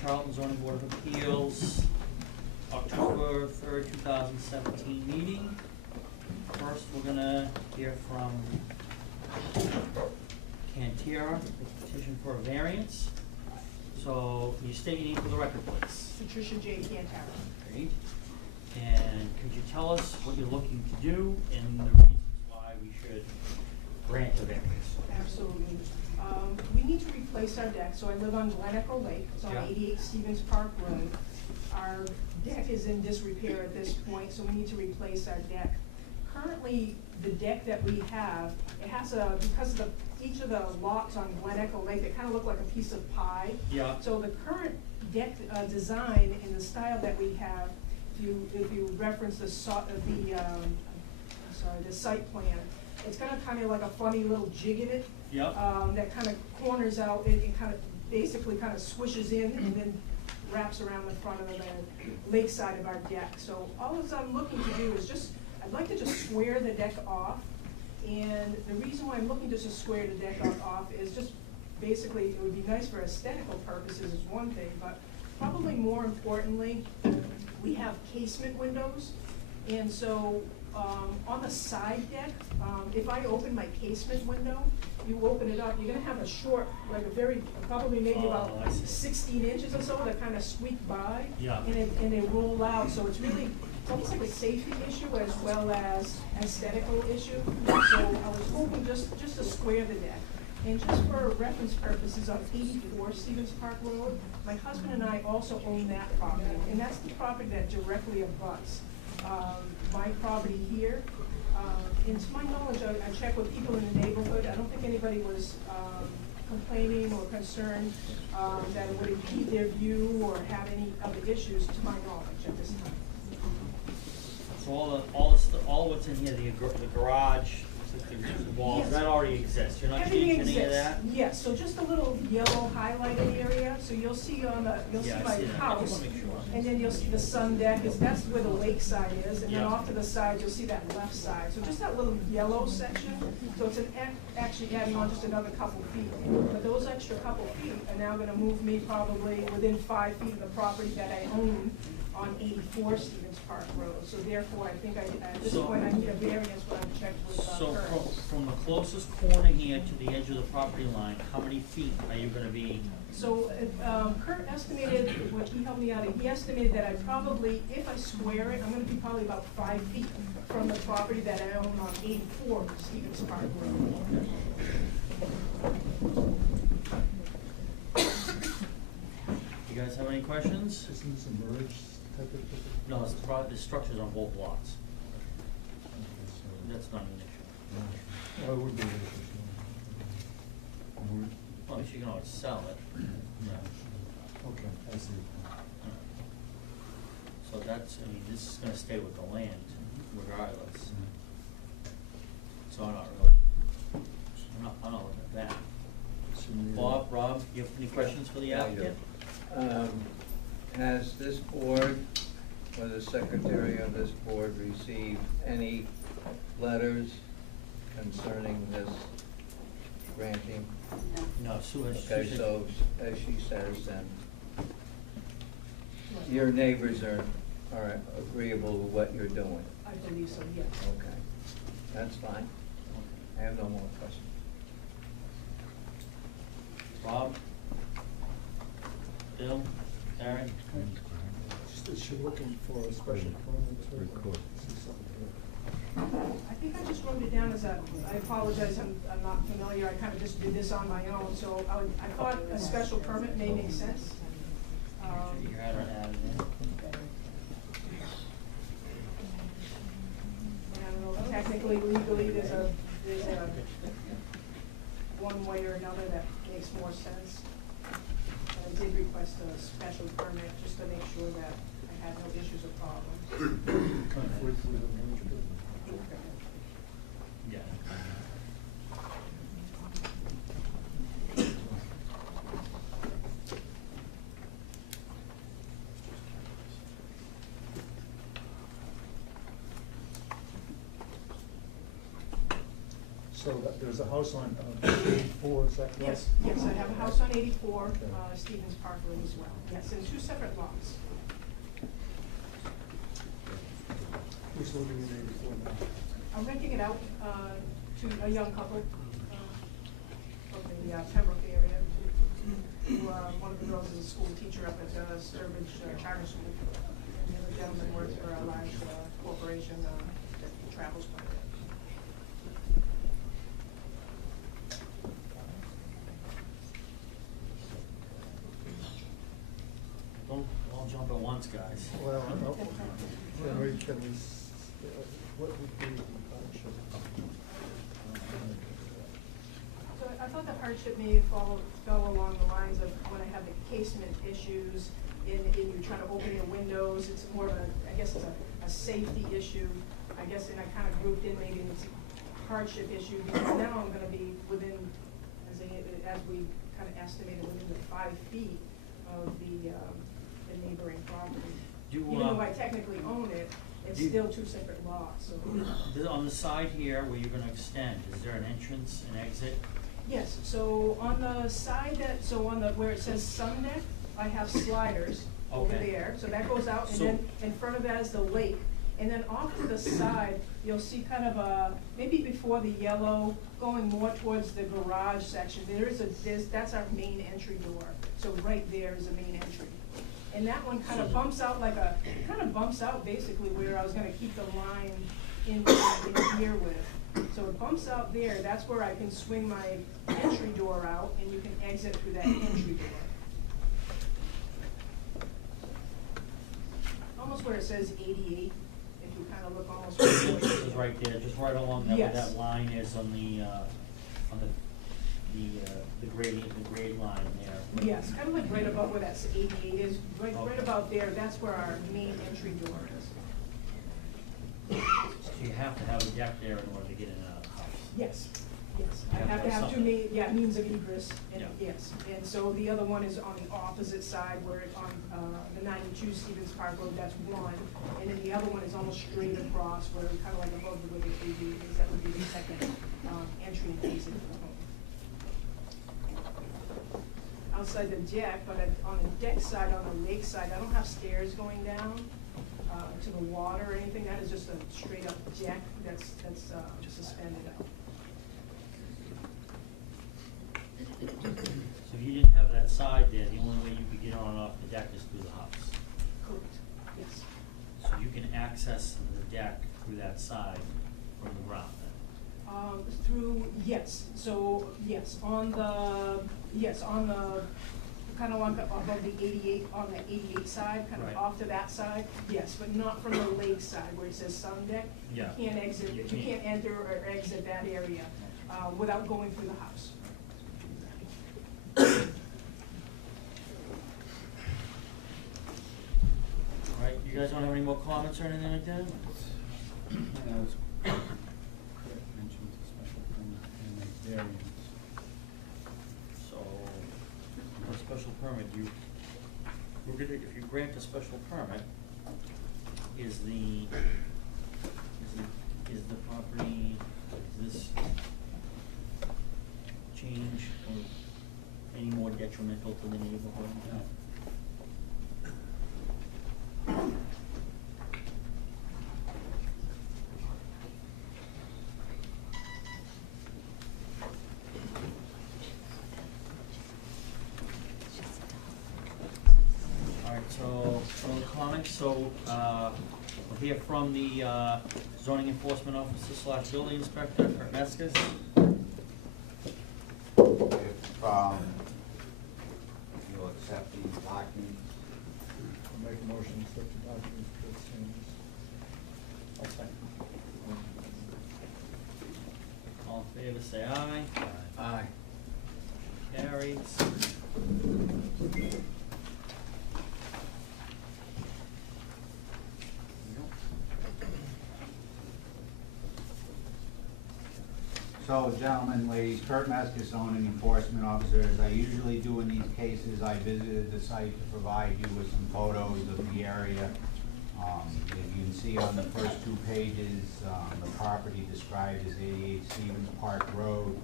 Charlton Zoning Board of Appeals, October 3rd, 2017 meeting. First, we're gonna hear from Cantera, the petition for a variance. So, can you state your name for the record, please? Patricia J. Cantara. Great. And could you tell us what you're looking to do and the reasons why we should grant a variance? Absolutely. We need to replace our deck. So I live on Glen Echo Lake. It's on Yeah. 88 Stevens Park Road. Our deck is in disrepair at this point, so we need to replace our deck. Currently, the deck that we have, it has because of each of the lots on Glen Echo Lake, they kind of look like a piece of pie. Yeah. So the current deck design in the style that we have, if you reference the site plan, it's got a kind of like a funny little jig in it. Yep. That kind of corners out, it kind of basically kind of swishes in and then wraps around the front of the lake side of our deck. So all I'm looking to do is I'd like to just square the deck off. And the reason why I'm looking to just square the deck off is just basically, it would be nice for aesthetical purposes is one thing, but probably more importantly, we have casement windows. And so on the side deck, if I open my casement window, you open it up, you're gonna have a short, like a very, probably maybe about I see. 16 inches or so that kind of squeak by. Yeah. And they roll out, so it's almost like a safety issue as well as aesthetical issue. So I was hoping just to square the deck. And just for reference purposes, on 84 Stevens Park Road, my husband and I also own that property, and that's the property that directly abuts my property here. And to my knowledge, I checked with people in the neighborhood, I don't think anybody was complaining or concerned that it would impede their view or have any other issues, to my knowledge at this time. So all what's in here, the garage, the walls, Yes. that already exists. You're not Everything changing any of exists. that? Yes, so just a little yellow highlighted area, so you'll see Yeah, I my see that. I just house, wanna make sure. and then you'll see the sun deck, that's where the lake side is, and then Yeah. off to the side, you'll see that left side. So just that little yellow section, so it's actually adding on just another couple feet. But those extra couple feet are now gonna move me probably within 5 feet of the property that I own on 84 Stevens Park Road. So therefore, I think at this point, I need a variance when I'm checked with So Kurt. from the closest corner here to the edge of the property line, how many feet are you gonna be? So Kurt estimated, what he helped me out, he estimated that I probably, if I square it, I'm gonna be probably about 5 feet from the property that I own on 84 Stevens Park Road. You guys have any questions? Isn't this a merge type of? No, the structure's on both lots. Okay, so- That's not an issue. Well, it would be an issue, so. Well, if you can always sell it. Yeah. Okay, I see. So that's, this is gonna stay with the land regardless. So I'm not looking at that. Rob, you have any questions for the Yeah, I do. applicant? Has this board or the secretary of this board received any letters concerning this granting? No, Sue has. Okay, so as she says, then your neighbors are agreeable with what you're doing? I believe so, yes. Okay, that's fine. I have no more questions. Rob? Bill? Aaron? Is she looking for a special permit? Record. I think I just wrote it down I apologize, I'm not familiar, I kind of just did this on my own, so I thought a special permit may make sense. You had her add it in. And I don't know, technically, legally, there's a one way or another that makes more sense. And I did request a special permit just to make sure that I had no issues or problems. Conflict with the merge? Yeah. So there's a house on 84, is that correct? Yes, I have a house on 84, Okay. Stevens Park Road as well. Yes, and two separate lots. Who's living in 84 now? I'm renting it out to a young couple from the Pembroke area. One of the girls is a school teacher up at Sturbridge Charter School. And the other gentleman works for a large corporation that travels quite a bit. Don't all jump at once, guys. Well, what would be the hardship? So I thought the hardship may fell along the lines of when I have the casement issues, and you're trying to open your windows, it's more of a, I guess it's a safety issue. I guess, and I kind of grouped in maybe it's a hardship issue, because now I'm gonna be within, as we kind of estimated, within the 5 feet of the neighboring property. Even though I technically own it, it's still two separate lots, so. On the side here where you're gonna extend, is there an entrance and exit? Yes, so on the side where it says sun deck, I have sliders over Okay. there, so that goes out, and So- then in front of that is the lake. And then off to the side, you'll see kind of maybe before the yellow, going more towards the garage section, that's our main entry door. So right there is the main entry. And that one kind of bumps out basically where I was gonna keep the line in here with. So it bumps out there, that's where I can swing my entry door out, and you can exit through that entry door. Almost where it says 88, if you kind of look almost. This is right there, just right along that, where Yes. that line is on the grade line there. Yes, kind of like right about where that 88 is, right Okay. about there, that's where our main entry door is. So you have to have a deck there in order to get in and out of the house. Yes, yes, I Yeah, have to have two something. means of egress, and Yeah. yes. And so the other one is on the opposite side, where it's on the 92 Stevens Park Road, that's one. And then the other one is almost straight across, where it's kind of like above the way the TV is, that would be the second entry and exit for the home. Outside the deck, but on the deck side, on the lake side, I don't have stairs going down to the water or anything. That is just a straight up deck that's suspended out. So if you didn't have that side there, the only way you could get on and off the deck is through the house. Correct, yes. So you can access the deck through that side from the ground then? Yes, so, on the, kind of like above the 88, on the 88 side, kind of Right. off to that side, yes, but not from the lake side where it says sun deck. Yeah. You can't exit, You you can't. can't enter or exit that area, without going through the house. All right, you guys don't have any more comments or anything like that? Mentions a special permit and a variance. So, a special permit, if you grant a special permit, is the property, is this change or any more detrimental to the neighborhood? No. All right, so, comments, we'll hear from the zoning enforcement officer / building inspector, Kurt Meskis. If you'll accept these documents. I'll make a motion to accept the documents as stands. I'll second. All in favor, say aye. Aye. Carries. So, gentlemen, ladies, Kurt Meskis, zoning enforcement officer. As I usually do in these cases, I visited the site to provide you with some photos of the area. If you can see on the first two pages, the property described as 88 Stevens Park Road.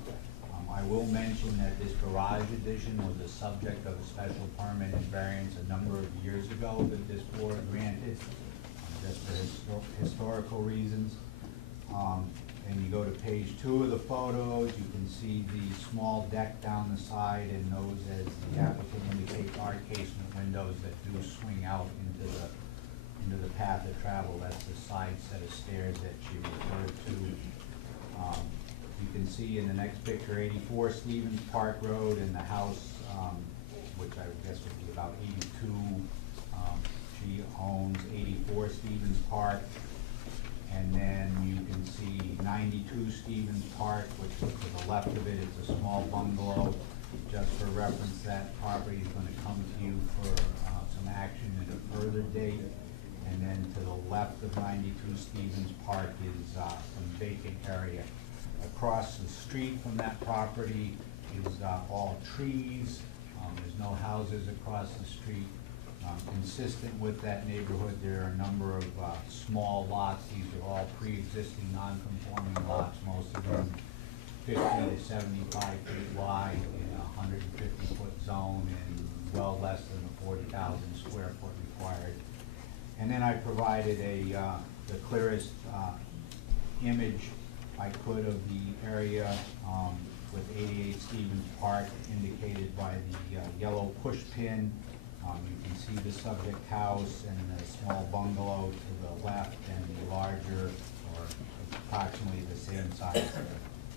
I will mention that this garage addition was the subject of a special permit and variance a number of years ago that this board granted, just for historical reasons. And you go to page 2 of the photos, you can see the small deck down the side, and those, as the applicant indicates, are casement windows that do swing out into the path of travel. That's the side set of stairs that she referred to. You can see in the next picture 84 Stevens Park Road, and the house, which I would guess would be about 82. She owns 84 Stevens Park. And then you can see 92 Stevens Park, which to the left of it is a small bungalow. Just for reference, that property is going to come to you for some action at a further date. And then to the left of 92 Stevens Park is some vacant area. Across the street from that property is all trees. There's no houses across the street. Consistent with that neighborhood, there are a number of small lots. These are all pre-existing non-conforming lots, most of them 50 to 75 feet wide in a 150-foot zone and well less than the 40,000 square foot required. And then I provided the clearest image I could of the area with 88 Stevens Park indicated by the yellow push pin. You can see the subject house and the small bungalow to the left, and the larger, or approximately the same size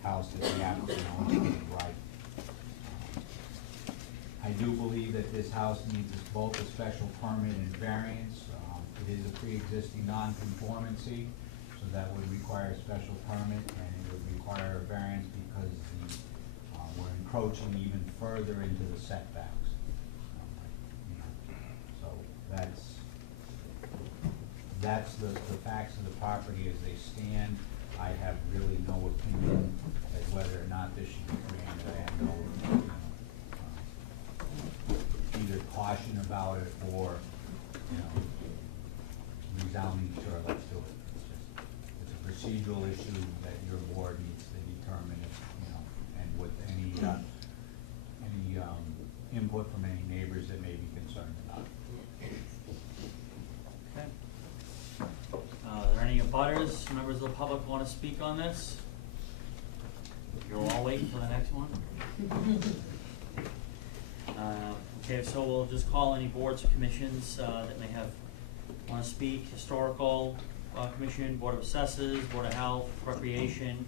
house that the applicant owns to the right. I do believe that this house needs both a special permit and variance. It is a pre-existing non-conformity, so that would require a special permit, and it would require a variance because we're encroaching even further into the setbacks. So that's the facts of the property as they stand. I have really no opinion as whether or not this should be granted. I have no, either caution about it or, resounding sure, let's do it. It's a procedural issue that your board needs to determine if, and with any input from any neighbors that may be concerned about it. Okay. Are there any abutters, members of the public who want to speak on this? You're all waiting for the next one? Okay, so we'll just call any boards or commissions that may want to speak. Historical Commission, Board of Assessors, Board of Health, Recreation,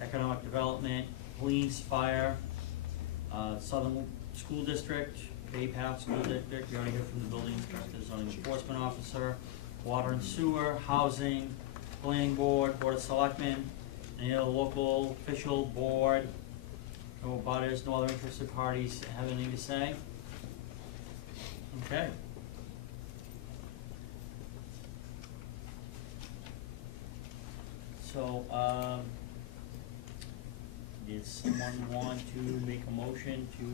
Economic Development, Police, Fire, Southern School District, Bay Path School District, you already heard from the building inspector, zoning enforcement officer, Water and Sewer, Housing, Planning Board, Board of Selectmen, any other local official board, no abutters, no other interested parties have anything to say? Okay. So, does someone want to make a motion to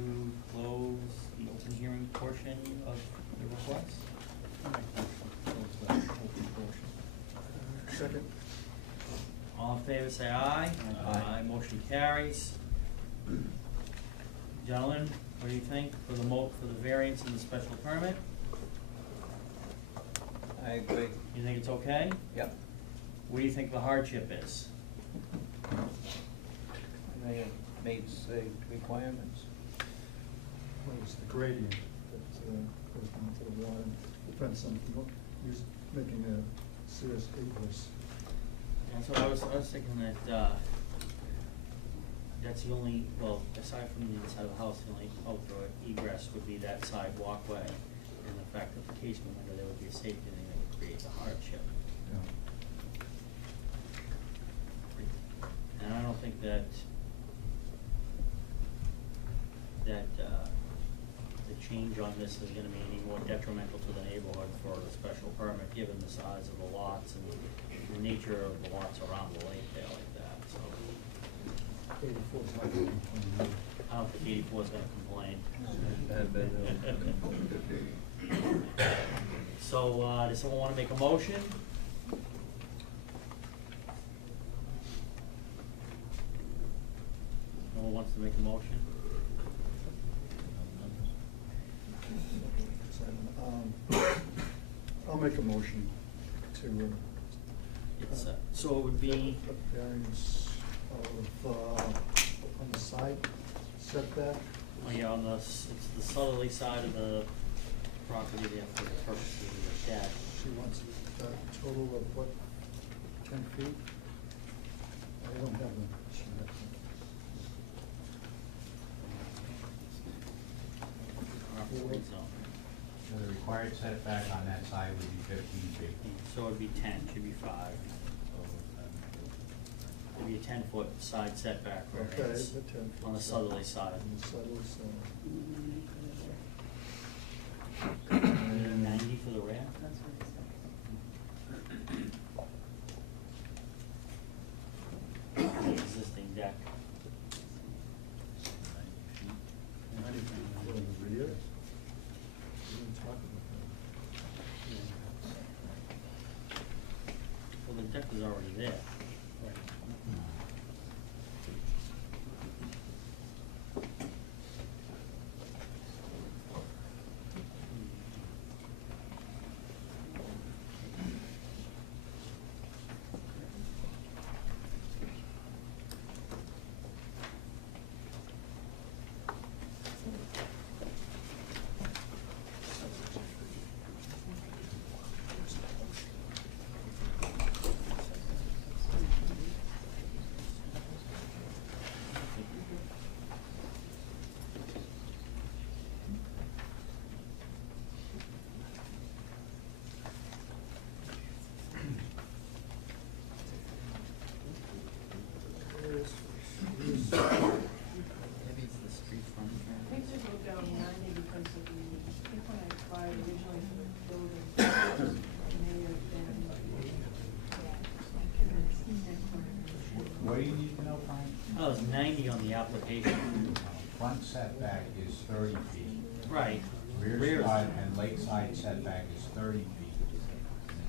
close the open hearing portion of the request? Second. All in favor, say aye. Aye. Motion carries. Gentlemen, what do you think for the variance and the special permit? I agree. You think it's okay? Yep. What do you think the hardship is? They meets the requirements. Well, it's the gradient that goes down to the water, depends on, he's making a serious egress. That's what I was thinking that, that's the only, well, aside from the inside of the house, the only outdoor egress would be that side walkway. And the fact that the casement window, there would be a safety thing that would create a hardship. And I don't think that the change on this is gonna be any more detrimental to the neighborhood for the special permit, given the size of the lots and the nature of the lots around the lake there like that, so. 84 is not going to I don't think 84 is gonna complain. Bad, bad. So, does someone wanna make a motion? to make a motion? I'll make a motion to, It's, so it would be, a variance of, on the side setback. oh yeah, on the, it's the southerly side of the property there for the purposes of the shed. She wants a total of what, 10 feet? I don't have them. R40 zone. So the required setback on that side would be 15 feet. So it'd be 10, should be 5. It'd be a 10-foot side setback Okay, variance the 10 feet. on the southerly side. On the southerly side. You need 90 for the rear? The existing deck. 90 feet for the rear? We didn't talk about Well, the deck was already there. Maybe it's the street I frontage. think we moved down 90 because of the, I think when I applied originally for the building, it may have been. What do you need to know, Frank? Oh, it's 90 on the application. Front setback is 30 feet. Right. Rear side and lakeside setback is 30 feet.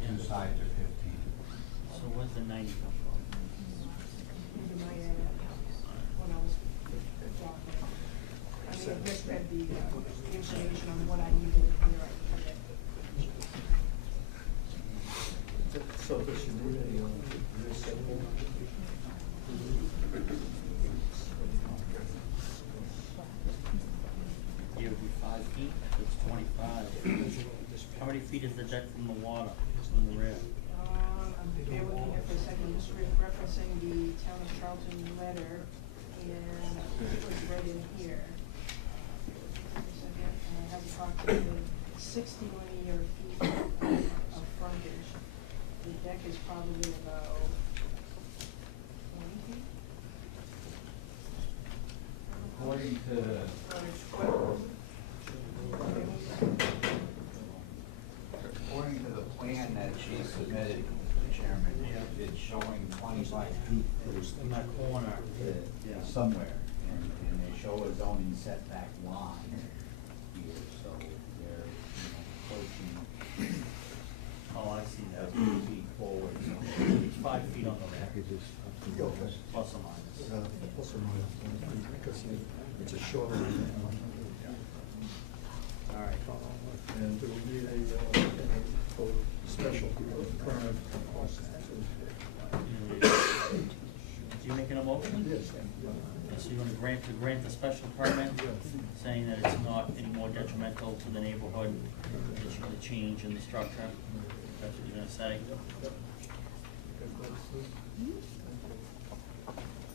And two sides are 15. So where's the 90 come from? Maybe my, when I was walking. I mean, I misread the information on what I needed to hear. that. So does she need a rear setback? It would be 5 feet, so it's 25. How many feet is the deck from the water, from the rear? Bear with me here for a second, I'm just referencing the Town of Charlton letter, and I think it was right in here. Just a second, and I have approximately 60 linear feet of frontage. The deck is probably about 20 feet? According to the According to the plan that she submitted, Chairman, it's showing 25 feet In that corner. somewhere, and they show a zoning setback line here, so they're, approaching Oh, I see that. 2 feet forward. It's 5 feet on the rear, Okay. plus or minus. Plus or minus 1 feet, because it's a shorter one. All right. And do we need a special permit? You making a motion? Yes. So you're gonna grant the special permit, saying that it's not any more detrimental to the neighborhood, that you're gonna change in the structure? That's what you're gonna say?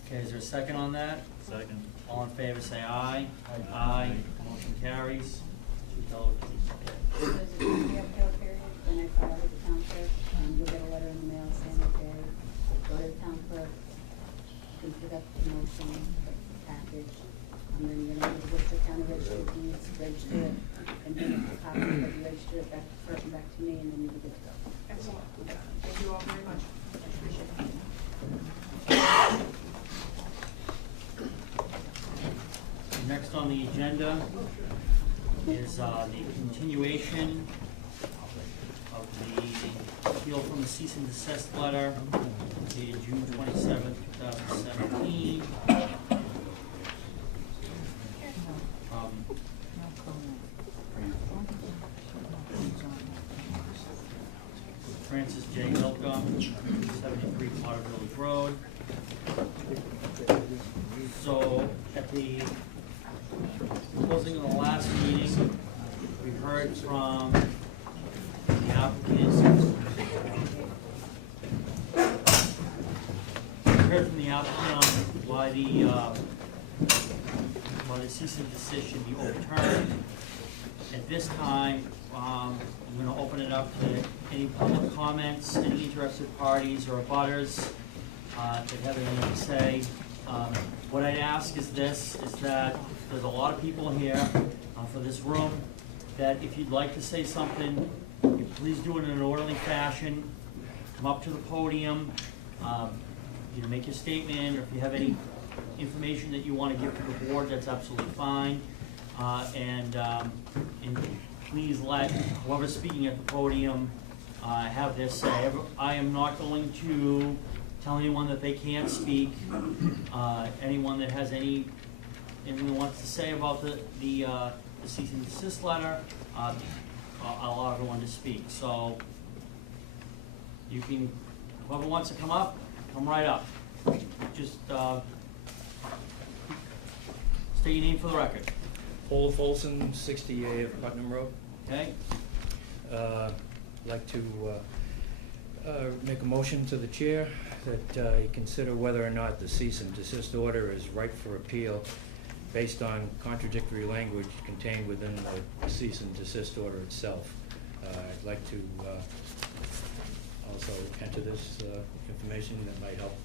Okay, is there a second on that? Second. All in favor, say aye. Aye. Motion carries. There's a 2-day appeal period, then I file with the town clerk, you'll get a letter in the mail saying, okay, go to the town clerk, you can pick up the motion, the package, and then you're gonna go to the Worcester County Registry of Deeds, register it, and bring up a copy of the register it back, back to me, and then you'll be good to go. Excellent, thank you all very much, I appreciate it. Next on the agenda is the continuation of the appeal from the cease and desist letter dated June 27th, 2017. Francis J. Milka, 73 Potter Village Road. So, at the closing of the last meeting, we heard from the applicant. We heard from the applicant on why the cease and desist should be overturned. At this time, I'm gonna open it up to any public comments, any interested parties or abutters, that have anything to say. What I'd ask is this, is that there's a lot of people here, for this room, that if you'd like to say something, please do it in an orderly fashion. Come up to the podium, make your statement, or if you have any information that you wanna give to the board, that's absolutely fine. And please let whoever's speaking at the podium, have their say. I am not going to tell anyone that they can't speak. Anyone that has anything wants to say about the cease and desist letter, I'll allow everyone to speak. So you can, whoever wants to come up, come right up. Just state your name for the record. Paul Folsom, 68 of Putnam Road. Okay? Like to make a motion to the chair that you consider whether or not the cease and desist order is ripe for appeal based on contradictory language contained within the cease and desist order itself. I'd like to also enter this information that might help.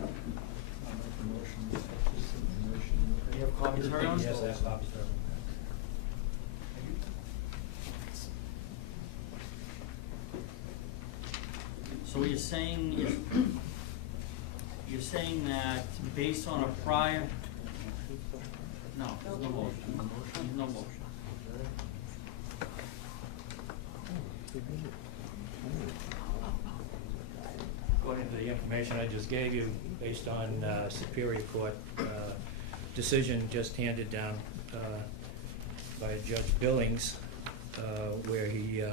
I'll make a motion to accept this information. You have copies, Harry? Yes, I have copies. So what you're saying is, you're saying that based on a prior, no, there's no motion, there's no motion. According to the information I just gave you, based on Superior Court decision just handed down by Judge Billings, where he,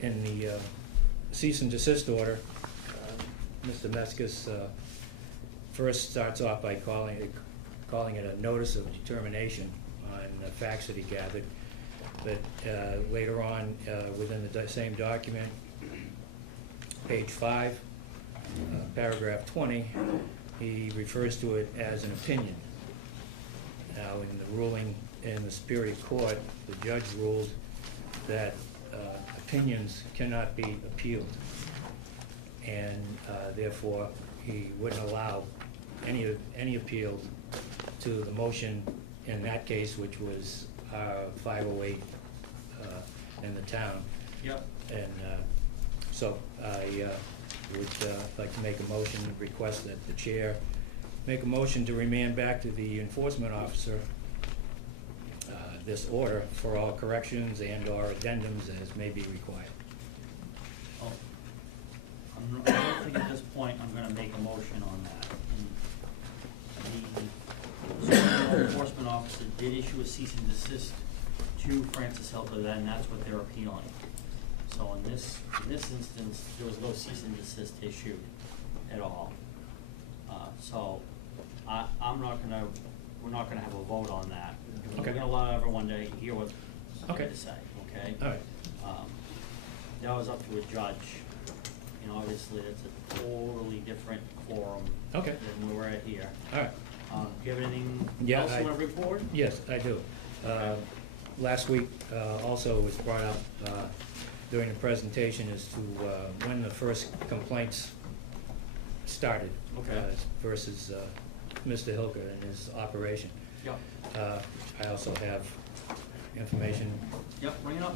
in the cease and desist order, Mr. Meskis first starts off by calling it a notice of determination on the facts that he gathered. But later on, within the same document, page 5, paragraph 20, he refers to it as an opinion. Now, in the ruling in the Superior Court, the judge ruled that opinions cannot be appealed, and therefore he wouldn't allow any appeal to the motion in that case, which was 508 in the town. Yep. And so I would like to make a motion, request that the chair make a motion to remand back to the enforcement officer this order for all corrections and/or addendums as may be required. Oh, I don't think at this point I'm gonna make a motion on that. And the law enforcement officer did issue a cease and desist to Francis Hilker, and that's what they're appealing. So in this instance, there was no cease and desist issued at all. So we're not gonna have a vote on that. Okay. We're gonna allow everyone to hear what they Okay. have to say, okay? All right. That was up to a judge. Obviously, it's a totally different forum Okay. than where we're at here. All right. Do you have anything Yeah, else you wanna report? Yes, I do. Last week, also was brought up during the presentation as to when the first complaints started. Okay. Versus Mr. Hilker and his operation. Yep, I also have information. yep, bring it up.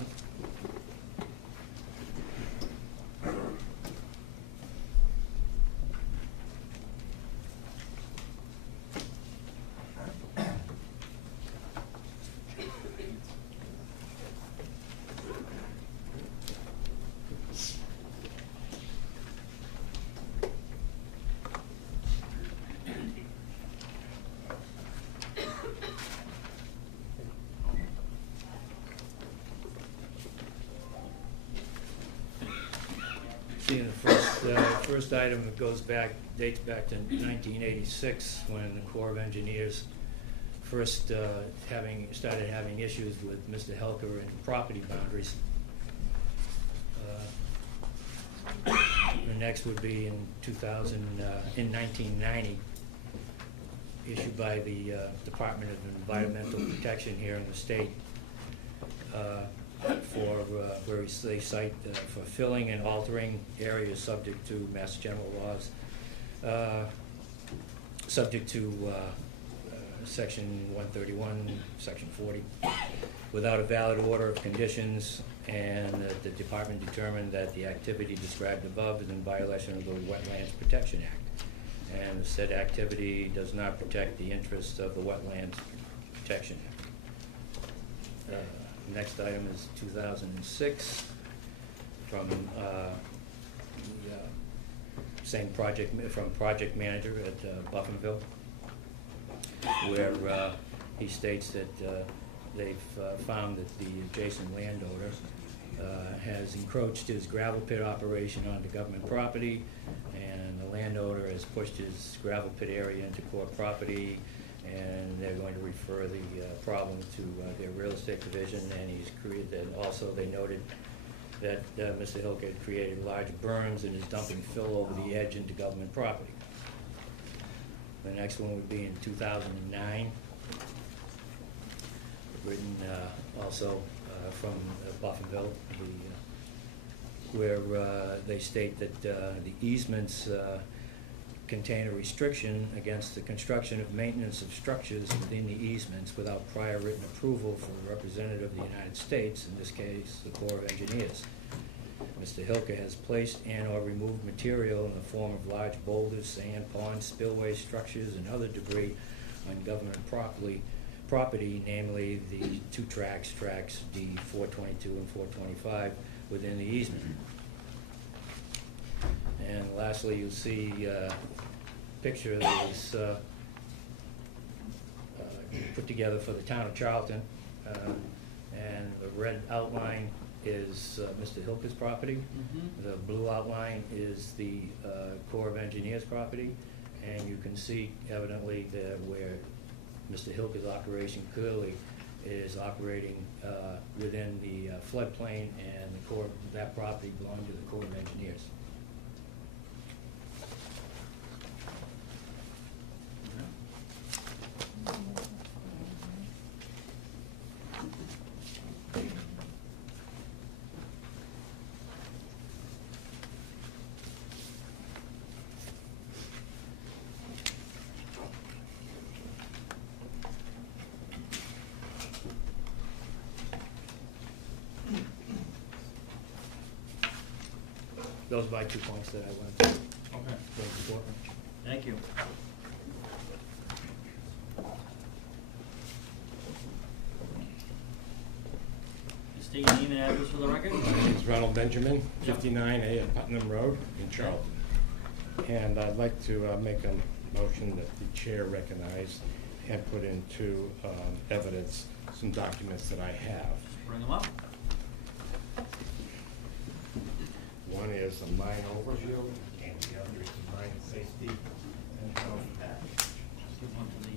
See, the first item that dates back to 1986, when the Corps of Engineers first started having issues with Mr. Helker and property boundaries. The next would be in 1990, issued by the Department of Environmental Protection here in the state, where they cite for filling and altering areas subject to Mass General laws, subject to Section 131, Section 40, without a valid order of conditions, and the department determined that the activity described above is in violation of the Wetlands Protection Act. And the said activity does not protect the interests of the Wetlands Protection Act. Next item is 2006, from same project, from project manager at Buffinville, where he states that they've found that the adjacent landowner has encroached his gravel pit operation onto government property, and the landowner has pushed his gravel pit area into core property, and they're going to refer the problem to their real estate division, and he's created, and also they noted that Mr. Hilke had created large berms and is dumping fill over the edge into government property. The next one would be in 2009, written also from Buffinville, where they state that the easements contain a restriction against the construction of maintenance of structures within the easements without prior written approval from a representative of the United States, in this case, the Corps of Engineers. Mr. Hilke has placed and/or removed material in the form of large boulders, sand, ponds, spillways, structures, and other debris on government property, namely the two tracks D 422 and 425, within the easement. And lastly, you'll see a picture that was put together for the town of Charlton, and the red outline is Mr. Hilke's property. The blue outline is the Corps of Engineers property, and you can see evidently that where Mr. Hilke's operation clearly is operating within the floodplain, and the Corps, that property belonged to the Corps of Engineers. Those are my 2 points that I wanted to bring forward. Thank you. State your name and address for the record. My name is Ronald Benjamin, 59A at Putnam Road in Charlton. And I'd like to make a motion that the chair recognize and put into evidence some documents that I have. Bring them up. One is a mine overview, and the other is mine safety and health act. Give one to the,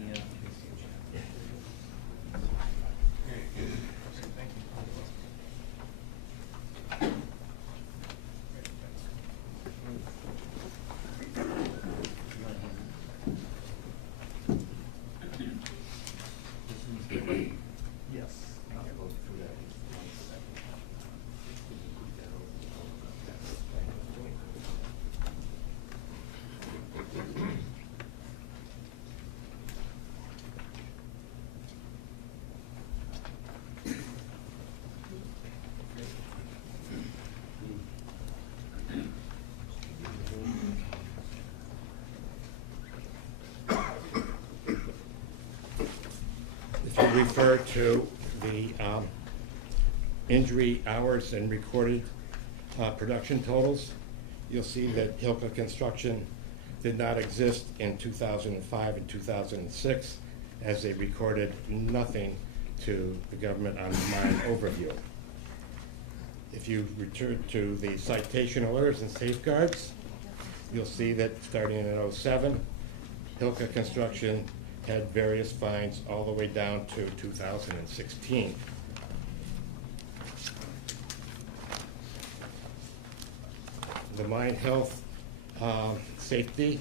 Yes. I'll go through that. If you refer to the injury hours and recorded production totals, you'll see that Hilke Construction did not exist in 2005 and 2006, as they recorded nothing to the government on the mine overview. if you return to the citation orders and safeguards, you'll see that starting in '07, Hilka Construction had various fines all the way down to 2016. The mine health safety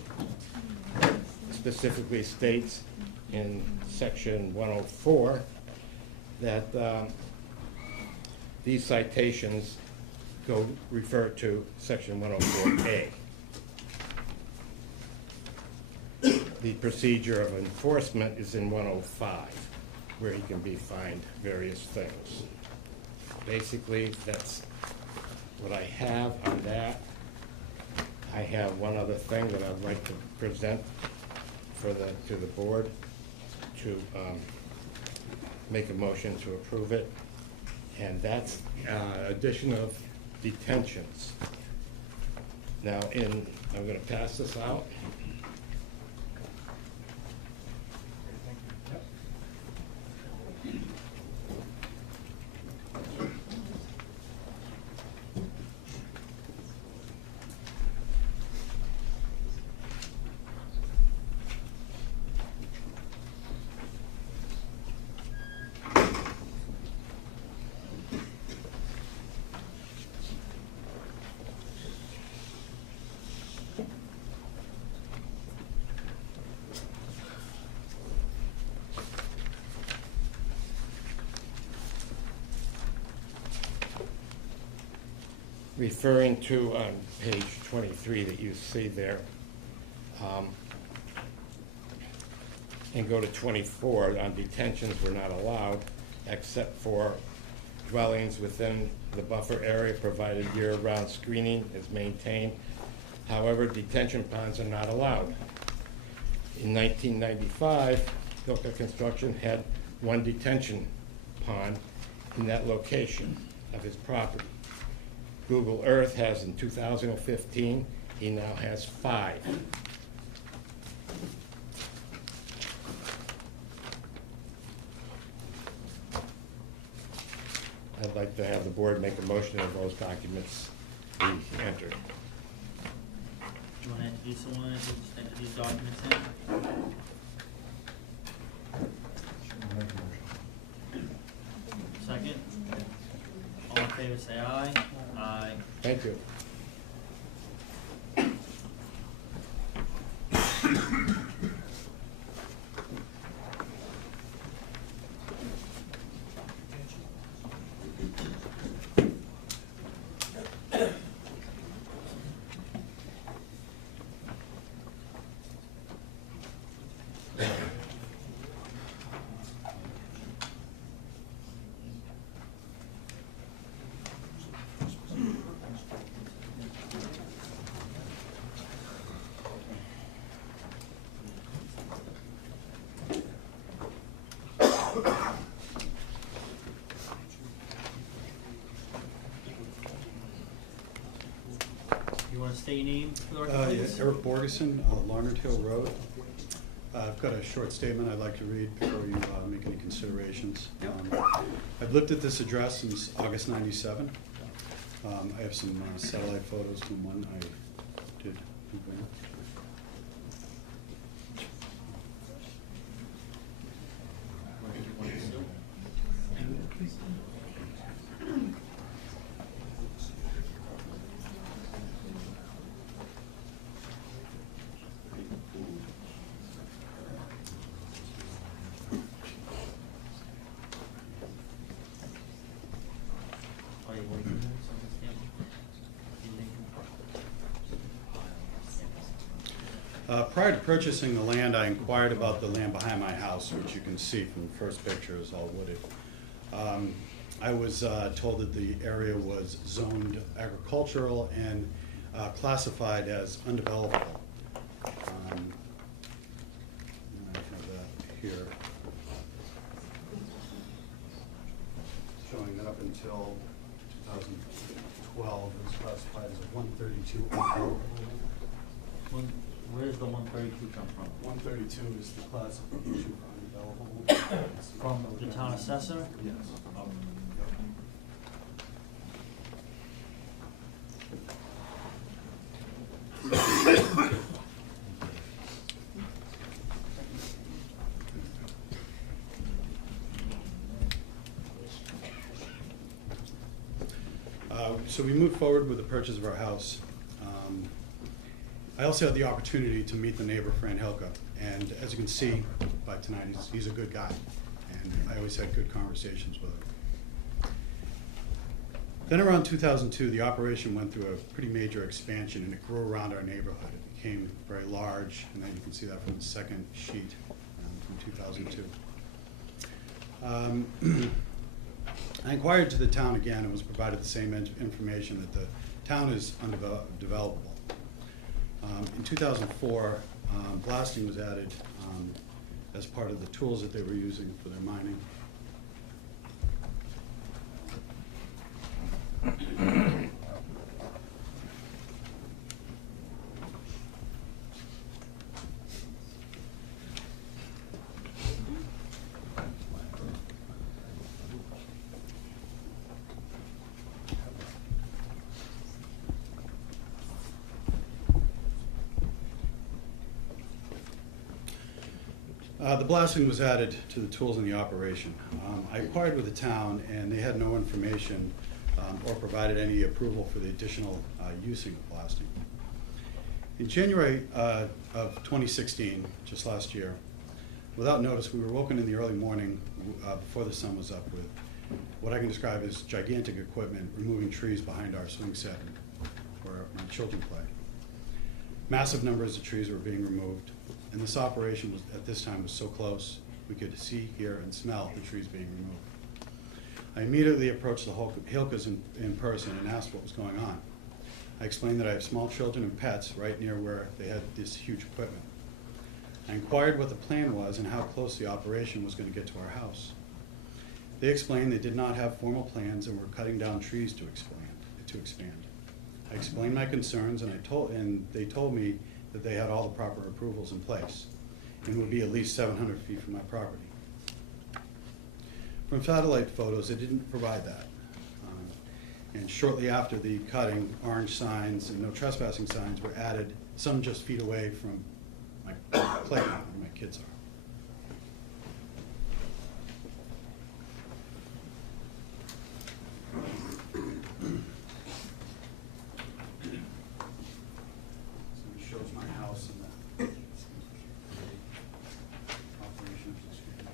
specifically states in section 104 that these citations refer to section 104A. The procedure of enforcement is in 105, where he can be fined various things. Basically, that's what I have on that. I have one other thing that I'd like to present to the board to make a motion to approve it, and that's addition of detentions. Now, I'm going to pass this out. Referring to on page 23 that you see there, and go to 24, on detentions were not allowed except for dwellings within the buffer area provided year-round screening is maintained. However, detention ponds are not allowed. In 1995, Hilka Construction had one detention pond in that location of his property. Google Earth has in 2015, he now has 5. I'd like to have the board make a motion of those documents be entered. Do you want to introduce someone to enter these documents in? Second? All in favor, say aye. Aye. Thank you. You want to state your name for the record, Yeah, please? Eric Borgeson, Larned Hill Road. I've got a short statement I'd like to read before you make any considerations. I've lived at this address since August '97. I have some satellite photos from when I did move in. Want to sue? Oh, you want to do something, Stan? Prior to purchasing the land, I inquired about the land behind my house, which you can see from the first picture is all wooded. I was told that the area was zoned agricultural and classified as undevelopable. And I have that here. Showing that up until 2012, it was classified as a 132 undevelopable. Where does the 132 come from? 132 is the classification for undevelopable. From the town assessor? Yes. So we moved forward with the purchase of our house. I also had the opportunity to meet the neighbor, Fran Helka, and as you can see by tonight, he's a good guy, and I always had good conversations with him. Then around 2002, the operation went through a pretty major expansion, and it grew around our neighborhood. It became very large, and then you can see that from the second sheet from 2002. I inquired to the town again and was provided the same information that the town is undevelopable. In 2004, blasting was added as part of the tools that they were using for their mining. The blasting was added to the tools in the operation. I inquired with the town, and they had no information or provided any approval for the additional using of blasting. In January of 2016, just last year, without notice, we were woken in the early morning before the sun was up with what I can describe as gigantic equipment removing trees behind our swing set where my children play. Massive numbers of trees were being removed, and this operation was, at this time, was so close we could see, hear, and smell the trees being removed. I immediately approached the Hilkas in person and asked what was going on. I explained that I have small children and pets right near where they had this huge equipment. I inquired what the plan was and how close the operation was going to get to our house. They explained they did not have formal plans and were cutting down trees to expand. I explained my concerns, and they told me that they had all the proper approvals in place and would be at least 700 feet from my property. From satellite photos, they didn't provide that. And shortly after the cutting, orange signs and no trespassing signs were added, some just feet away from my playground where my kids are. So it shows my house and the operation of this unit.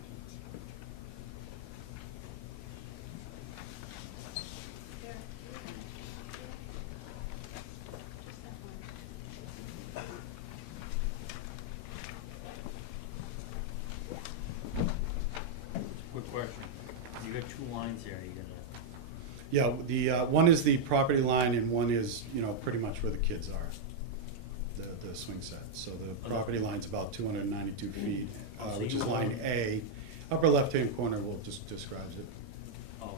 Quick question, you got two lines there, you gonna, Yeah, the one is the property line and one is, pretty much where the kids are, the swing set. So the property line's about 292 feet, Oh, so which you is line want- A. Upper left-hand corner will just describes it. oh,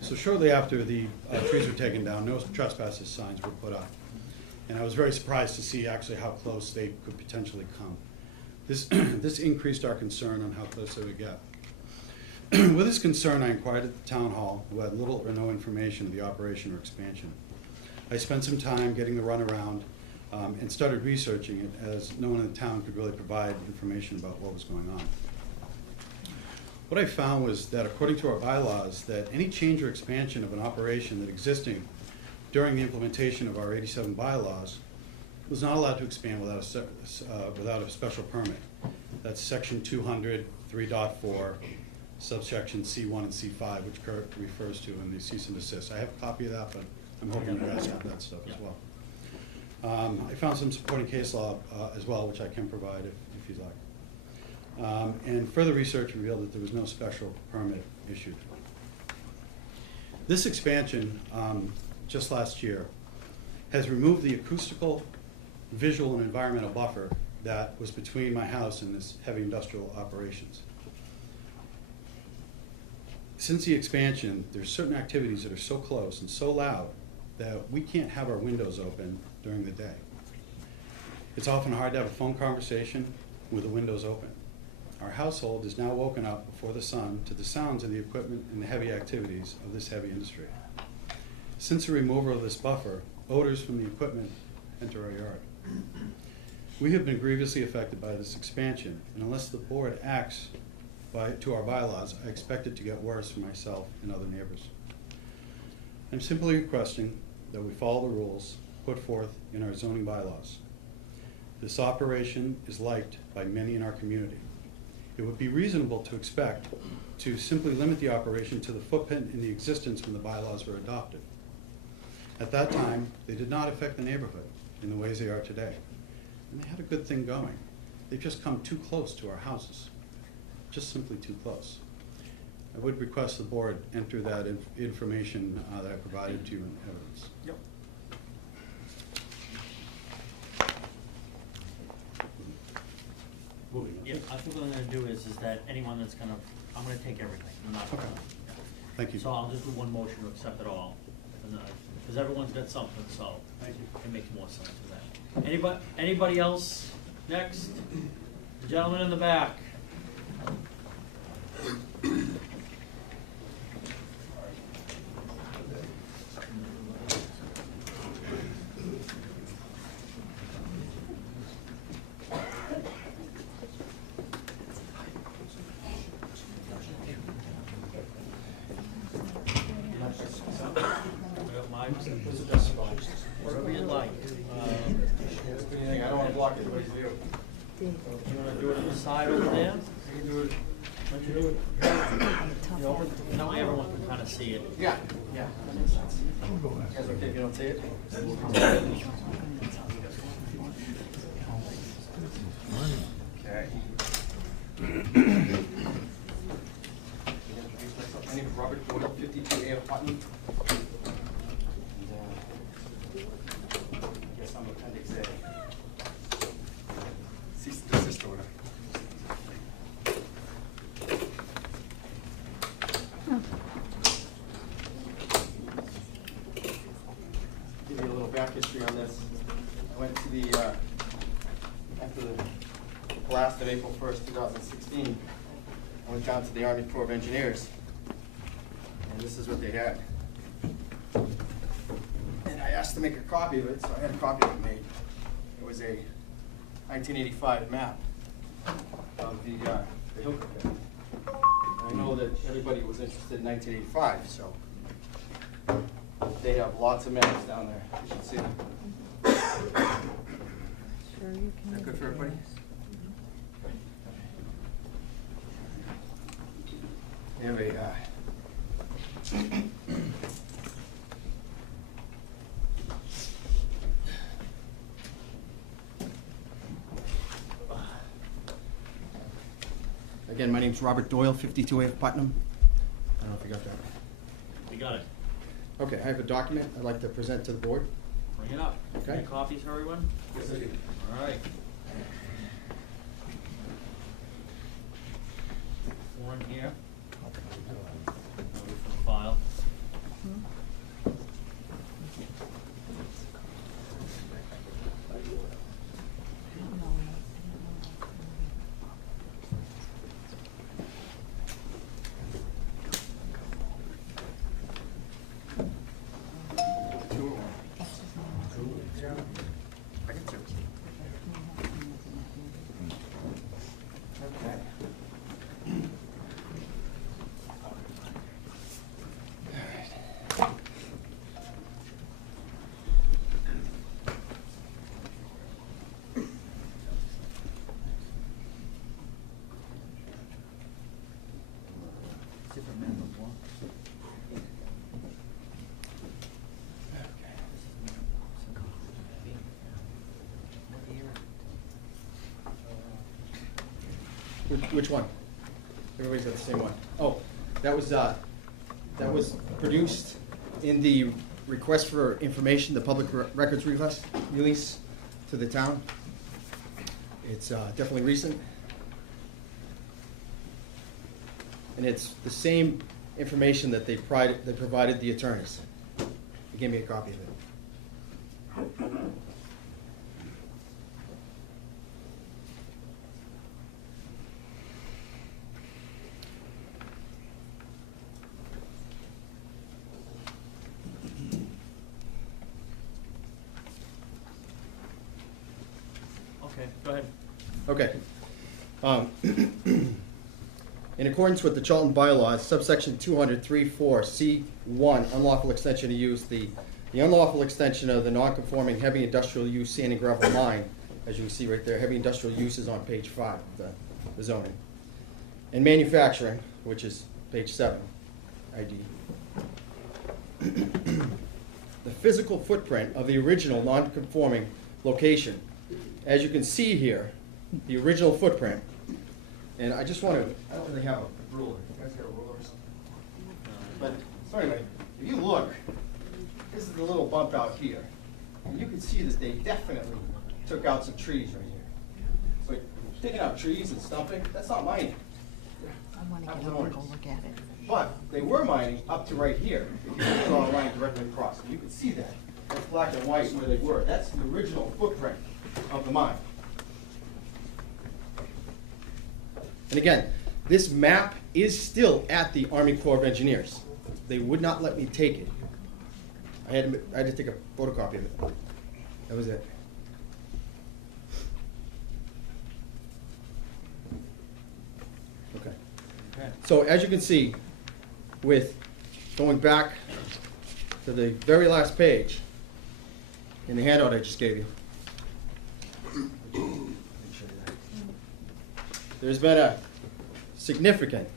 So shortly after the trees were taken down, no trespassers signs were put up. And I was very surprised to see actually how close they could potentially come. This increased our concern on how close they would get. With this concern, I inquired at the town hall, who had little or no information of the operation or expansion. I spent some time getting the runaround and started researching it, as no one in the town could really provide information about what was going on. What I found was that according to our bylaws, that any change or expansion of an operation that existing during the implementation of our 87 bylaws was not allowed to expand without a special permit. That's section 200, 3.4, subsection C1 and C5, which Kurt refers to in the cease and desist. I have a copy of that, but I'm hoping you guys have that stuff as well. I found some supporting case law as well, which I can provide if you'd like. And further research revealed that there was no special permit issued. This expansion, just last year, has removed the acoustical, visual, and environmental buffer that was between my house and this heavy industrial operations. Since the expansion, there's certain activities that are so close and so loud that we can't have our windows open during the day. It's often hard to have a phone conversation with the windows open. Our household is now woken up before the sun to the sounds of the equipment and the heavy activities of this heavy industry. Since the removal of this buffer, odors from the equipment enter our yard. We have been grievously affected by this expansion, and unless the board acts to our bylaws, I expect it to get worse for myself and other neighbors. I'm simply requesting that we follow the rules put forth in our zoning bylaws. This operation is liked by many in our community. It would be reasonable to expect to simply limit the operation to the footprint in the existence when the bylaws were adopted. At that time, they did not affect the neighborhood in the ways they are today. And they had a good thing going. They've just come too close to our houses, just simply too close. I would request the board enter that information that I provided to you in evidence. Yep. Yeah, I think what I'm gonna do is that anyone that's gonna, I'm gonna take everything, I'm not gonna. Okay. yeah. Thank you. So I'll just do one motion to accept it all, because everyone's got something, so. Thank you. It makes more sense for that. Anybody else? Next? The gentleman in the back. Whatever you'd like. I don't want to block anybody's view. You wanna do it on the side over there? You can do it. Why don't you do it? You know, that way everyone can kinda see it. Yeah, yeah. That makes sense. You guys okay if you don't see it? Okay. My name is Robert Doyle, 52A of Putnam. I guess I'm Appendix A. Cease and desist order. Give you a little back history on this. I went to the, after the blast of April 1st, 2016, I went down to the Army Corps of Engineers, and this is what they had. And I asked to make a copy of it, so I had a copy of it made. It was a 1985 map of the Hilker Pit. I know that everybody was interested in 1985, so they have lots of maps down there. You should see them. Is that good for everybody? They have a, again, my name's Robert Doyle, 52A of Putnam. I don't know if you got that. You got it. Okay, I have a document I'd like to present to the board. Bring it up. Okay. Any copies for everyone? Yes, I do. All right. One here. For the file. Two or one? I get two. Okay. Different map of one. Which one? Everybody's got the same one. Oh, that was produced in the request for information, the public records request release to the town. It's definitely recent. And it's the same information that they provided the attorneys. They gave me a copy of it. Okay, go ahead. Okay. In accordance with the Charlton bylaws, subsection 200-3-4C1, unlawful extension of use, the unlawful extension of the non-conforming heavy industrial use sand and gravel mine, as you can see right there, heavy industrial use is on page 5 of the zoning. And manufacturing, which is page 7, ID. The physical footprint of the original non-conforming location. As you can see here, the original footprint. And I just want to, I don't really have a ruler. You guys got a ruler or something? But, so anyway, if you look, this is the little bump out here. And you can see that they definitely took out some trees right here. So taking out trees and stumping, that's not mining. I want to That get was over an and go ordinance. look at it. But they were mining up to right here. If you draw a line directly across, you can see that. That's black and white where they were. That's the original footprint of the mine. And again, this map is still at the Army Corps of Engineers. They would not let me take it. I had to take a photocopy of it. That was it. Okay. Okay. So as you can see, with going back to the very last page in the handout I just gave you. There's been a significant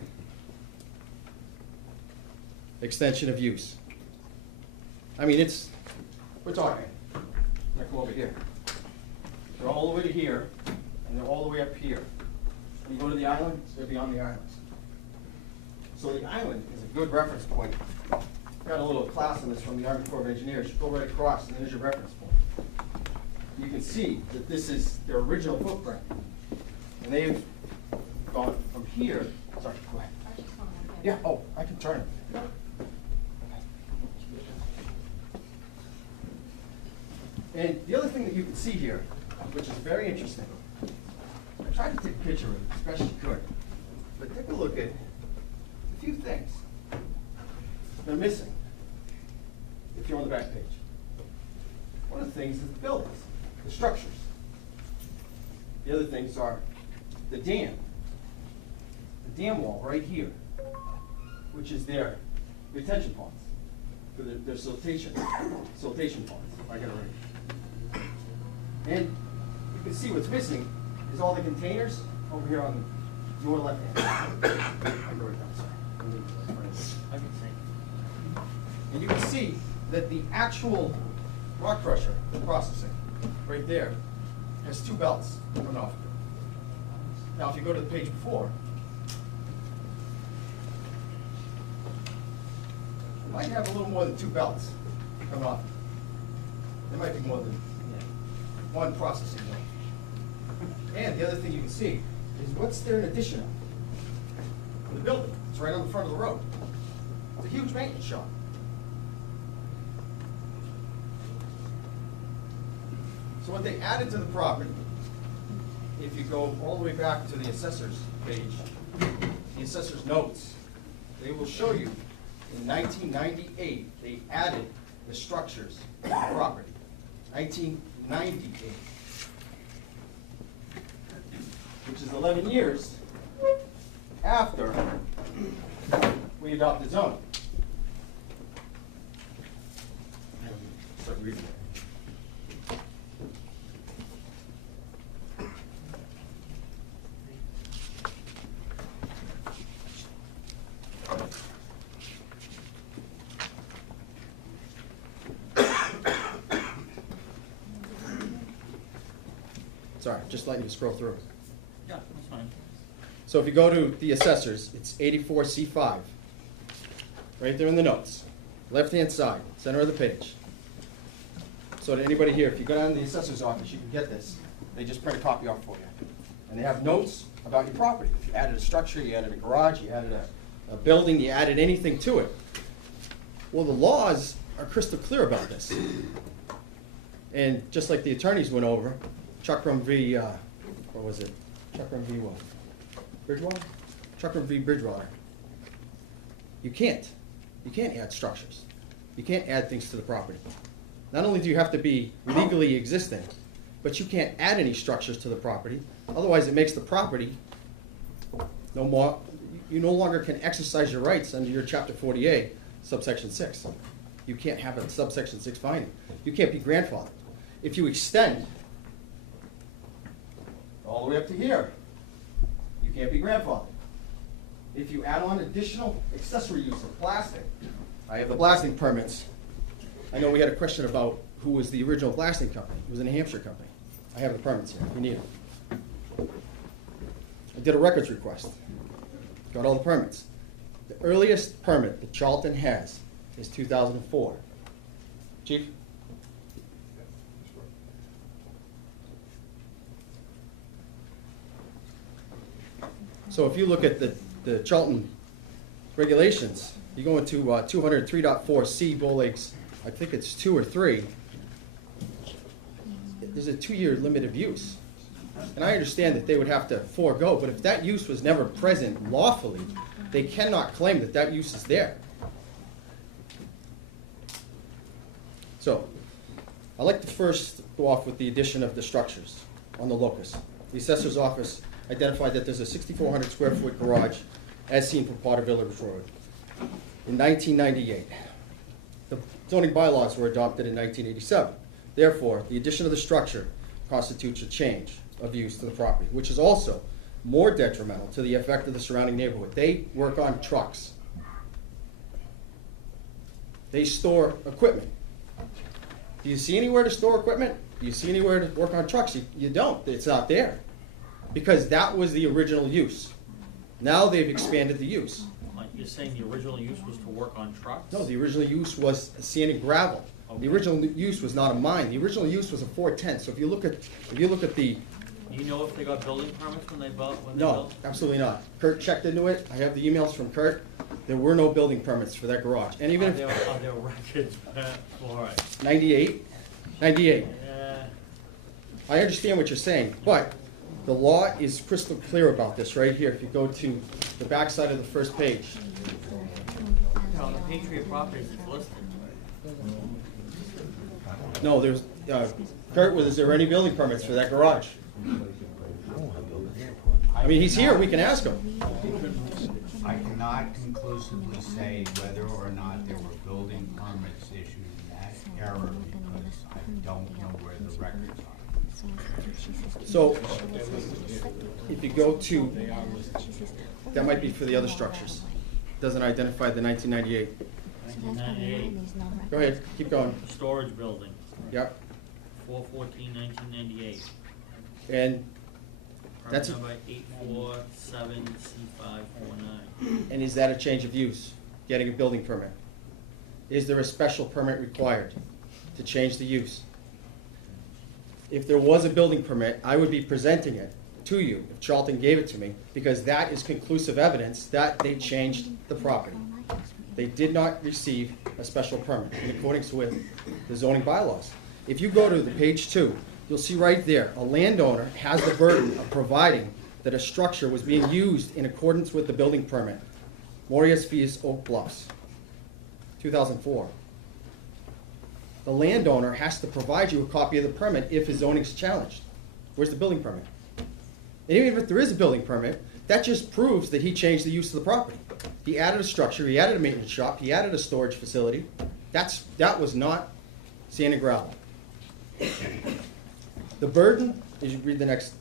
extension of use. I mean, we're talking, let's go over here. They're all the way to here, and they're all the way up here. When you go to the island, they're beyond the islands. So the island is a good reference point. Got a little class on this from the Army Corps of Engineers. You go right across, and there's your reference point. You can see that this is their original footprint. And they've gone from here, sorry, go ahead. Yeah, oh, I can turn it. And the other thing that you can see here, which is very interesting, I tried to take a picture of it as best you could, but take a look at a few things they're missing if you're on the back page. One of the things is the buildings, the structures. The other things are the dam wall right here, which is their retention ponds, for their siltation ponds. I got it right. And you can see what's missing is all the containers over here on your left hand. I go right down, sorry. I can see. And you can see that the actual rock crusher processing right there has 2 belts coming off. Now, if you go to the page before, you might have a little more than 2 belts coming off. There might be more than one processing belt. And the other thing you can see is what's there in addition of the building. It's right on the front of the road. It's a huge maintenance shop. So what they added to the property, if you go all the way back to the assessor's page, the assessor's notes, they will show you in 1998, they added the structures to the property. 1998, which is 11 years after we adopted zoning. Start reading it. Sorry, just letting you scroll through. Yeah, that's fine. So if you go to the assessors, it's 84C5. Right there in the notes. Left-hand side, center of the page. So to anybody here, if you go down to the assessor's office, you can get this. They just print a copy off for you. And they have notes about your property. If you added a structure, you added a garage, you added a building, you added anything to it. Well, the laws are crystal clear about this. And just like the attorneys went over, Chuckram v. What was it? Chuckram v. what? Bridgewater? Chuckram v. Bridgewater. You can't add structures. You can't add things to the property. Not only do you have to be legally existing, but you can't add any structures to the property. Otherwise, it makes the property no more, you no longer can exercise your rights under your chapter 40A, subsection 6. You can't have a subsection 6 finding. You can't be grandfathered. If you extend all the way up to here, you can't be grandfathered. If you add on additional accessory use of blasting, I have the blasting permits. I know we had a question about who was the original blasting company. It was a New Hampshire company. I have the permits here, if you need them. I did a records request. Got all the permits. The earliest permit that Charlton has is 2004. Chief? So if you look at the Charlton regulations, you go into 203.4C, Bull Lakes, I think it's 2 or 3. There's a 2-year limit of use. And I understand that they would have to forego, but if that use was never present lawfully, they cannot claim that that use is there. So, I'd like to first go off with the addition of the structures on the locus. The assessor's office identified that there's a 6,400 square foot garage as seen from Potter Village Road in 1998. The zoning bylaws were adopted in 1987. Therefore, the addition of the structure constitutes a change of use to the property, which is also more detrimental to the effect of the surrounding neighborhood. They work on trucks. They store equipment. Do you see anywhere to store equipment? Do you see anywhere to work on trucks? You don't. It's not there. Because that was the original use. Now they've expanded the use. Like you're saying the original use was to work on trucks? No, the original use was sand and gravel. Okay. The original use was not a mine. The original use was a 410. So if you look at the Do you know if they got building permits when they built? no, absolutely not. Kurt checked into it. I have the emails from Kurt. There were no building permits for that garage. And even Are there records for it? 98. Yeah. I understand what you're saying, but the law is crystal clear about this right here. If you go to the back side of the first page. On the Patriot Properties, it's listed. No, there's, Kurt, is there any building permits for that garage? I mean, he's here, we can ask him. I cannot conclusively say whether or not there were building permits issued in that era because I don't know where the records are. So, if you go to, that might be for the other structures. Doesn't identify the 1998. 1998, Go ahead, keep going. storage building, Yep. 4/14/1998. And Permit That's a- number 847C549. And is that a change of use, getting a building permit? Is there a special permit required to change the use? If there was a building permit, I would be presenting it to you, if Charlton gave it to me, because that is conclusive evidence that they changed the property. They did not receive a special permit in accordance with the zoning bylaws. If you go to the page 2, you'll see right there, a landowner has the burden of providing that a structure was being used in accordance with the building permit. Morias Vias Oak Bluffs, 2004. The landowner has to provide you a copy of the permit if his zoning is challenged. Where's the building permit? And even if there is a building permit, that just proves that he changed the use of the property. He added a structure, he added a maintenance shop, he added a storage facility. That was not sand and gravel. The burden, as you read the next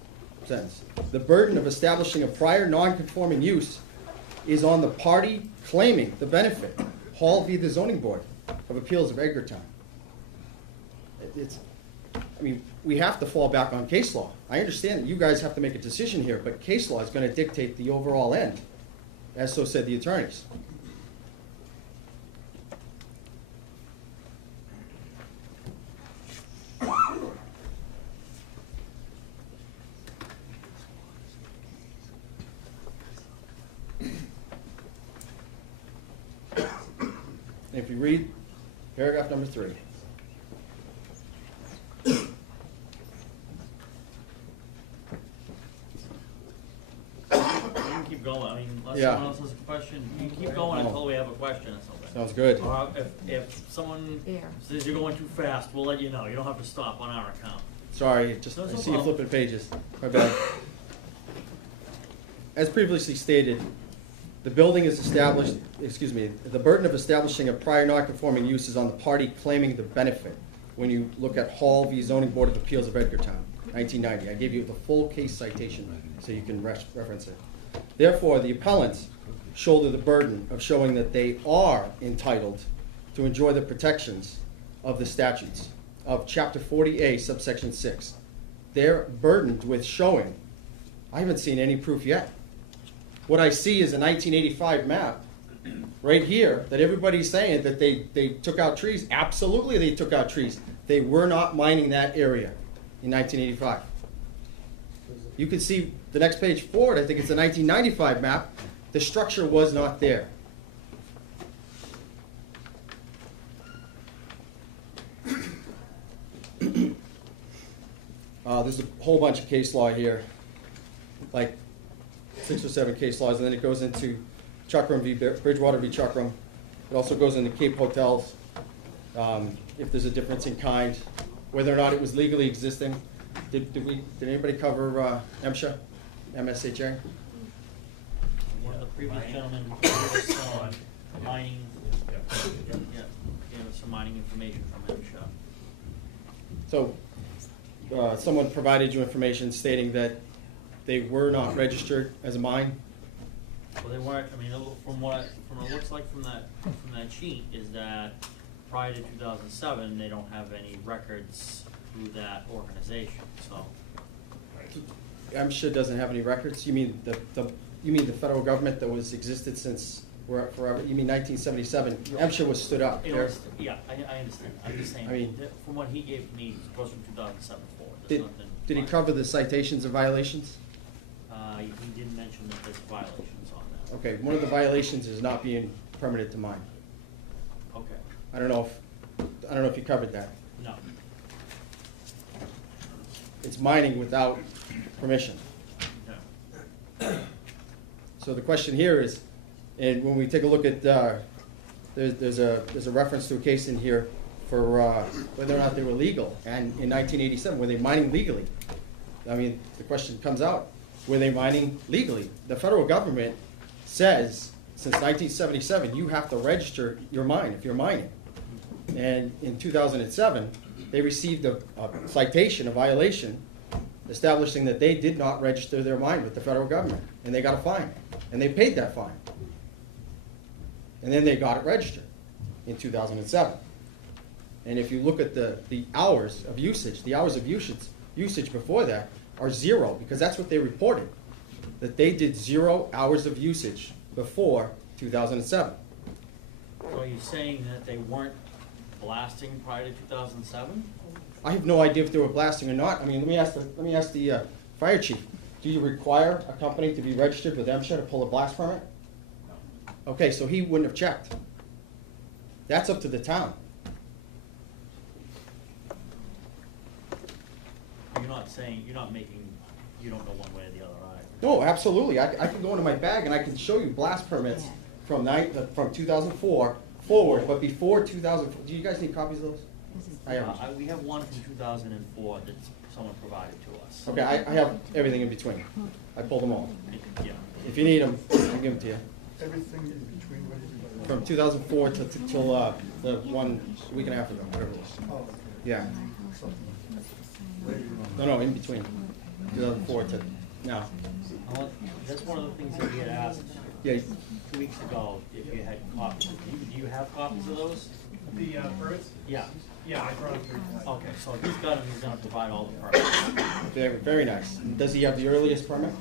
sentence, the burden of establishing a prior non-conforming use is on the party claiming the benefit, Hall v. the Zoning Board of Appeals of Edgartown. I mean, we have to fall back on case law. I understand that you guys have to make a decision here, but case law is going to dictate the overall end, as so said the attorneys. If you read paragraph number 3. You can keep going, I mean, unless Yeah. someone else has a question, you can keep going until we have a question or something. Sounds good. Or if someone says you're going too fast, we'll let you know, you don't have to stop on our account. Sorry, just I That's no see you problem. flipping pages. My bad. As previously stated, the building is established, excuse me, the burden of establishing a prior non-conforming use is on the party claiming the benefit. When you look at Hall v. Zoning Board of Appeals of Edgartown, 1990, I gave you the full case citation so you can reference it. Therefore, the appellants shoulder the burden of showing that they are entitled to enjoy the protections of the statutes of Chapter 40A, subsection 6. They're burdened with showing. I haven't seen any proof yet. What I see is a 1985 map right here that everybody's saying that they took out trees. Absolutely, they took out trees. They were not mining that area in 1985. You can see the next page forward, I think it's a 1995 map. The structure was not there. There's a whole bunch of case law here, like 6 or 7 case laws, and then it goes into Chuckram v. Bridgewater v. Chuckram. It also goes into Cape Hotels, if there's a difference in kind, whether or not it was legally existing. Did anybody cover MSHA, MSHA? One of the previous gentlemen gave us mining, gave us some mining information from MSHA. So, someone provided you information stating that they were not registered as a mine? Well, they weren't, I mean, from what it looks like from that sheet is that prior to 2007, they don't have any records through that organization, so. MSHA doesn't have any records? You mean the federal government that was existed since forever? You mean 1977? MSHA was stood up. It was, yeah, I understand. I'm just saying, I mean- that from what he gave me, it goes from 2007 forward. There's Did, nothing. did he cover the citations and violations? He did mention that there's violations on that. Okay, one of the violations is not being permitted to mine. Okay, I don't know if you covered that. no. It's mining without permission. No. So the question here is, and when we take a look at, there's a reference to a case in here for whether or not they were legal, and in 1987, were they mining legally? I mean, the question comes out, were they mining legally? The federal government says, since 1977, you have to register your mine if you're mining. And in 2007, they received a citation, a violation, establishing that they did not register their mine with the federal government, and they got a fine, and they paid that fine. And then they got it registered in 2007. And if you look at the hours of usage, the hours of usage before that are 0, because that's what they reported, that they did 0 hours of usage before 2007. So are you saying that they weren't blasting prior to 2007? I have no idea if they were blasting or not. I mean, let me ask the fire chief. Do you require a company to be registered with MSHA to pull a blast permit? Okay, so he wouldn't have checked. That's up to the town. You're not making, you don't know one way or the other either. No, absolutely. I can go into my bag and I can show you blast permits from 2004 forward, but before 2000. Do you guys need copies of those? I have. We have one from 2004 that someone provided to us. Okay, I have everything in between. I pulled them all. Yeah. If you need them, I'll give them to you. Everything in between what everybody. From 2004 till the one week and a half ago, whatever it was. Oh, okay. Yeah. Something later on. No, in between. 2004 to now. That's one of the things that we had asked Yeah. 2 weeks ago, if you had copies. Do you have copies of those? The permits? Yeah. Yeah, I brought them through. Okay, so he's got them, he's gonna provide all the permits. Very, very nice. Does he have the earliest permit?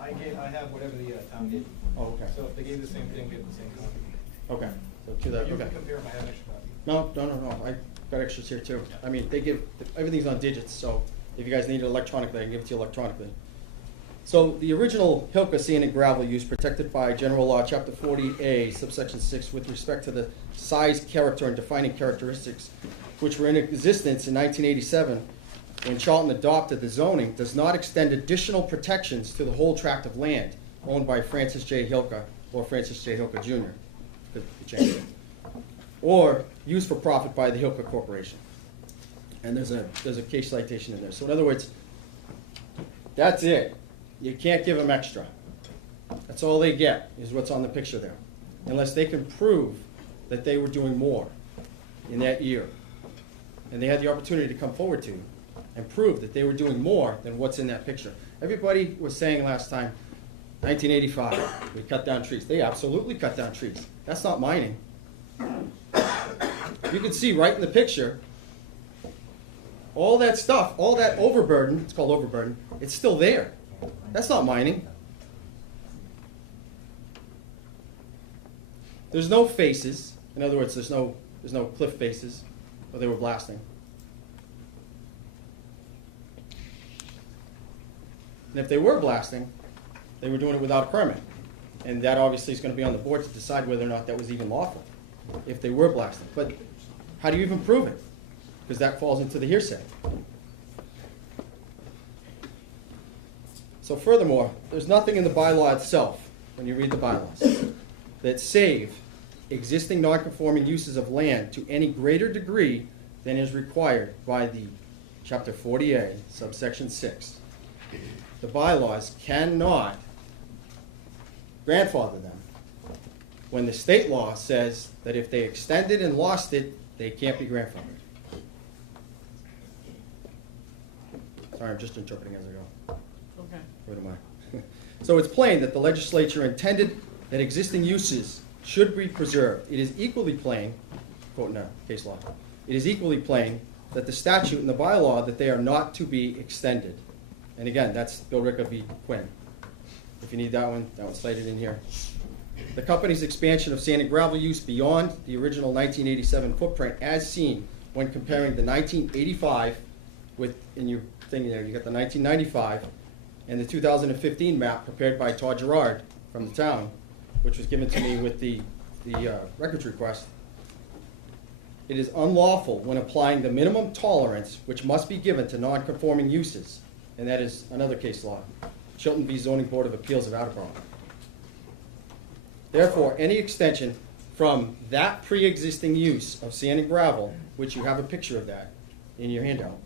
I have whatever the town gave. Oh, okay. So if they gave the same thing, we have the same copy. Okay. So to that. You Okay. can compare them, I have an extra copy. No. I got extras here too. I mean, they give, everything's on digits, so if you guys need it electronically, I can give it to you electronically. So the original Hilka sand and gravel use protected by General Law, Chapter 40A, subsection 6, with respect to the size, character, and defining characteristics, which were in existence in 1987 when Charlton adopted the zoning, does not extend additional protections to the whole tract of land owned by Francis J. Hilka or Francis J. Hilka Jr. Could change it. Or used for profit by the Hilka Corporation. And there's a case citation in there. So in other words, that's it. You can't give them extra. That's all they get, is what's on the picture there. Unless they can prove that they were doing more in that year. And they had the opportunity to come forward to and prove that they were doing more than what's in that picture. Everybody was saying last time, 1985, we cut down trees. They absolutely cut down trees. That's not mining. You can see right in the picture, all that stuff, all that overburden, it's called overburden, it's still there. That's not mining. There's no faces. In other words, there's no cliff faces where they were blasting. And if they were blasting, they were doing it without a permit. And that obviously is going to be on the board to decide whether or not that was even lawful, if they were blasting. But how do you even prove it? Because that falls into the hearsay. So furthermore, there's nothing in the bylaw itself, when you read the bylaws, that save existing non-conforming uses of land to any greater degree than is required by the Chapter 40A, subsection 6. The bylaws cannot grandfather them when the state law says that if they extended and lost it, they can't be grandfathered. Sorry, I'm just interpreting as I go. Okay. What am I? So it's plain that the legislature intended that existing uses should be preserved. It is equally plain, quoting a case law, it is equally plain that the statute and the bylaw that they are not to be extended. And again, that's Bill Ricca v. Quinn. If you need that one's cited in here. The company's expansion of sand and gravel use beyond the original 1987 footprint as seen when comparing the 1985 with, in your thing there, you got the 1995 and the 2015 map prepared by Todd Gerard from the town, which was given to me with the records request. It is unlawful when applying the minimum tolerance which must be given to non-conforming uses, and that is another case law, Chilton v. Zoning Board of Appeals of Attleboro. Therefore, any extension from that pre-existing use of sand and gravel, which you have a picture of that in your handout,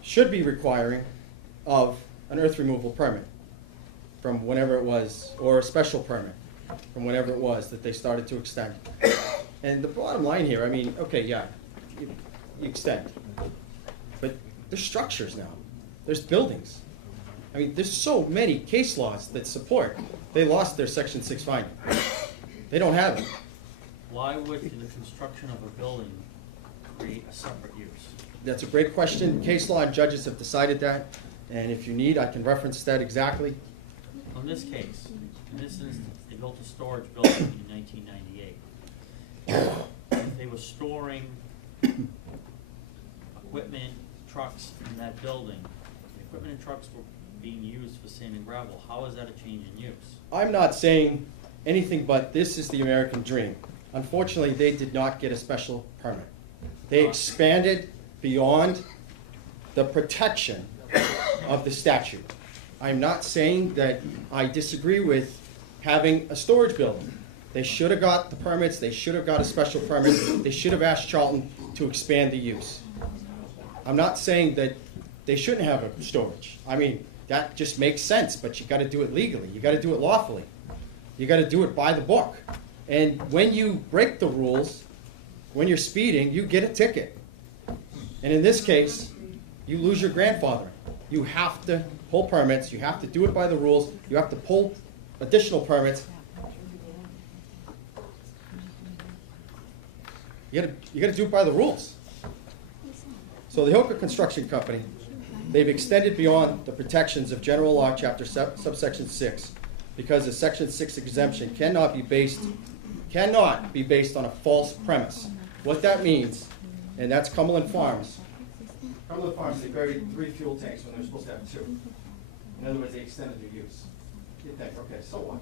should be requiring of an earth removal permit from whenever it was, or a special permit from whenever it was that they started to extend. And the bottom line here, I mean, okay, yeah, you extend, but there's structures now, there's buildings. I mean, there's so many case laws that support. They lost their Section 6 finding. They don't have it. Why would the construction of a building create a separate use? That's a great question. Case law and judges have decided that, and if you need, I can reference that exactly. On this case, in this instance, they built a storage building in 1998. They were storing equipment, trucks in that building. The equipment and trucks were being used for sand and gravel. How is that a change in use? I'm not saying anything but this is the American dream. Unfortunately, they did not get a special permit. They expanded beyond the protection of the statute. I'm not saying that I disagree with having a storage building. They should have got the permits, they should have got a special permit, they should have asked Charlton to expand the use. I'm not saying that they shouldn't have a storage. I mean, that just makes sense, but you gotta do it legally, you gotta do it lawfully. You gotta do it by the book. And when you break the rules, when you're speeding, you get a ticket. And in this case, you lose your grandfathering. You have to pull permits, you have to do it by the rules, you have to pull additional permits. You gotta do it by the rules. So the Hilker Construction Company, they've extended beyond the protections of General Law, Chapter subsection 6, because the Section 6 exemption cannot be based on a false premise. What that means, and that's Cumberland Farms. Cumberland Farms, they buried 3 fuel tanks when they were supposed to have 2. In other words, they extended their use. You think, okay, so what?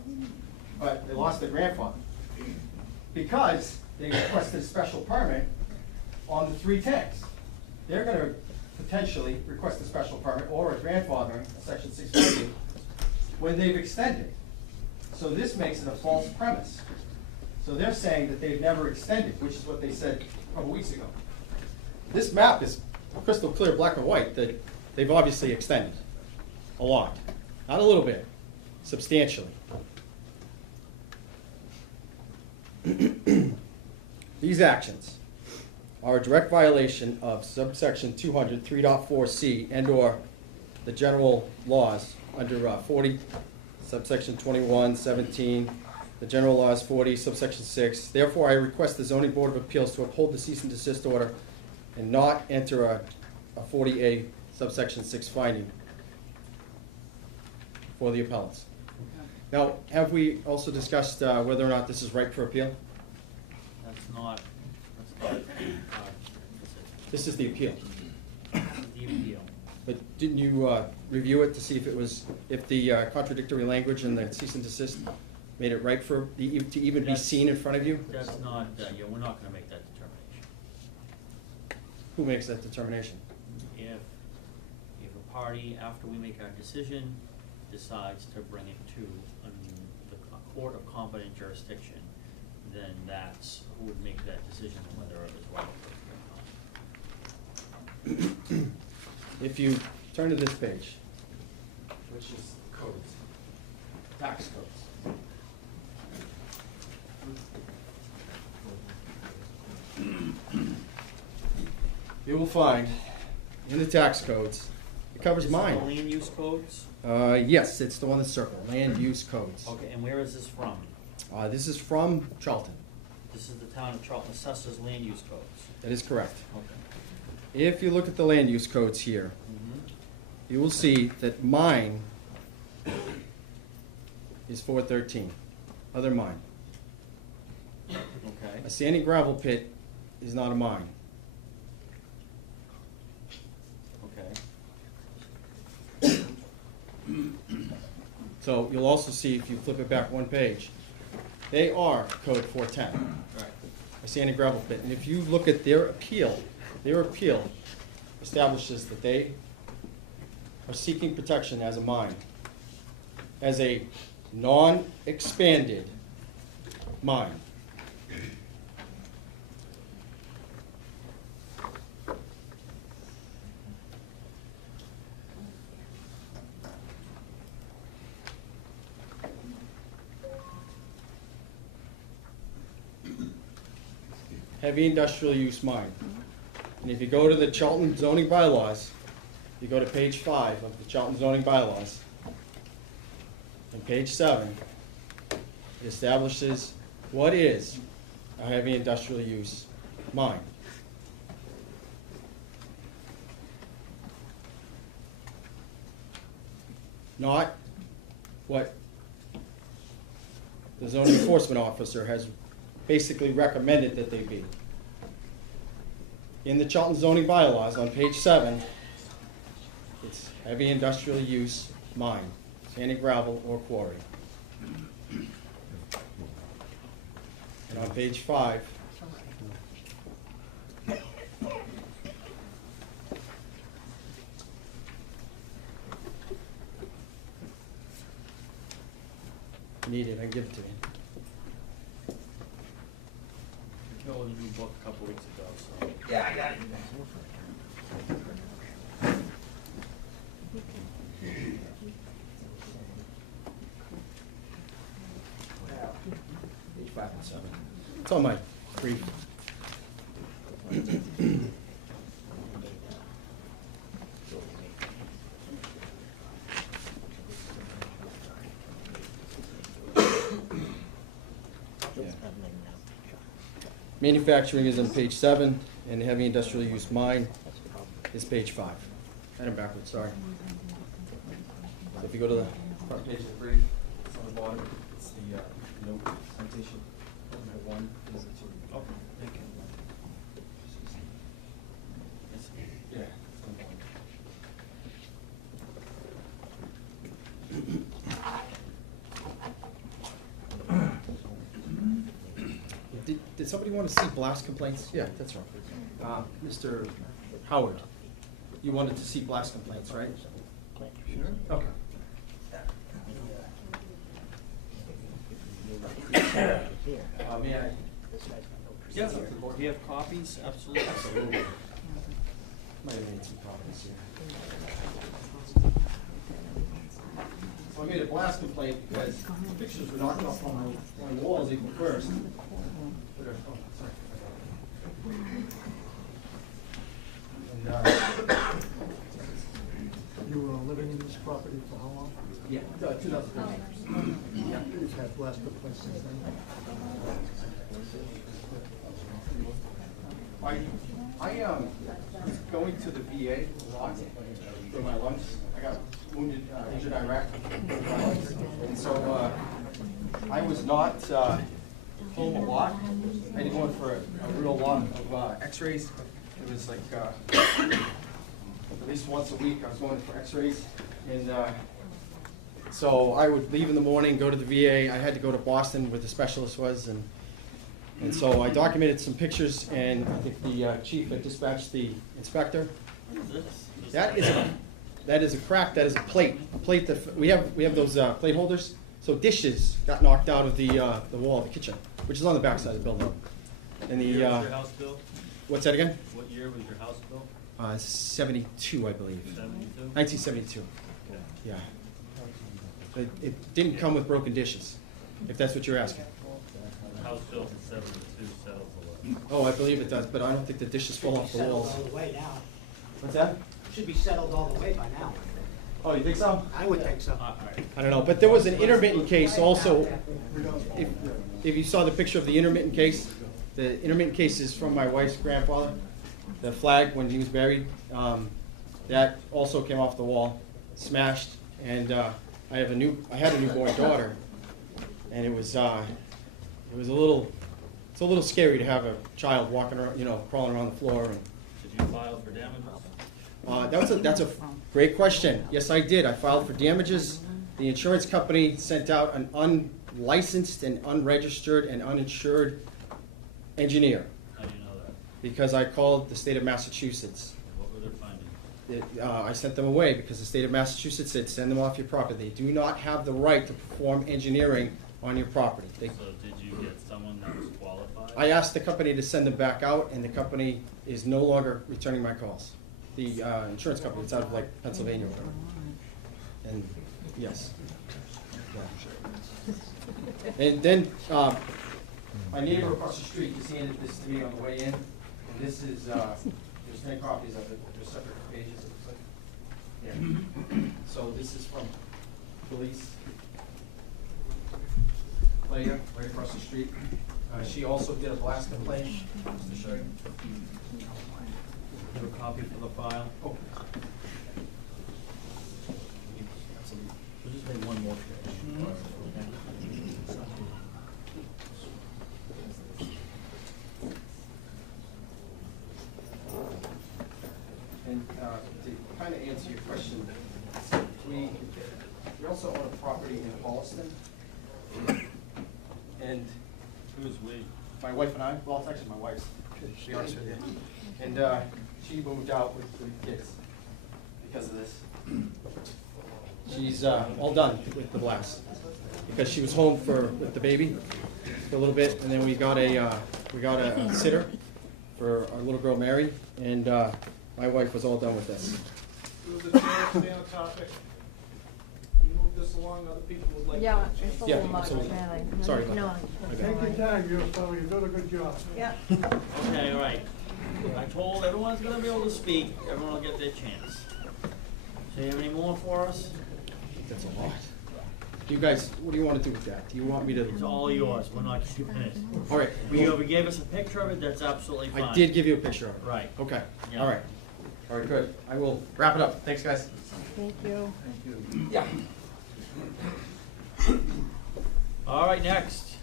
But they lost their grandfather. Because they requested a special permit on the 3 tanks. They're going to potentially request a special permit or a grandfathering, a Section 650, when they've extended. So this makes it a false premise. So they're saying that they've never extended, which is what they said a couple weeks ago. This map is crystal clear, black and white, that they've obviously extended. a lot, not a little bit, substantially. These actions are a direct violation of subsection 200, 3.4C, and/or the general laws under 40, subsection 21, 17, the general laws 40, subsection 6. Therefore, I request the zoning board of appeals to uphold the cease and desist order and not enter a 40A subsection 6 finding for the appellants. Now, have we also discussed whether or not this is ripe for appeal? That's not, This is the appeal. the appeal. But didn't you review it to see if it was, if the contradictory language in the cease and desist made it ripe for, to even be That's- seen in front of you? That's not, yeah, we're not gonna make that determination. Who makes that determination? If a party, after we make our decision, decides to bring it to a court of competent jurisdiction, then that's who would make that decision on whether it was right or not. If you turn to this page, which is codes, tax codes. You will find in the tax codes, it covers This is mine. the land use codes? Yes, it's the one that's circled, land use codes. Okay, and where is this from? This is from Charlton. This is the town of Charlton Assessors Land Use Codes. That is correct. Okay. If you look at the land use codes here, you will see that mine is 413, other mine. Okay. A sand and gravel pit is not a mine. Okay. So you'll also see, if you flip it back one page, they are code 410, Right. a sand and gravel pit. And if you look at their appeal establishes that they are seeking protection as a mine, as a non-expanded mine. Heavy industrial use mine. And if you go to the Charlton zoning bylaws, you go to page 5 of the Charlton zoning bylaws, and page 7, it establishes what is a heavy industrial use mine. Not what the zoning enforcement officer has basically recommended that they be. In the Charlton zoning bylaws, on page 7, it's heavy industrial use mine, sand and gravel or quarry. And on page 5, need it, I give it to you. Came out with a new book a couple weeks ago, so. Yeah, I got it. Page 5 and 7. It's on my brief. Manufacturing is on page 7, and heavy industrial use mine is page 5. And I'm backwards, sorry. So if you go to the front page of the brief, It's on the bottom, it's the note citation, number 1 is the 2. Okay, thank you. Yeah. it's on the bottom. Did somebody want to see blast complaints? Yeah, that's right. Mr. Howard, you wanted to see blast complaints, right? Sure. Okay. May I? Yeah, do you have copies? Absolutely. Might have made some copies here. So I made a blast complaint because the pictures were knocked off on the walls even first. And, You were living in this property for how long? yeah, 2013. Yeah. You've had blast complaints since then? I was going to the VA a lot for my lungs. I got wounded, injured in Iraq. And so, I was not, home a lot. I had to go in for a real lot of, x-rays. It was like, at least once a week I was going in for x-rays. And, So I would leave in the morning, go to the VA. I had to go to Boston where the specialist was, and so I documented some pictures, and I think the chief had dispatched the inspector. What is this? That is a crack, that is a plate that, we have those plate holders. So dishes got knocked out of the wall of the kitchen, which is on the back side of the building. And the, What year was your house built? what's that again? What year was your house built? 72, I believe. 72? 1972, yeah. It didn't come with broken dishes, if that's what you're asking. The house built in 72 settles a lot. Oh, I believe it does, but I don't think the dishes fall off the walls. Settled all the way now. What's that? Should be settled all the way by now. Oh, you think so? I would think so. I don't know, but there was an intermittent case also. If you saw the picture of the intermittent case, the intermittent case is from my wife's grandfather. The flag, when he was buried, that also came off the wall, smashed, and I had a newborn daughter, and it's a little scary to have a child walking around, crawling around the floor. And, Did you file for damages? that's a great question. Yes, I did. I filed for damages. The insurance company sent out an unlicensed and unregistered and uninsured engineer How do you know that? because I called the state of Massachusetts. What were their findings? I sent them away because the state of Massachusetts said send them off your property. They do not have the right to perform engineering on your property. So did you get someone that was qualified? I asked the company to send them back out, and the company is no longer returning my calls. The insurance company, it's out of like Pennsylvania or whatever. And yes. And then my neighbor across the street just handed this to me on the way in, and this is there's 10 copies of it. There's separate pages. It looks like. Yeah. So this is from police. Leah, right across the street. She also did a blast complaint. Just to show you. Have a copy for the file? Oh. We'll just make one more page. And to kind of answer your question, we also own a property in Holliston. And Who's we? my wife and I, well, it's actually my wife's, to be honest with you. And she moved out with 3 kids because of this. She's all done with the blast because she was home with the baby for a little bit, and then we got a sitter for our little girl Mary, and my wife was all done with this. Through the chair, stay on topic. You move this along, other people would like to. Yeah, it's a Yeah, little much, absolutely. really. Sorry about No, that. it's Okay. all right. time, beautiful, you did a good job. Yeah. Okay, all right. I told everyone's gonna be able to speak, everyone will get their chance. So you have any more for us? I think that's a lot. Do you guys, what do you want to do with that? Do you want me It's to? all yours, we're not keeping it. All right. We gave us a picture of it, that's absolutely fine. I did give you a picture of it. Right. Okay, Yeah. all right. All right, good. I will wrap it up. Thanks, guys. Thank you. Yeah. All right, next.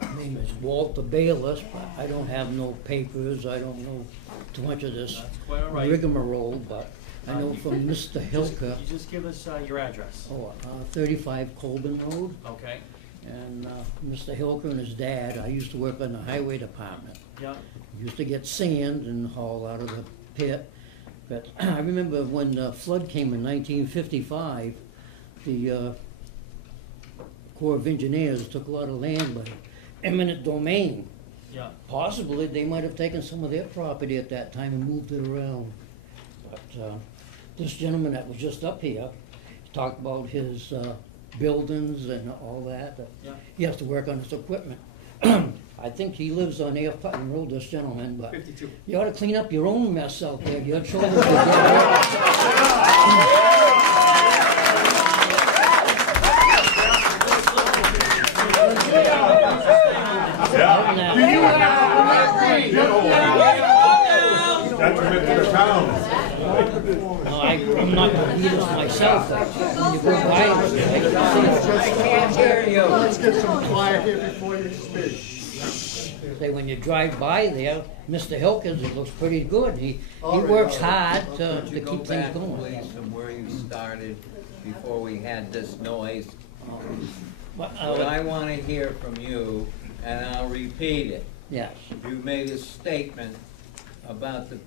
My name is Walter Bayless, but I don't have no papers, I don't know too much of this That's quite all right. rigmarole, but I know from Mr. Hilka, You just give us your address. 35 Colburn Road, Okay, and Mr. Hilka and his dad, I used to work in the highway department. yeah, Used to get sand and haul out of the pit, but I remember when the flood came in 1955, the Corps of Engineers took a lot of land by eminent domain. yeah. Possibly, they might have taken some of their property at that time and moved it around. But this gentleman that was just up here talked about his buildings and all that. Yeah. He has to work on his equipment. I think he lives on A.F. Putnam Road, this gentleman, but 52. you ought to clean up your own mess out there. Your children. Detriment to the town. No, I'm not gonna do this myself, but when you go by it, I can't hear you. Let's get some quiet here before you speak. say when you drive by there, Mr. Hilkins, it looks pretty good. He All right, works all right. hard to Could you go keep things back, going. please, from where you started before we had this noise? What, What I wanna hear from you, and I'll repeat it. yes, You made a statement about the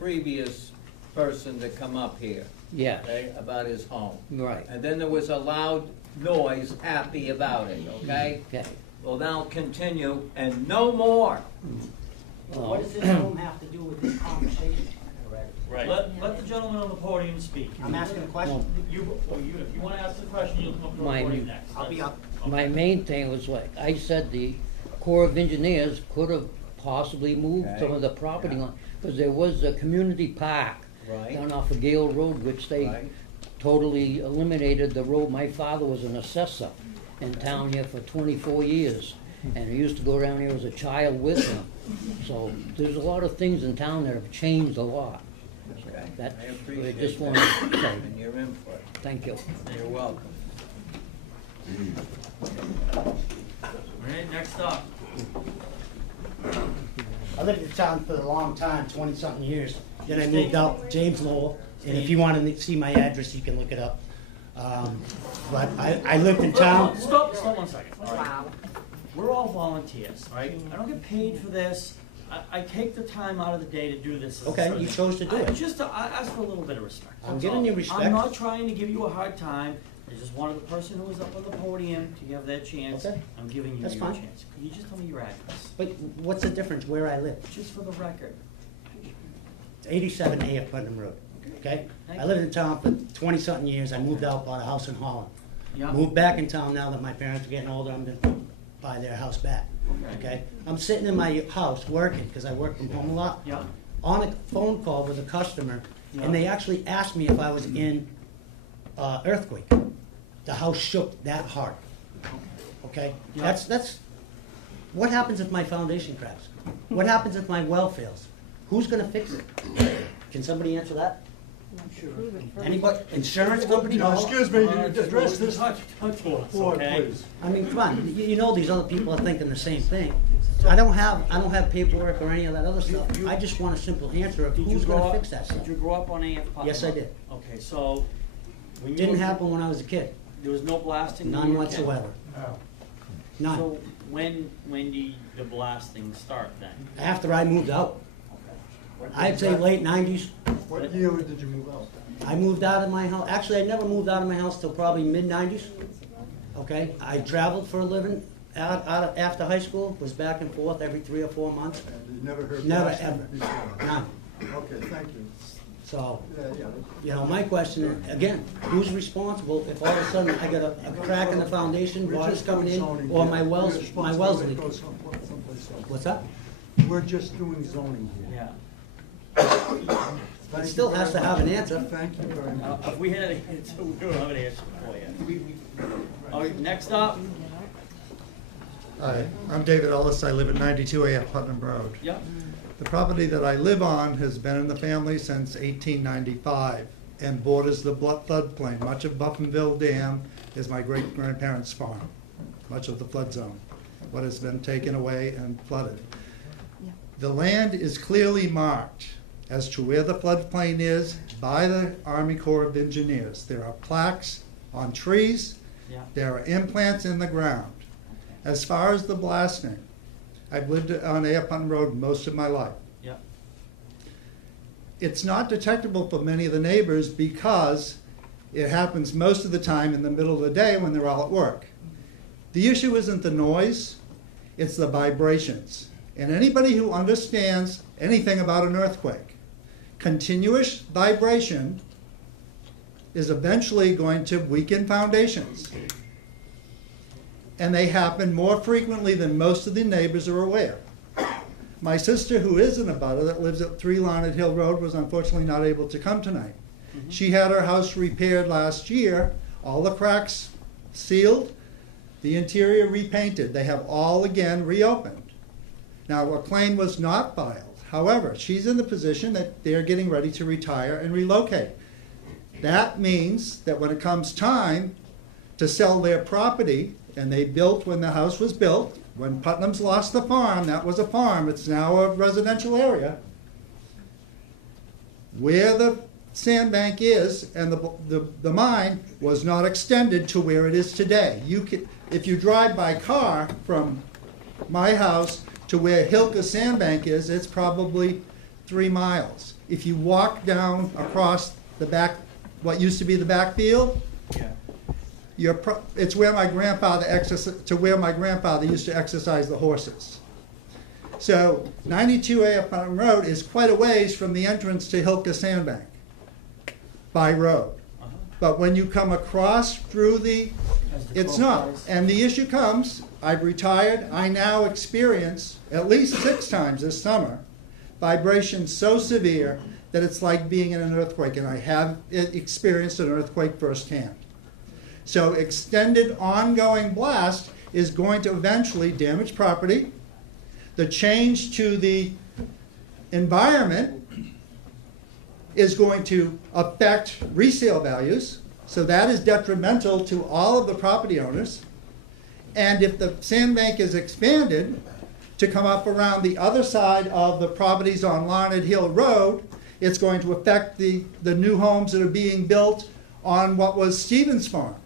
previous person to come up here, yes, okay, about his home. right, And then there was a loud noise happy about it, okay? okay. Well, now continue, and no more. What does this home have to do with this conversation? Right. Let the gentleman on the podium speak. I'm asking a question. If you wanna ask the question, you'll come up to the Mine. podium next. I'll be up. My main thing was like, I said the Corps of Engineers could have possibly moved some of the property Yeah. line, because there was a community park Right. down off of Gale Road, which they Right. totally eliminated the road. My father was an assessor in town here for 24 years, and I used to go down here as a child with him. So there's a lot of things in town that have changed a lot. Okay, That's I what I appreciate just that, wanted to say. and your input. Thank you. You're welcome. All right, next up. I lived in town for a long time, 20-something years. Then I moved out, James Lowell, and if you want to see my address, you can look it up. But I lived in town. Stop 1 second. All right. We're all volunteers, right? I don't get paid for this. I take the time out of the day to do this. as a Okay, you citizen. chose to do it. I ask for a little bit of respect. I'm that's giving all. you respect. I'm not trying to give you a hard time. I just wanted the person who was up on the podium to have their chance. Okay. I'm giving you That's your fine. chance. Could you just tell me your address? But what's the difference where I live? Just for the record. 87 A.F. Putnam Road, okay? Thank I lived in town for 20-something years. I moved out, bought a house in Holland. Yeah. Moved back in town now that my parents are getting older, I'm gonna buy their house back, okay? I'm sitting in my house working, because I work from home a lot. Yeah. On a phone call with a customer, and they actually asked me if I was in earthquake. The house shook that hard, okay? Yeah. That's, what happens if my foundation cracks? What happens if my well fails? Who's gonna fix it? Can somebody answer that? Anybody, insurance company? No, excuse me, you address this Talk to us, board, okay? please. I mean, come on, you know these other people are thinking the same thing. I don't have paperwork or any of that other stuff. I just want a simple answer of Did you who's grow gonna up? fix that stuff. Did you grow up on A.F. Putnam? Yes, I did. Okay, so. when you Didn't were- happen when I was a kid, There was no blasting? when none you were a kid? whatsoever. None. So when did the blasting start then? After I moved out, I'd say late 90s. What year did you move out? I moved out of my house, actually, I never moved out of my house till probably mid-90s. Okay, I traveled for a living after high school, was back and forth every 3 or 4 months. And you never heard Never, blasting ever. before? None. Okay, thank you. So, Yeah. you know, my question, is, again, who's responsible if all of a sudden I get a crack in the foundation, We're water's just coming doing in, zoning or here. my wells Responsibility leaking? goes someplace else. What's that? We're just doing zoning here. Yeah. Thank It still you has to very have an much. answer. Thank you very much. If we had an answer, we don't have an answer for you. All right, next up. Hi, I'm David Ellis. I live at 92 A.F. Putnam Road. Yep. The property that I live on has been in the family since 1895 and borders the floodplain. Much of Buffinville Dam is my great-grandparents' farm, much of the flood zone, what has been taken away and flooded. The land is clearly marked as to where the floodplain is by the Army Corps of Engineers. There are plaques on trees. Yeah. There are implants in the ground. As far as the blasting, I've lived on A.F. Putnam Road most of my life. Yep. It's not detectable for many of the neighbors because it happens most of the time in the middle of the day when they're all at work. The issue isn't the noise, it's the vibrations. And anybody who understands anything about an earthquake continuous vibration is eventually going to weaken foundations. And they happen more frequently than most of the neighbors are aware. My sister, who is in a butter that lives at 3 Larned Hill Road, was unfortunately not able to come tonight. She had her house repaired last year, all the cracks sealed, the interior repainted. They have all again reopened. Now, a claim was not filed. However, she's in the position that they're getting ready to retire and relocate. That means that when it comes time to sell their property, and they built when the house was built, when Putnam's lost the farm, that was a farm, it's now a residential area, where the sandbank is and the mine was not extended to where it is today. If you drive by car from my house to where Hilka Sandbank is, it's probably 3 miles. If you walk down across the back, what used to be the backfield, it's where my grandfather used to exercise the horses. So 92A of Putnam Road is quite a ways from the entrance to Hilka Sandbank by road. But when you come across through it's not. And the issue comes, I've retired, I now experience at least 6 times this summer vibrations so severe that it's like being in an earthquake, and I have experienced an earthquake firsthand. So extended ongoing blast is going to eventually damage property. The change to the environment is going to affect resale values. So that is detrimental to all of the property owners. And if the sandbank is expanded to come up around the other side of the properties on Larned Hill Road, it's going to affect the new homes that are being built on what was Stevens Farm.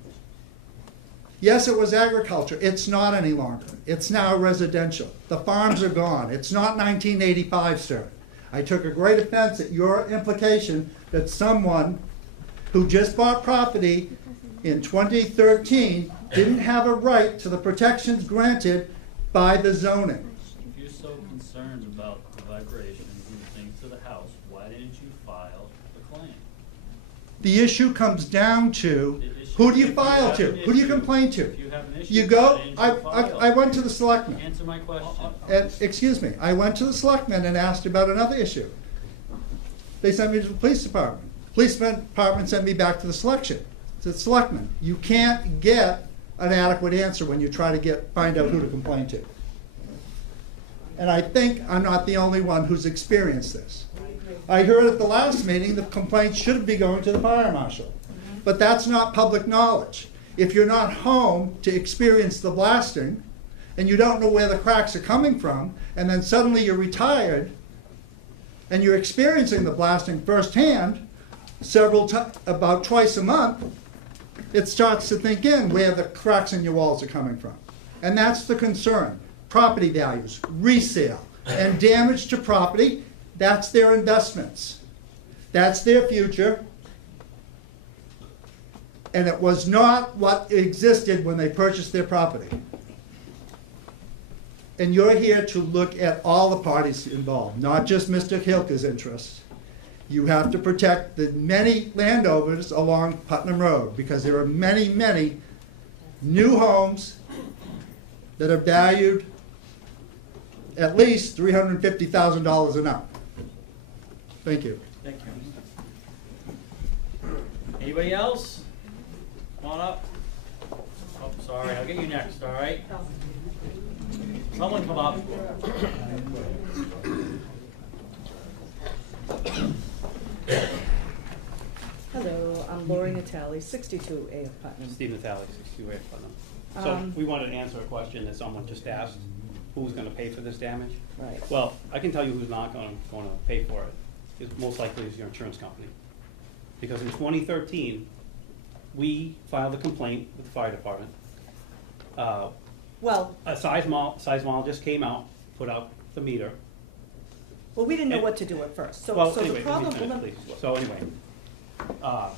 Yes, it was agriculture. It's not any longer. It's now residential. The farms are gone. It's not 1985, sir. I took a great offense at your implication that someone who just bought property in 2013 didn't have a right to the protections granted by the zoning. If you're so concerned about the vibrations and things to the house, why didn't you file the claim? The issue comes down to, who do you file to? Who do you complain to? If you have an issue, You go, why didn't you file? I went to the selectmen. Answer my question. Excuse me, I went to the selectmen and asked about another issue. They sent me to the police department. Police department sent me back to the selectmen. You can't get an adequate answer when you try to find out who to complain to. And I think I'm not the only one who's experienced this. I heard at the last meeting the complaint should be going to the fire marshal. But that's not public knowledge. If you're not home to experience the blasting, and you don't know where the cracks are coming from, and then suddenly you're retired, and you're experiencing the blasting firsthand, about twice a month, it starts to think in where the cracks in your walls are coming from. And that's the concern. Property values, resale, and damage to property, that's their investments. That's their future. And it was not what existed when they purchased their property. And you're here to look at all the parties involved, not just Mr. Hilka's interests. You have to protect the many landowners along Putnam Road, because there are many, many new homes that are valued at least $350,000 and up. Thank you. Thank you. Anybody else? Come on up. Oh, sorry, I'll get you next, all right? Someone come up. Hello, I'm Lori Natale, 62A of Putnam. Steve Natale, 62A of Putnam. So we wanted to answer a question that someone just asked, who's gonna pay for this damage? Right. Well, I can tell you who's not gonna pay for it. It's most likely is your insurance company. Because in 2013, we filed a complaint with the fire department. Well, A seismologist came out, put out the meter. well, we didn't know what to do at first, so, Well, so anyway, the problem. let me finish, please. So anyway, Go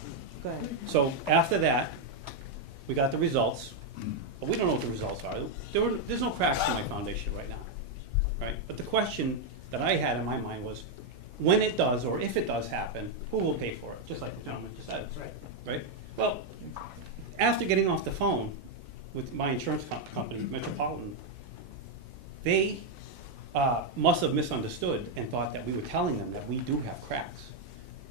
ahead. so after that, we got the results, but we don't know what the results are. There's no cracks in my foundation right now, right? But the question that I had in my mind was, when it does, or if it does happen, who will pay for it, just like the gentleman just said. Right. Right? Well, after getting off the phone with my insurance company, Metropolitan, they must have misunderstood and thought that we were telling them that we do have cracks.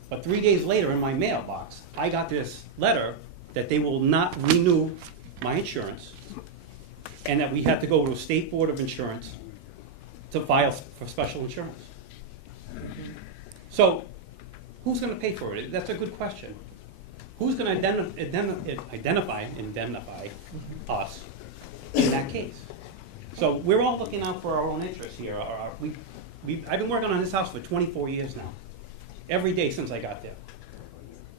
But 3 days later in my mailbox, I got this letter that they will not renew my insurance and that we had to go to a state board of insurance to file for special insurance. So who's gonna pay for it? That's a good question. Who's gonna indemnify us in that case? So we're all looking out for our own interests here. I've been working on this house for 24 years now, every day since I got there.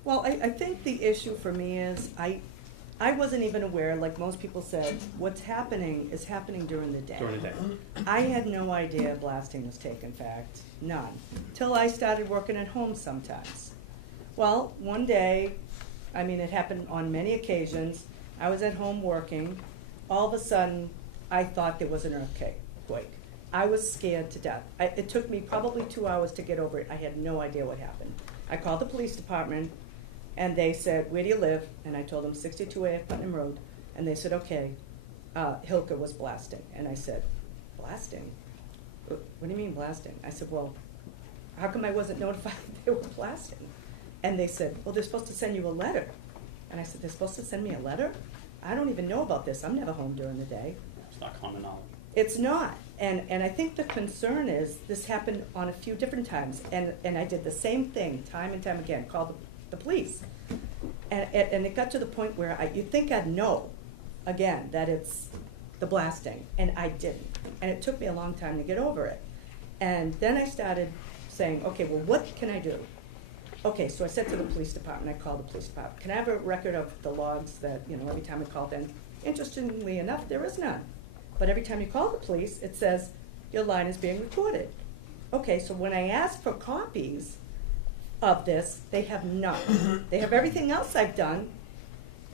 Well, I think the issue for me is, I wasn't even aware, like most people said, what's happening is happening during the day. During the day. I had no idea blasting was taking effect, none, till I started working at home sometimes. Well, one day, I mean, it happened on many occasions, I was at home working, all of a sudden, I thought there was an earthquake. I was scared to death. It took me probably 2 hours to get over it. I had no idea what happened. I called the police department, and they said, where do you live? And I told them 62A Putnam Road. And they said, okay, Hilka was blasting. And I said, blasting? What do you mean blasting? I said, well, how come I wasn't notified they were blasting? And they said, well, they're supposed to send you a letter. And I said, they're supposed to send me a letter? I don't even know about this. I'm never home during the day. It's not common knowledge. It's not. And I think the concern is, this happened on a few different times. And I did the same thing time and time again, called the police. And it got to the point where you'd think I'd know, again, that it's the blasting. And I didn't. And it took me a long time to get over it. And then I started saying, okay, well, what can I do? Okay, so I said to the police department, I called the police department, can I have a record of the logs that, every time I called in? Interestingly enough, there is none. But every time you call the police, it says, your line is being recorded. Okay, so when I ask for copies of this, they have none. They have everything else I've done,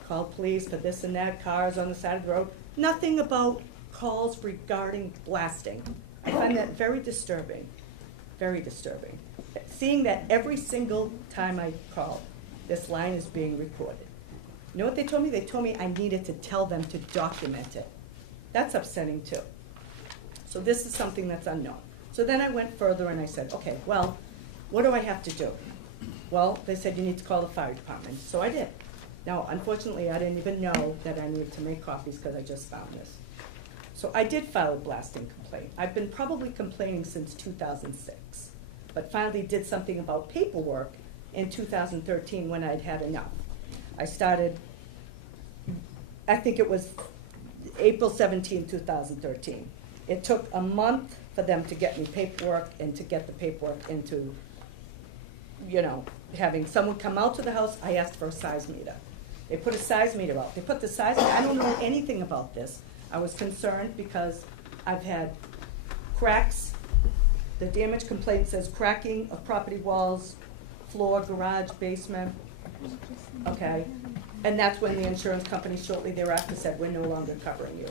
called police for this and that, cars on the side of the road, nothing about calls regarding blasting. I find that very disturbing, very disturbing. Seeing that every single time I call, this line is being recorded. You know what they told me? They told me I needed to tell them to document it. That's upsetting too. So this is something that's unknown. So then I went further and I said, okay, well, what do I have to do? Well, they said you need to call the fire department. So I did. Now, unfortunately, I didn't even know that I needed to make copies because I just found this. So I did file a blasting complaint. I've been probably complaining since 2006, but finally did something about paperwork in 2013 when I'd had enough. I started, I think it was April 17, 2013. It took a month for them to get me paperwork and to get the paperwork into, having someone come out to the house. I asked for a size meter. They put a size meter out. They put the size meter, I don't know anything about this. I was concerned because I've had cracks. The damage complaint says cracking of property walls, floor, garage, basement. Okay, and that's when the insurance company shortly thereafter said, we're no longer covering you.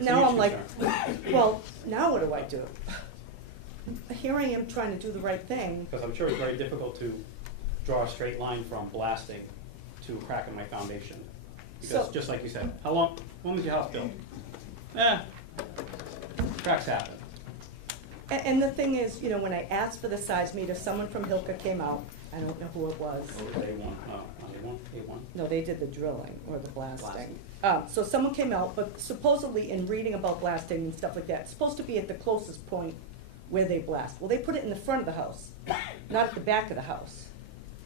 Now I'm like, well, now what do I do? Here I am trying to do the right thing. Because I'm sure it's very difficult to draw a straight line from blasting to a crack in my foundation. Because just like you said, when was your house built? Cracks happen. And the thing is, when I asked for the size meter, someone from Hilka came out. I don't know who it was. Oh, it was A1, A1? No, they did the drilling or the blasting. So someone came out, but supposedly in reading about blasting and stuff like that, it's supposed to be at the closest point where they blast. Well, they put it in the front of the house, not at the back of the house.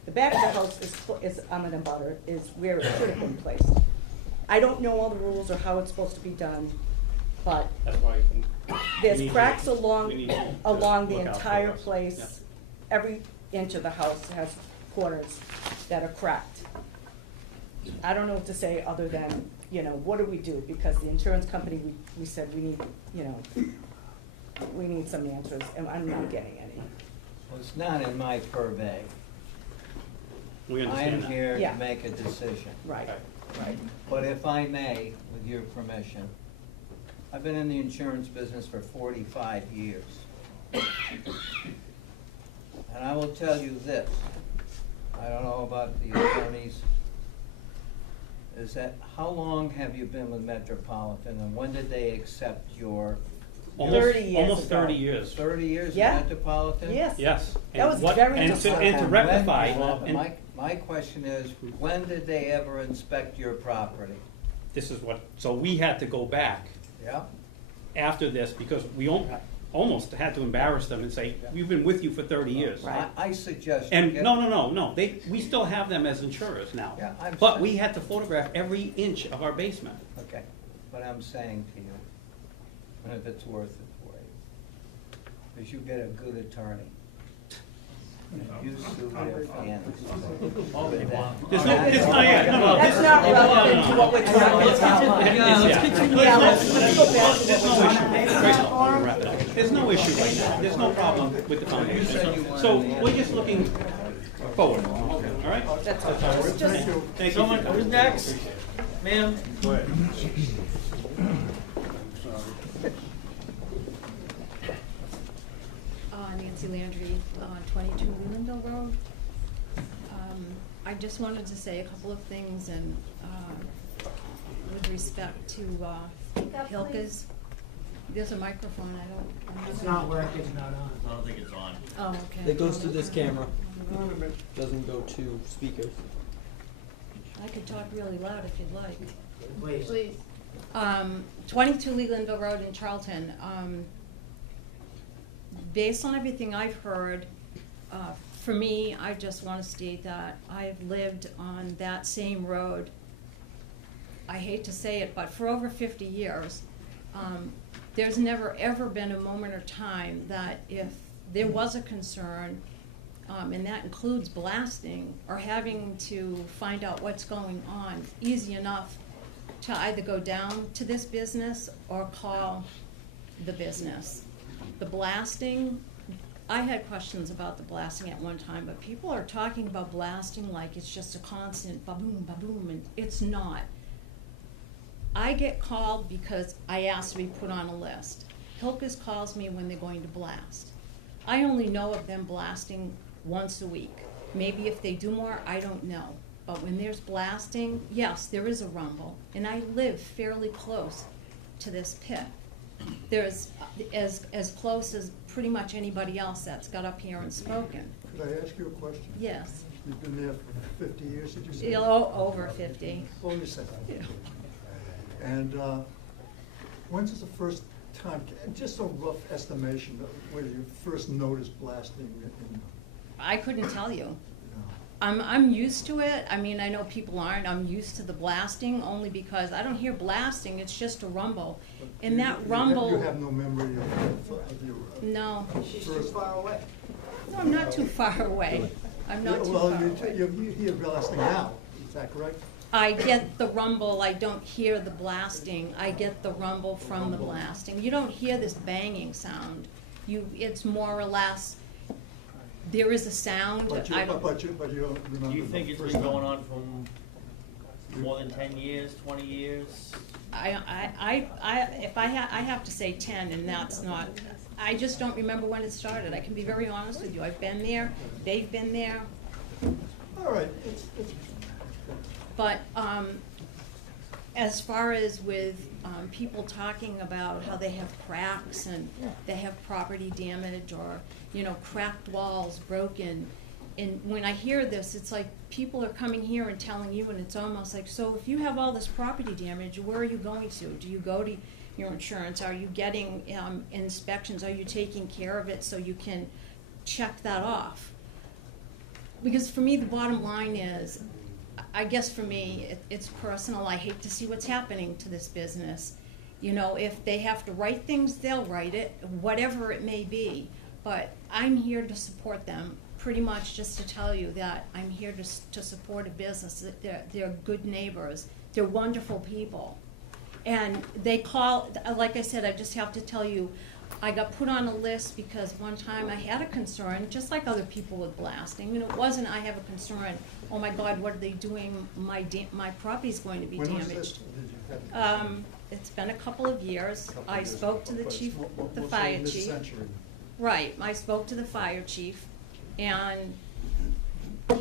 The back of the house is I'm an abutter, is where it should have been placed. I don't know all the rules or how it's supposed to be done, but That's why there's cracks along the the entire place. Yeah. Every inch of the house has corners that are cracked. I don't know what to say other than, what do we do? Because the insurance company, we said we need, we need some answers, and I'm not getting any. Well, it's not in my purvey. We I understand am that. here Yeah. to make a decision. Right. Right. But if I may, with your permission, I've been in the insurance business for 45 years. And I will tell you this, I don't know about the attorneys, is that how long have you been with Metropolitan and when did they accept your? Almost- 30 years Almost ago. 30 years. 30 years Yeah. with Metropolitan? Yes. Yes. That was what- very and to, and to And rectify, when- and My question is, when did they ever inspect your property? this is what, so we had to go back Yeah? after this because we almost had to embarrass them and say, we've been with you for 30 years. I suggest. And you get- no, we still have them as insurers now. Yeah, I'm But saying- we had to photograph every inch of our basement. Okay, but I'm saying to you, and if it's worth it for you, is you get a good attorney. And you sue their families. There's no, it's not yet, no, That's this- not no, relevant to what we're no, talking let's about. continue- Yeah, let's yeah. continue. Let's Yeah, not- let's go back to There's what no we're issue. talking about. Grace, I'll wrap it up. There's no issue right now, there's no problem with the foundation. So we're just looking forward, all right? That's all. all. It's just- Thank you. Someone, who's next? Ma'am? Go ahead. Nancy Landry, 22 Lelandville Road. I just wanted to say a couple of things and with respect to Hilka's. There's a microphone, I don't. It's not working, it's not on. I don't think it's on. Oh, okay. It goes to this camera. Doesn't go to speakers. I could talk really loud if you'd like. Please. 22 Lelandville Road in Charlton. Based on everything I've heard, for me, I just want to state that I've lived on that same road, I hate to say it, but for over 50 years. There's never ever been a moment or time that if there was a concern, and that includes blasting or having to find out what's going on, easy enough to either go down to this business or call the business. The blasting, I had questions about the blasting at one time, but people are talking about blasting like it's just a constant ba-boom, ba-boom, and it's not. I get called because I asked to be put on a list. Hilka's calls me when they're going to blast. I only know of them blasting once a week. Maybe if they do more, I don't know. But when there's blasting, yes, there is a rumble, and I live fairly close to this pit. There's as close as pretty much anybody else that's got up here and spoken. Could I ask you a question? Yes. You've been there for 50 years, did you say? Over 50. Oh, you said that. Yeah. And when's the first time, just a rough estimation of where you first noticed blasting in, I couldn't tell you. you know? I'm used to it. I mean, I know people aren't. I'm used to the blasting only because I don't hear blasting. It's just a rumble. And that rumble. You have no memory of your No. She's too far away. No, I'm not too far away. I'm not too Well, far away. you hear blasting now, is that correct? I get the rumble. I don't hear the blasting. I get the rumble from the blasting. You don't hear this banging sound. It's more or less. There is a sound. But you I don't. don't remember. Do you think the it's first been time? going on for more than 10 years, 20 years? If I have to say 10, and that's not. I just don't remember when it started. I can be very honest with you. I've been there. They've been there. All right. But as far as with people talking about how they have cracks and they have property damage or, cracked walls, broken, and when I hear this, it's like people are coming here and telling you, and it's almost like, so if you have all this property damage, where are you going to? Do you go to your insurance? Are you getting inspections? Are you taking care of it so you can check that off? Because for me, the bottom line is, I guess for me, it's personal. I hate to see what's happening to this business. If they have to write things, they'll write it, whatever it may be. But I'm here to support them, pretty much just to tell you that I'm here to support a business. They're good neighbors. They're wonderful people. And they call, like I said, I just have to tell you, I got put on a list because one time I had a concern, just like other people with blasting. It wasn't I have a concern, oh my God, what are they doing? My property's going to be When was damaged. this? Did you have It's been a couple of years. I spoke to the chief, the We'll say fire chief. mid-century. Right, I spoke to the fire chief, and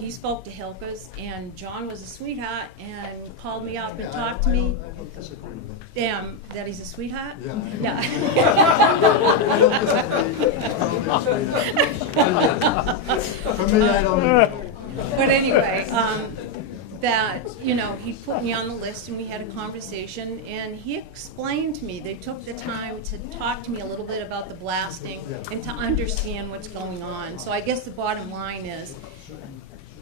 he spoke to Hilka's, and John was a sweetheart, and called me up and talked to me. I don't disagree with it. Damn, that he's a sweetheart? Yeah. Yeah. For me, I don't. But anyway, that, you know, he put me on the list and we had a conversation and he explained to me, they took the time to talk to me a little bit about the blasting and to understand what's going on. So I guess the bottom line is,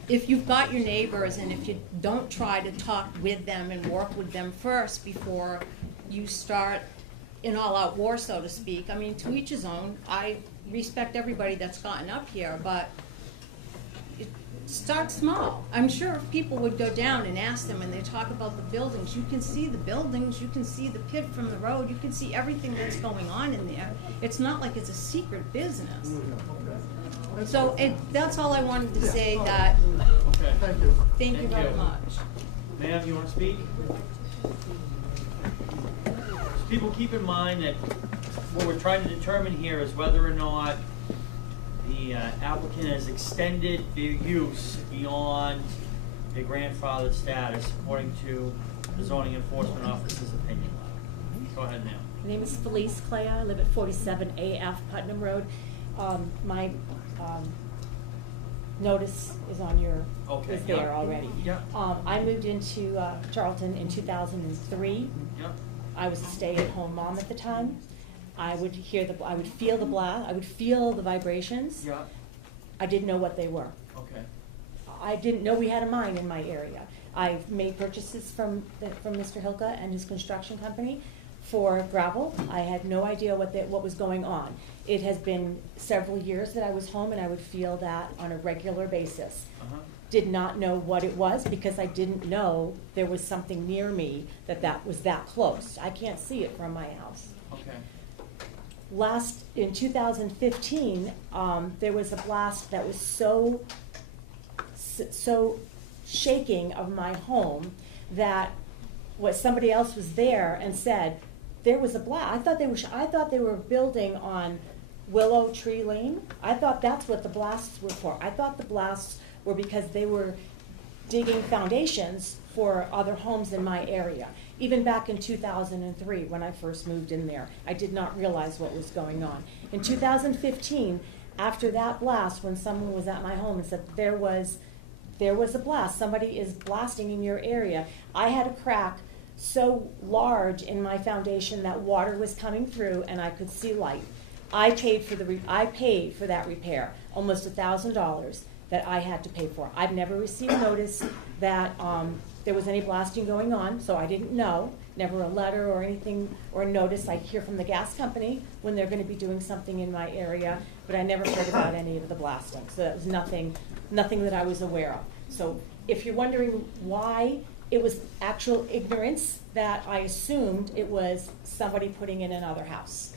if you've got your neighbors and if you don't try to talk with them and work with them first before you start an all-out war, so to speak, I mean, to each his own. I respect everybody that's gotten up here, but start small. I'm sure if people would go down and ask them and they talk about the buildings, you can see the buildings, you can see the pit from the road, you can see everything that's going on in there. It's not like it's a secret business. So that's all I wanted to say, that, Okay. Thank you. thank you very much. Ma'am, you wanna speak? People keep in mind that what we're trying to determine here is whether or not the applicant has extended their use beyond their grandfathered status according to the zoning enforcement officer's opinion. Go ahead now. My name is Felice Clay. I live at 47 AF Putnam Road. My notice is on your, Okay, is there yeah. already. Yeah. I moved into Charlton in 2003. Yep. I was a stay-at-home mom at the time. I would feel the blast, I would feel the vibrations. Yeah. I didn't know what they were. Okay. I didn't know we had a mine in my area. I've made purchases from Mr. Hilka and his construction company for gravel. I had no idea what was going on. It has been several years that I was home and I would feel that on a regular basis. Uh-huh. Did not know what it was because I didn't know there was something near me that was that close. I can't see it from my house. Okay. In 2015, there was a blast that was so shaking of my home that somebody else was there and said there was a blast. I thought they were building on Willow Tree Lane. I thought that's what the blasts were for. I thought the blasts were because they were digging foundations for other homes in my area. Even back in 2003, when I first moved in there, I did not realize what was going on. In 2015, after that blast, when someone was at my home and said there was a blast, somebody is blasting in your area, I had a crack so large in my foundation that water was coming through and I could see light. I paid for that repair, almost $1,000 that I had to pay for. I've never received notice that there was any blasting going on, so I didn't know. Never a letter or anything or a notice. I hear from the gas company when they're going to be doing something in my area, but I never heard about any of the blasting. So that was nothing that I was aware of. So if you're wondering why, it was actual ignorance that I assumed it was somebody putting in another house.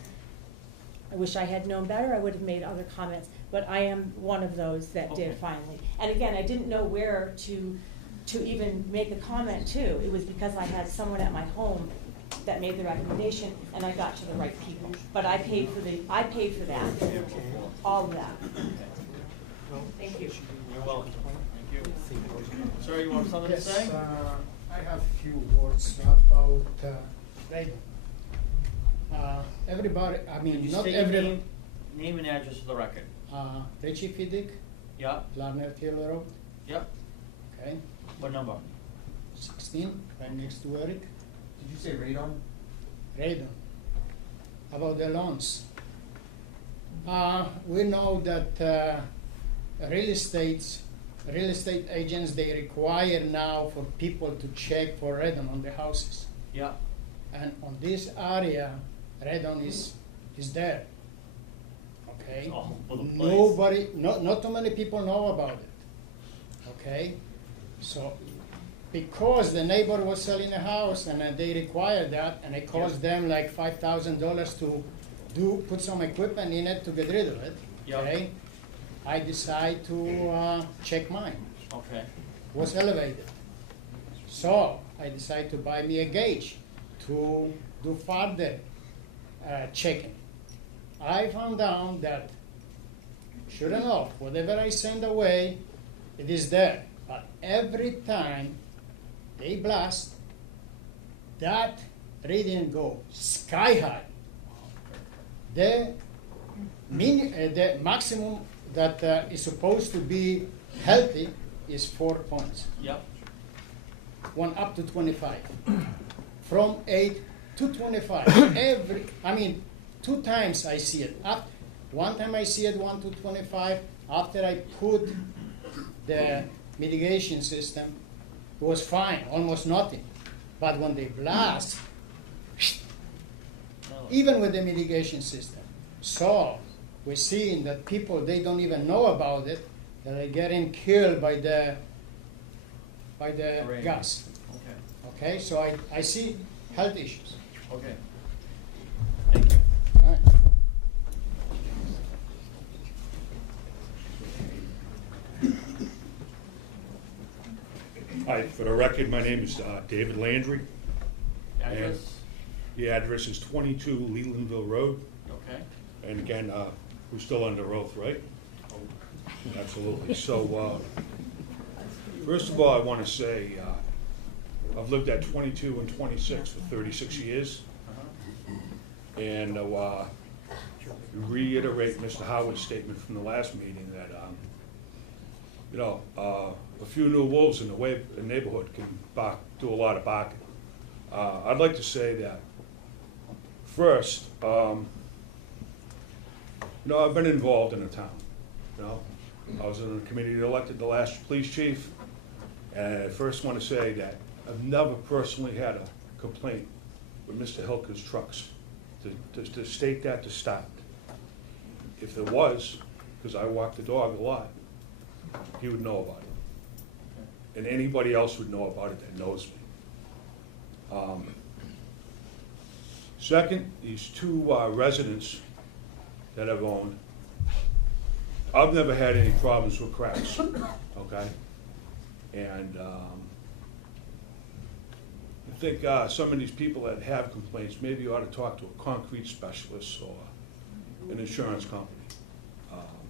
I wish I had known better. I would have made other comments, but I am one of those that did finally. And again, I didn't know where to even make a comment to. It was because I had someone at my home that made the recommendation, and I got to the right people. But I paid for that, all of that. Thank you. You're welcome. Thank you. Sir, you want something to say? Yes, I have a few words about Reagan. Everybody, I Could mean, you not state your every. name and address for the record? Richie Fiddick, Yeah. Larner Taylor Road, Yep. okay, What number? 16, right next to Eric. Did you say radon? Radon. About the loans. We know that real estate agents, they require now for people to check for radon on the houses. Yeah. And on this area, radon is there. Okay? It's all over the place. Nobody, not too many people know about it. Okay? So, because the neighbor was selling a house and they required that, and it cost them like $5,000 to put some equipment in it to get rid of it. Yep. Okay? I decided to check mine. Okay. Was elevated. So I decided to buy me a gauge to do further checking. I found out that sure enough, whatever I send away, it is there. But every time they blast, that radiant go sky high. The maximum that is supposed to be healthy is 4 points. Yep. 1 up to 25. From 8 to 25. 2 times I see it. One time I see it 1 to 25. After I put the mitigation system, it was fine, almost nothing. But when they blast, even with the mitigation system, so we're seeing that people, they don't even know about it, that they're getting killed by the Rain. gas. Okay. Okay, so I see health issues. Okay. Thank you. All right. Hi, for the record, my name is David Landry. Address? And the address is 22 Lelandville Road. Okay. And again, we're still under oath, right? Absolutely. So, first of all, I want to say, I've lived at 22 and 26 for 36 years. And reiterate Mr. Howard's statement from the last meeting that, a few new wolves in the neighborhood can do a lot of barking. I'd like to say that, first, I've been involved in the town. I was in a committee that elected the last police chief, and I first want to say that I've never personally had a complaint with Mr. Hilker's trucks. To state that to start. If there was, because I walk the dog a lot, he would know about it. And anybody else would know about it that knows me. Second, these 2 residents that I've owned, I've never had any problems with cracks, okay? And I think some of these people that have complaints maybe ought to talk to a concrete specialist or an insurance company.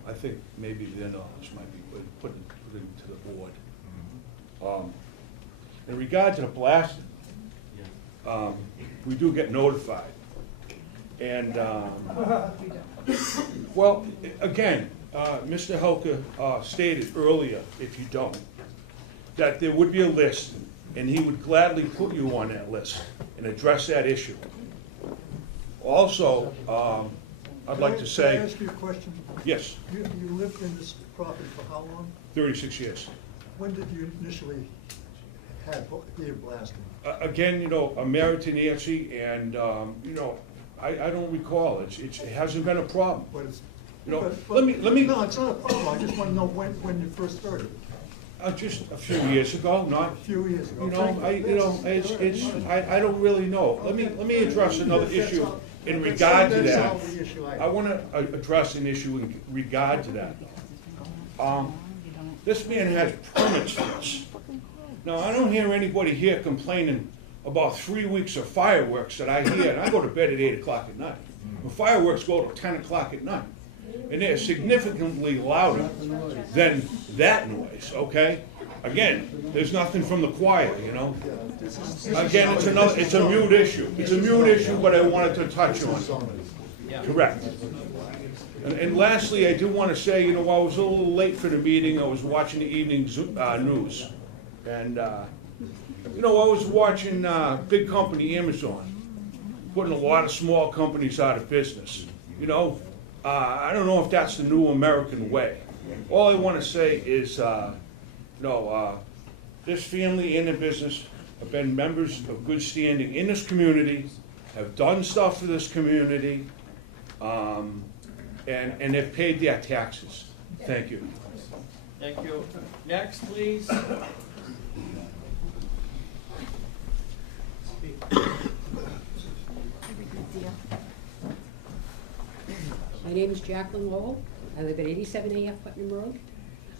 I think maybe their knowledge might be put into the board. In regard to the blasting, we do get notified. And, well, again, Mr. Hilker stated earlier, if you don't, that there would be a list, and he would gladly put you on that list and address that issue. Also, I'd like to say... Can I ask you a question? Yes. You lived in this property for how long? 36 years. When did you initially hear blasting? Again, I'm married to Nancy, and, I don't recall. It hasn't been a problem. But it's, let me. No, it's not a problem. I just want to know when you first heard it. Just a few years ago, not. A few years ago. I don't really know. Let me address another issue in regard to that. I want to address an issue in regard to that. This man has permits for this. Now, I don't hear anybody here complaining about 3 weeks of fireworks that I hear, and I go to bed at 8 o'clock at night. The fireworks go to 10 o'clock at night. And they're significantly louder than that noise, okay? Again, there's nothing from the choir, Again, it's a mute issue. It's a mute issue, but I wanted to touch on it. Correct. And lastly, I do want to say, I was a little late for the meeting. I was watching the evening news. And, I was watching big company Amazon putting a lot of small companies out of business. I don't know if that's the new American way. All I want to say is, this family in the business have been members of good standing in this community, have done stuff for this community, and have paid their taxes. Thank you. Thank you. Next, please. My name is Jacqueline Lowell. I live at 87 AF Putnam Road.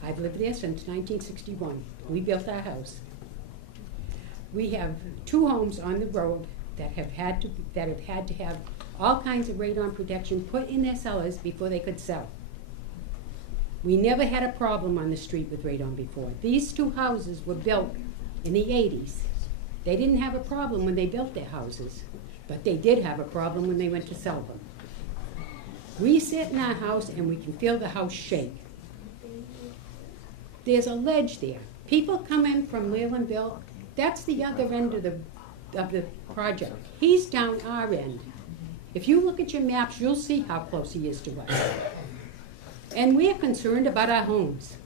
I've lived there since 1961. We built our house. We have 2 homes on the road that have had to have all kinds of radon protection put in their cellars before they could sell. We never had a problem on the street with radon before. These two houses were built in the 80s. They didn't have a problem when they built their houses, but they did have a problem when they went to sell them. We sit in our house and we can feel the house shake. There's a ledge there. People come in from Lelandville, that's the other end of the project. He's down our end. If you look at your maps, you'll see how close he is to us. And we're concerned about our homes.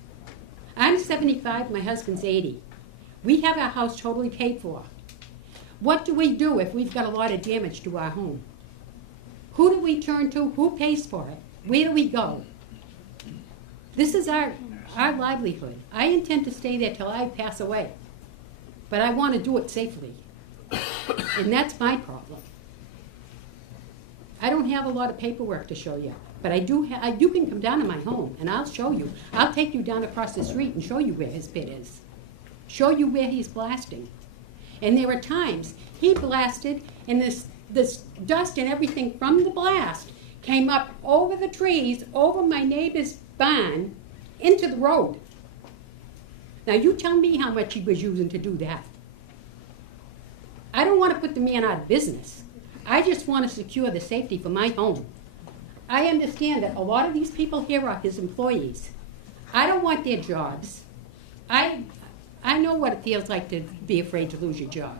I'm 75, my husband's 80. We have our house totally paid for. What do we do if we've got a lot of damage to our home? Who do we turn to? Who pays for it? Where do we go? This is our livelihood. I intend to stay there till I pass away. But I want to do it safely. And that's my problem. I don't have a lot of paperwork to show you, but you can come down to my home and I'll show you. I'll take you down across the street and show you where his pit is. Show you where he's blasting. And there are times he blasted and this dust and everything from the blast came up over the trees, over my neighbor's barn, into the road. Now you tell me how much he was using to do that. I don't want to put the man out of business. I just want to secure the safety for my home. I understand that a lot of these people here are his employees. I don't want their jobs. I know what it feels like to be afraid to lose your job.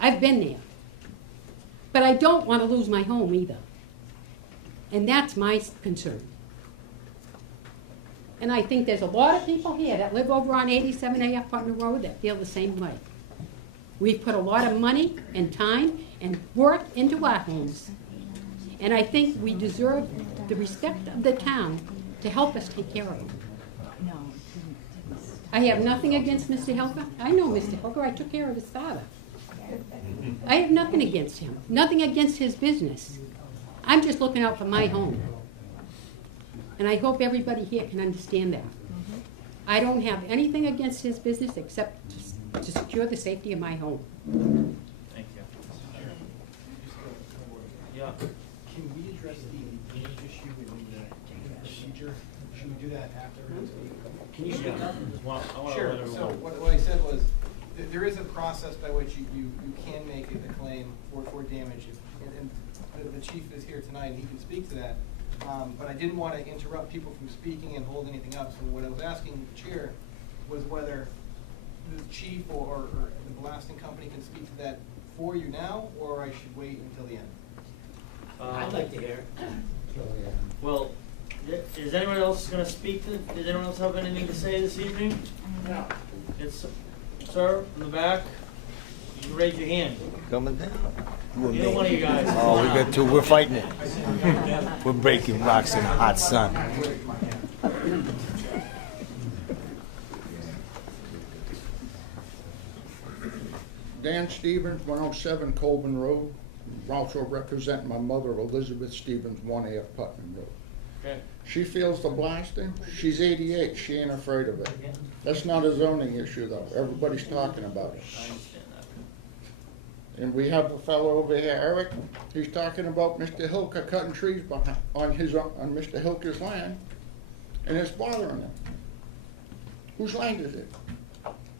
I've been there. But I don't want to lose my home either. And that's my concern. And I think there's a lot of people here that live over on 87AF Putnam Road that feel the same way. We've put a lot of money and time and work into our homes. And I think we deserve the respect of the town to help us take care of them. I have nothing against Mr. Hilker. I know Mr. Hilker. I took care of his father. I have nothing against him. Nothing against his business. I'm just looking out for my home. And I hope everybody here can understand that. I don't have anything against his business except to secure the safety of my home. Thank you. Yeah. Can we address the age issue in the procedure? Should we do that after? Can you speak up? Sure. So what I said was, there is a process by which you can make a claim for damage. And the chief is here tonight and he can speak to that. But I didn't want to interrupt people from speaking and hold anything up. So what I was asking the chair was whether the chief or the blasting company can speak to that for you now, or I should wait until the end. I'd like to hear it. Well, is anyone else going to speak to, does anyone else have anything to say this evening? No. It's, sir, in the back, you can raise your hand. Coming down. Either one of you guys. Oh, we got two. We're fighting it. We're breaking rocks in the hot sun. Dan Stevens, 107 Colburn Road. Also representing my mother, Elizabeth Stevens, 1AF Putnam Road. Okay. She feels the blasting. She's 88. She ain't afraid of it. That's not a zoning issue, though. Everybody's talking about it. I understand that. And we have a fellow over here, Eric. He's talking about Mr. Hilker cutting trees behind, on Mr. Hilker's land, and it's bothering him. Whose land is it?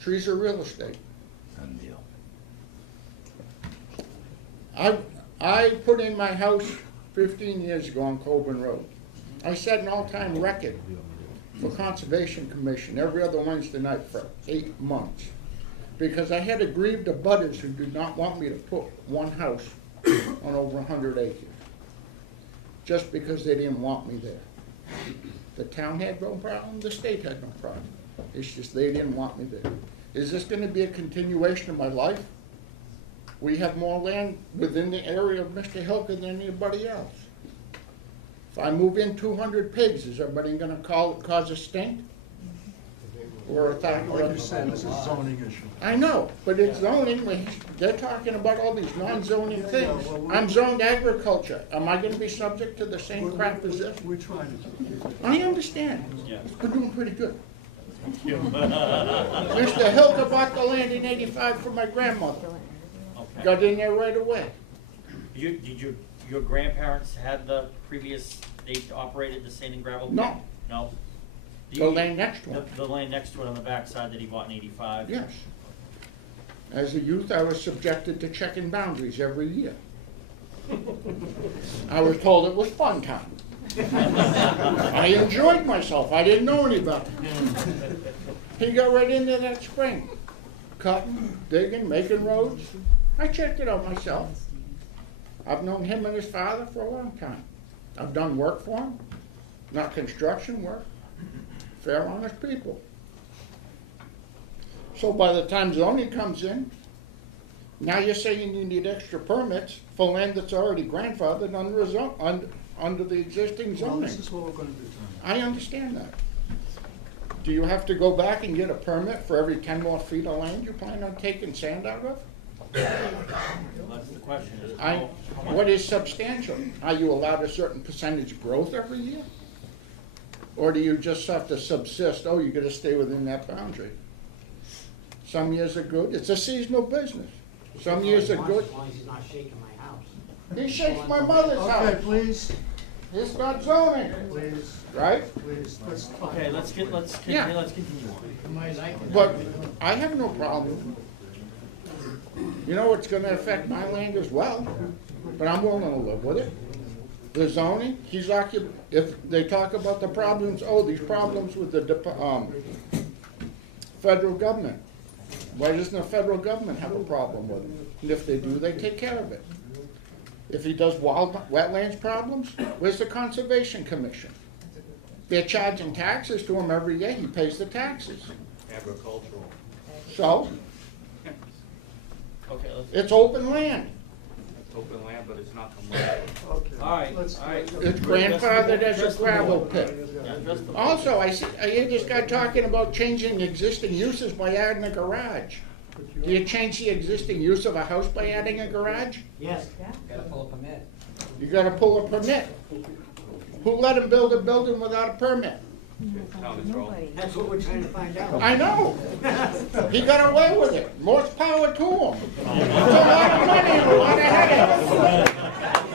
Trees are real estate. I put in my house 15 years ago on Colburn Road. I set an all-time record for Conservation Commission every other Wednesday night for 8 months. Because I had aggrieved abutters who did not want me to put one house on over 100 acres. Just because they didn't want me there. The town had no problem, the state had no problem. It's just they didn't want me there. Is this gonna be a continuation of my life? We have more land within the area of Mr. Hilker than anybody else. If I move in 200 pigs, is everybody gonna cause a stink? Or attack? Like you said, it's a zoning issue. I know, but it's zoning. They're talking about all these non-zoning things. I'm zoned agriculture. Am I gonna be subject to the same crap as this? We're trying to. I understand. Yeah. We're doing pretty good. Mr. Hilker bought the land in '85 from my grandmother. Okay. Got in there right away. Did your grandparents had the previous, they operated the sand and gravel pit? No. No? The land next to him. The land next to it on the backside that he bought in '85? Yes. As a youth, I was subjected to checking boundaries every year. I was told it was fun time. I enjoyed myself. I didn't know any better. He got right into that spring, cutting, digging, making roads. I checked it out myself. I've known him and his father for a long time. I've done work for him, not construction work. Fair, honest people. So by the time zoning comes in, now you're saying you need extra permits for land that's already grandfathered under the existing Well, zoning. this is what we're gonna do I understand that. Do you have to go back and get a permit for every 10 more feet of land you plan on taking sand out of? That's the question. Is how much- What is substantial? Are you allowed a certain percentage growth every year? Or do you just have to subsist, oh, you gotta stay within that boundary? Some years are good, it's a seasonal business. Some years are good. As long as he's not shaking my house. He shakes my mother's house. Okay, please, It's not zoning, please, right? please, let's. Okay, let's Yeah. continue on. But I have no problem. You know, it's gonna affect my land as well, but I'm willing to live with it. The zoning, if they talk about the problems, these problems with the, federal government. Why doesn't the federal government have a problem with it? And if they do, they take care of it. If he does wetlands problems, where's the Conservation Commission? They're charging taxes to him every year, he pays the taxes. Agricultural. So, Okay, let's. it's open land. It's open land, but it's not commercial. Okay. All right, Let's- all right. It's grandfathered as a gravel pit. Yeah, address the- Also, I hear this guy talking about changing existing uses by adding a garage. Do you change the existing use of a house by adding a garage? Yes. Gotta pull a permit. You gotta pull a permit. Who let him build a building without a permit? That's what we're trying to find out. I know. He got away with it. More power to him. It's a lot of money and a lot of headaches.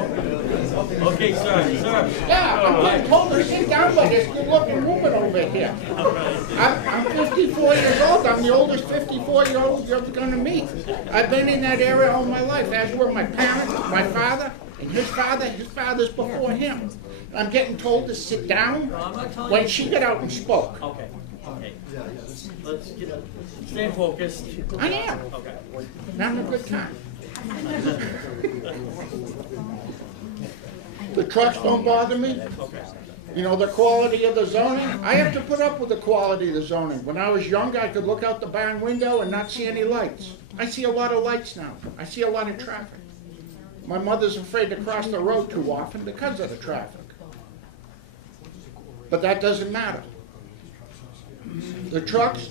Okay, sir. Yeah, I'm getting told to sit down by this good-looking woman over here. I'm 54 years old. I'm the oldest 54-year-old you're ever gonna meet. I've been in that area all my life, as were my parents, my father, and his father's before him. I'm getting told to sit down when she got out and spoke. Okay. Let's stay focused. I am. Okay. Having a good time. The trucks don't bother me. Okay. You know, the quality of the zoning, I have to put up with the quality of the zoning. When I was younger, I could look out the barn window and not see any lights. I see a lot of lights now. I see a lot of traffic. My mother's afraid to cross the road too often because of the traffic. But that doesn't matter. The trucks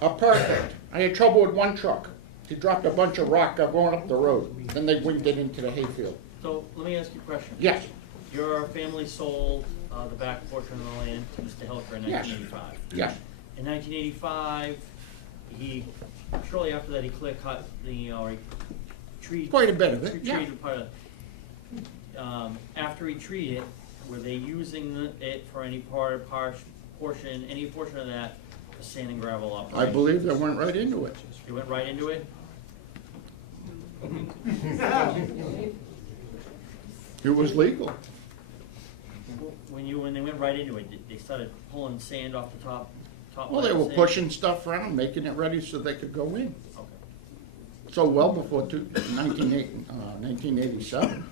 are perfect. I had trouble with one truck. He dropped a bunch of rock going up the road. Then they winged it into the hayfield. So let me ask you a question. Yes. Your family sold the back portion of the land to Mr. Hilker in Yes. 1985. Yes. In 1985, shortly after that, he clear cut treated. Quite a bit of it, yeah. Treated part of, after he treated it, were they using it for any portion of that for sand and gravel I operation? believe they went right into it. You went right into it? It was legal. When they went right into it, they started pulling sand off the top Well, they layer of were sand? pushing stuff around, making it ready so they could go in. Okay. So well before 1987.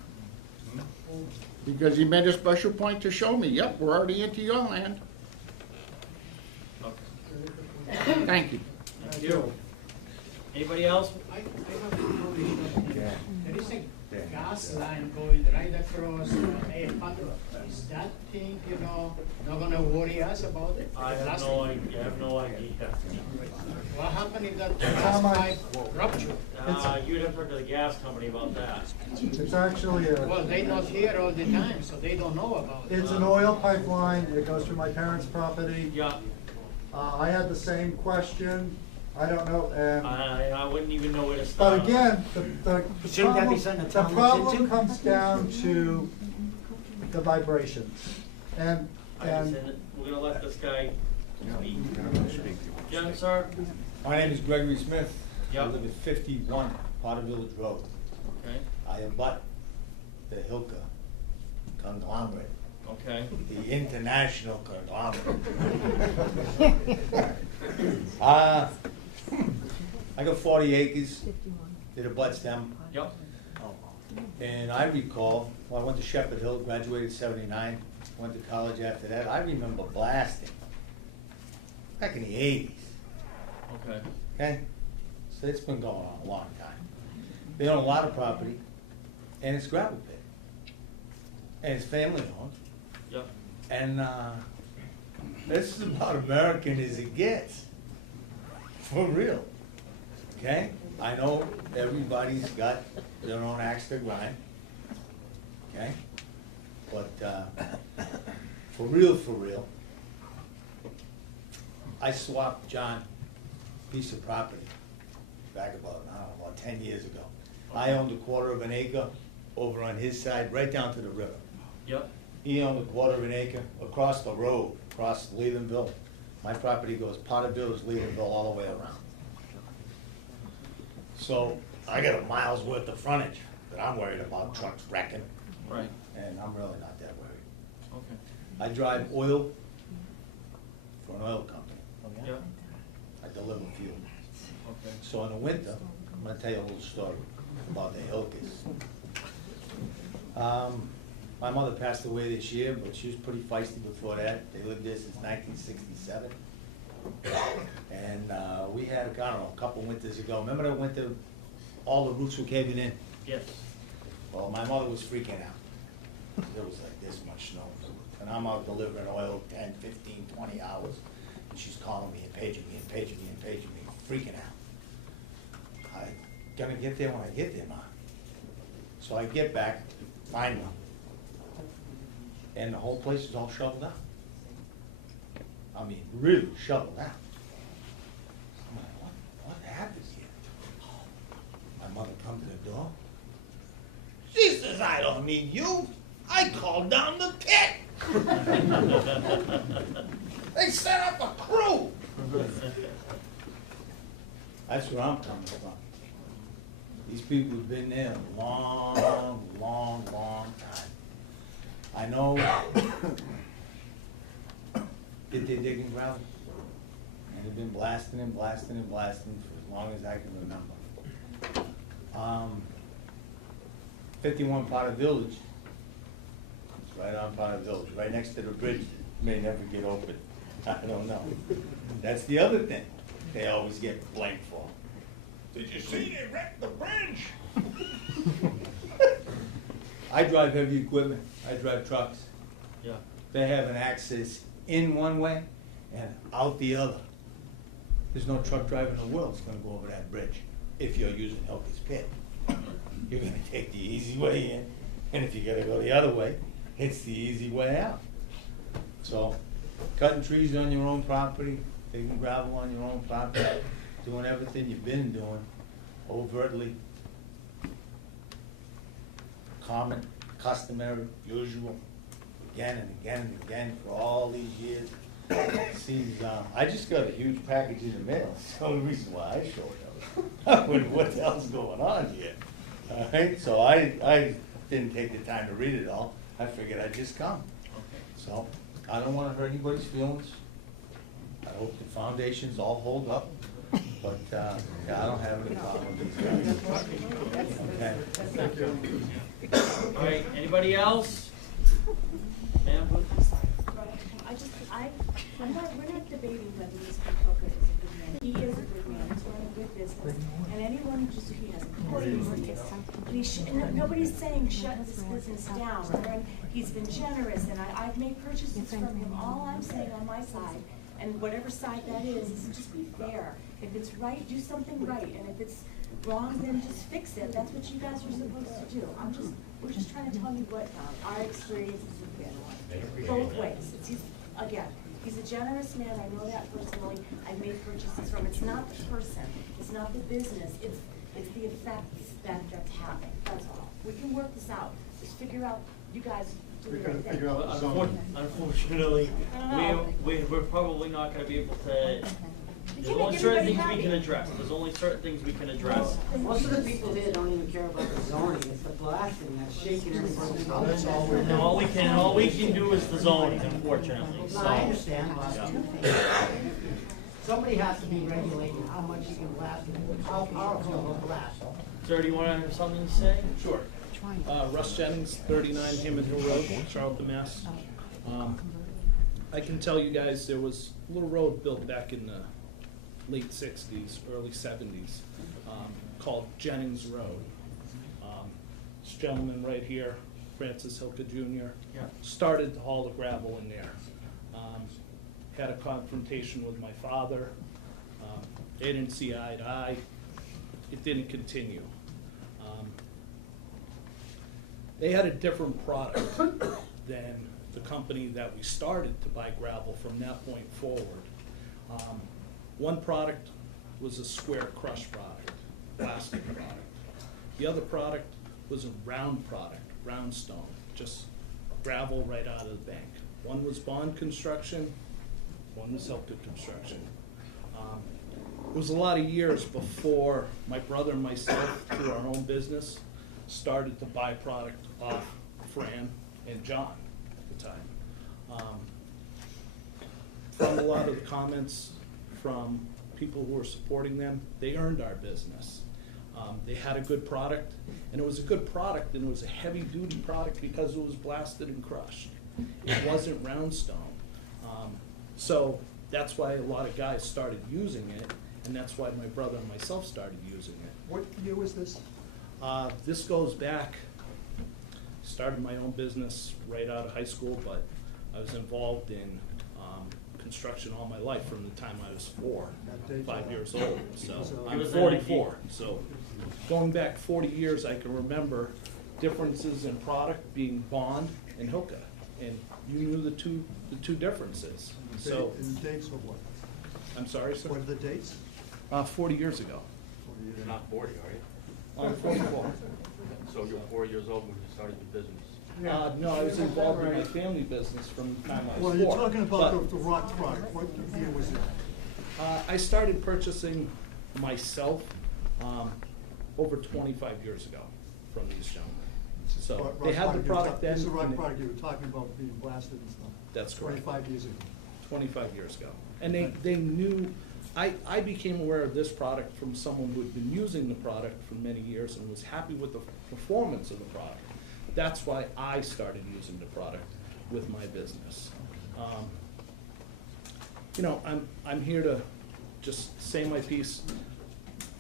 Because he made a special point to show me, yep, we're already into your land. Okay. Thank you. Thank you. Anybody else? I have a question. There is a gas line going right across A Putnam. Is that thing, not gonna worry us about it? I have no idea. What happened if that gas pipe rupture? You'd have to talk to the gas company about that. It's actually Well, they not here all the time, so they don't know about it. it's an oil pipeline, it goes through my parents' property. Yeah, I had the same question, I don't know, I wouldn't even know where to start. but again, the Shouldn't that be problem, something the the town looks problem into? comes down to the vibrations. And, We're gonna let this guy speak. Jen, sir? My name is Gregory Smith. I Yep. live at 51 Potter Village Road. Okay, I abut the Hilka conglomerate, okay. the international conglomerate. I got 40 acres that abuts them. Yep. And I recall, well, I went to Shepherd Hill, graduated '79, went to college after that. I remember blasting back in the '80s. Okay. Okay? So it's been going on a long time. They own a lot of property, and it's gravel pit. And it's family owned. Yep. And this is about American as it gets. For real. Okay? I know everybody's got their own axe to grind. Okay? But for real, I swapped John a piece of property back about, I don't know, about 10 years ago. I owned a quarter of an acre over on his side, right down to the river. Yep. He owned a quarter of an acre across the road, across Lelandville. My property goes Potter Village, Lelandville, all the way around. So I got a mile's worth of frontage that I'm worried about trucks wrecking. Right. And I'm really not that worried. Okay. I drive oil for an oil company. Yep. I deliver fuel. Okay. So in the winter, I'm gonna tell you a little story about the Hilkers. My mother passed away this year, but she was pretty feisty before that. They lived there since 1967. And we had, I don't know, a couple winters ago. Remember that winter, all the roofs were caving in? Yes. Well, my mother was freaking out. There was like this much snow. And I'm out delivering oil 10, 15, 20 hours. And she's calling me and paging me and paging me and paging me, freaking out. I'm gonna get there when I get there, Ma. So I get back, find her. And the whole place is all shoveled out. I mean, really shoveled out. I'm like, what happened here? My mother comes to the door. She says, I don't need you. I called down the pit. They set up a crew. That's where I'm coming from. These people have been there a long time. I know that they're digging gravel. And they've been blasting and blasting and blasting for as long as I can remember. 51 Potter Village. It's right on Potter Village, right next to the bridge. May never get open. I don't know. That's the other thing they always get blamed for. Did you see they wrecked the bridge? I drive heavy equipment. I drive trucks. Yeah. They have an access in one way and out the other. There's no truck driver in the world that's gonna go over that bridge if you're using Hilker's Pit. You're gonna take the easy way in, and if you gotta go the other way, it's the easy way out. So, cutting trees on your own property, digging gravel on your own property, doing everything you've been doing overtly, common, customary, usual, again and again and again for all these years. See, I just got a huge package in the mail. That's the only reason why I showed up. I wondered what the hell's going on here. All right, so I didn't take the time to read it all. I figured I'd just come. So I don't want to hurt anybody's feelings. I hope the foundations all hold up. But yeah, I don't have any problem with these guys. Okay. All right, anybody else? Ma'am? We're not debating whether Mr. Hilker is a good man. He is a good man, he's running a good business, and anyone who just, he has employees, nobody's saying shut this business down. He's been generous, and I've made purchases from him. All I'm saying on my side, and whatever side that is just be fair. If it's right, do something right, and if it's wrong, then just fix it. That's what you guys are supposed to do. We're just trying to tell you what our experience has been both ways. He's a generous man, I know that personally. I've made purchases from him. It's not the person, it's not the business, it's the effects that that's having, that's all. We can work this out. Just figure out, you guys We couldn't figure out the zoning. Unfortunately, we're probably not gonna be able to, there's only certain things we can address, there's only certain things we can address. Most of the people here don't even care about the zoning, it's the blasting that's shaking everybody's up. That's all we're And all we can do is the zoning, unfortunately, so. No, I understand, but Yeah. somebody has to be regulating how much you can blast and how powerful a blast. Sir, do you wanna have something to say? Sure. Russ Jennings, 39 Hammond Hill Road, Charlton, Mass. I can tell you guys there was a little road built back in the late 60s, early 70s, called Jennings Road. This gentleman right here, Francis Hilka Jr., Yeah. started to haul the gravel in there. Had a confrontation with my father. They didn't see eye to eye. It didn't continue. They had a different product than the company that we started to buy gravel from that point forward. One product was a square crush product, plastic product. The other product was a round product, round stone, just gravel right out of the bank. One was Bond Construction, one was Hilka Construction. It was a lot of years before my brother and myself, through our own business, started to buy product off Fran and John at the time. From a lot of the comments from people who were supporting them, they earned our business. They had a good product, and it was a good product, and it was a heavy-duty product because it was blasted and crushed. It wasn't round stone. So that's why a lot of guys started using it, and that's why my brother and myself started using it. What year was this? This goes back, started my own business right out of high school, but I was involved in construction all my life from the time I was 5 years old. So I'm 44. So going back 40 years, I can remember differences in product being Bond and Hilka, and you knew the two differences. So And the dates were what? I'm sorry, sir. What are the dates? 40 years ago. You're not 40, are you? I'm 44. So you're 4 years old when you started the business? No, I was involved in my family business from the time I was 4. Well, you're talking about But, the rock product. What year was it? I started purchasing myself over 25 years ago from these gentlemen. So Rock they had the product you were product then. This is a rock and they- product you were talking about being blasted and stuff. That's correct. 25 years ago. 25 years ago. And they knew, I became aware of this product from someone who had been using the product for many years and was happy with the performance of the product. That's why I started using the product with my business. You know, I'm here to just say my piece.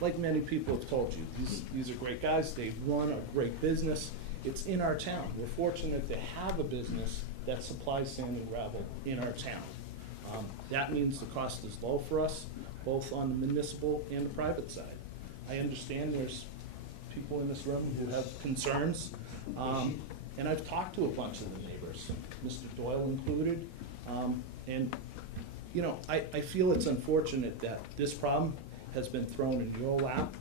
Like many people have told you, these are great guys, they run a great business. It's in our town. We're fortunate to have a business that supplies sand and gravel in our town. That means the cost is low for us, both on the municipal and the private side. I understand there's people in this room who have concerns, and I've talked to a bunch of the neighbors, Mr. Doyle included, and you know, I feel it's unfortunate that this problem has been thrown in your lap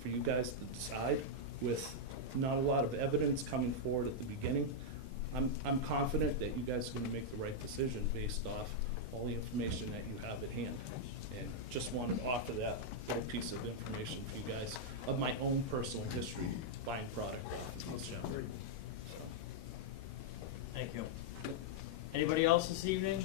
for you guys to decide with not a lot of evidence coming forward at the beginning. I'm confident that you guys are gonna make the right decision based off all the information that you have at hand. And just wanted to offer that little piece of information for you guys of my own personal history buying product off of this gentleman. Thank you. Anybody else this evening?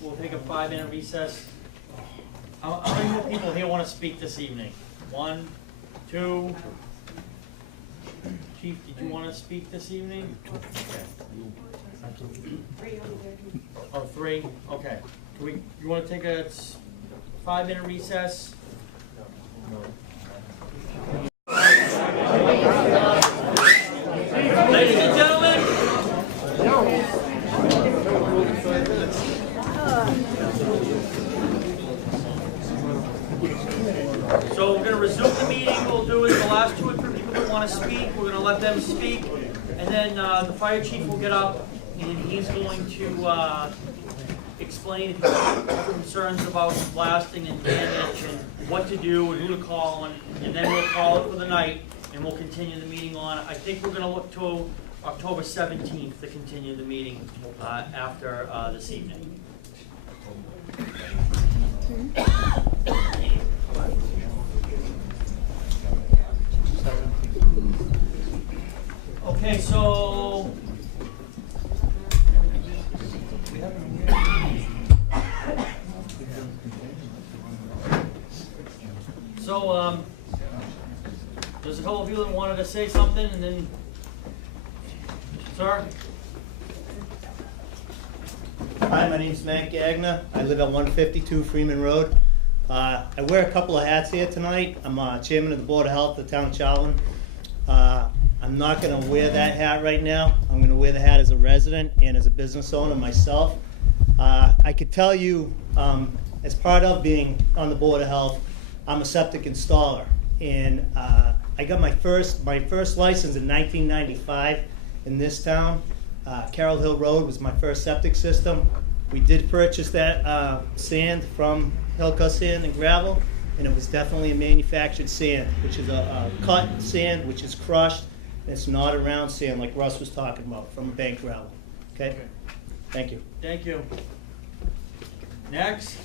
We'll take a 5-minute recess. How many more people here want to speak this evening? 1, 2. Chief, did you want to speak this evening? Oh, 3, okay. You want to take a 5-minute recess? Ladies and gentlemen. So we're going to resume the meeting. We'll do is the last 2 or 3 people that want to speak, we're going to let them speak. And then the fire chief will get up and he's going to explain if you have concerns about blasting and damage and what to do and who to call and then we'll call it for the night and we'll continue the meeting on. I think we're going to look to October 17th to continue the meeting after this evening. Okay, so there's a couple of you that wanted to say something, and then, sir. Hi, my name's Matt Gagner. I live at 152 Freeman Road. I wear a couple of hats here tonight. I'm chairman of the Board of Health of the town of Charlton. I'm not going to wear that hat right now. I'm going to wear the hat as a resident and as a business owner myself. I could tell you, as part of being on the Board of Health, I'm a septic installer. And I got my first license in 1995 in this town. Carroll Hill Road was my first septic system. We did purchase that sand from Hilka Sand and Gravel, and it was definitely a manufactured sand, which is a cut sand, which is crushed. It's not a round sand like Russ was talking about from bank gravel. Okay? Thank you. Thank you. Next.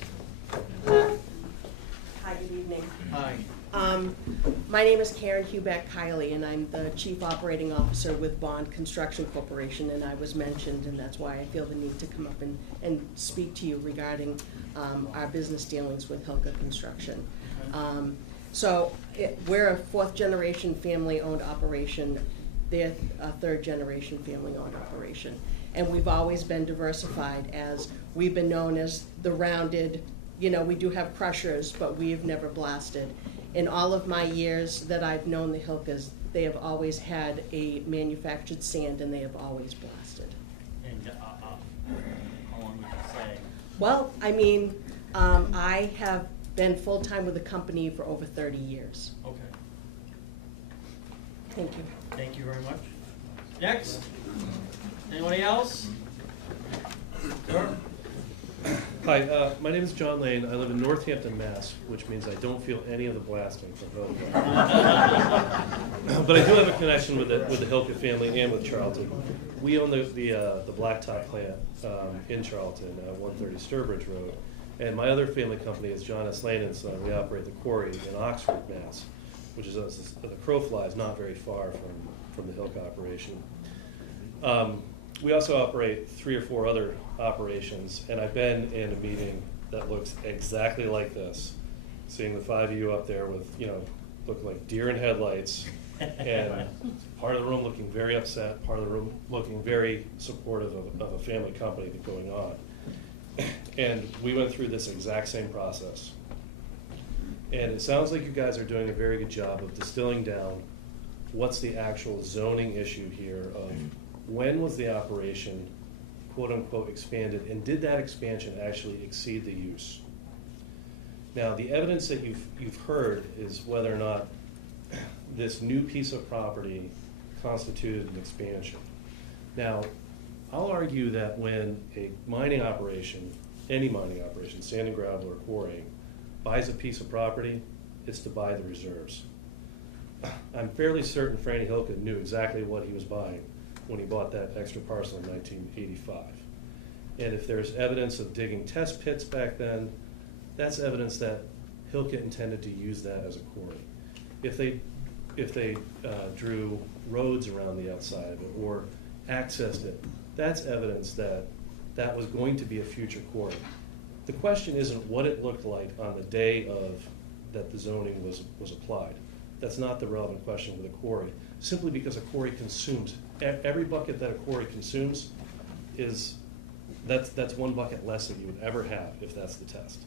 Hi, good evening. Hi. My name is Karen Hubeck-Kiley, and I'm the Chief Operating Officer with Bond Construction Corporation, and I was mentioned, and that's why I feel the need to come up and speak to you regarding our business dealings with Hilka Construction. We're a fourth-generation family-owned operation. They're a third-generation family-owned operation. And we've always been diversified, as we've been known as the rounded, we do have crushers, but we have never blasted. In all of my years that I've known the Hilkas, they have always had a manufactured sand and they have always blasted. And how long would you say? Well, I have been full-time with the company for over 30 years. Okay. Thank you. Thank you very much. Next. Anybody else? Sure. Hi, my name is John Lane. I live in Northampton, Mass., which means I don't feel any of the blasting from Hilka. But I do have a connection with the Hilka family and with Charlton. We own the blacktop plant in Charlton, 130 Sturbridge Road. And my other family company is John S. Lane and Son. We operate the quarry in Oxford, Mass., which is the crow flies not very far from the Hilka operation. We also operate 3 or 4 other operations, and I've been in a meeting that looks exactly like this. Seeing the 5 of you up there with, look like deer in headlights, and part of the room looking very upset, part of the room looking very supportive of a family company going on. And we went through this exact same process. And it sounds like you guys are doing a very good job of distilling down what's the actual zoning issue here of when was the operation, quote unquote, expanded, and did that expansion actually exceed the use? Now, the evidence that you've heard is whether or not this new piece of property constituted an expansion. Now, I'll argue that when a mining operation, any mining operation, sand and gravel or quarrying, buys a piece of property, it's to buy the reserves. I'm fairly certain Franny Hilka knew exactly what he was buying when he bought that extra parcel in 1985. And if there's evidence of digging test pits back then, that's evidence that Hilka intended to use that as a quarry. If they drew roads around the outside of it or accessed it, that's evidence that that was going to be a future quarry. The question isn't what it looked like on the day that the zoning was applied. That's not the relevant question with a quarry, simply because a quarry consumes. Every bucket that a quarry consumes that's one bucket less than you would ever have if that's the test.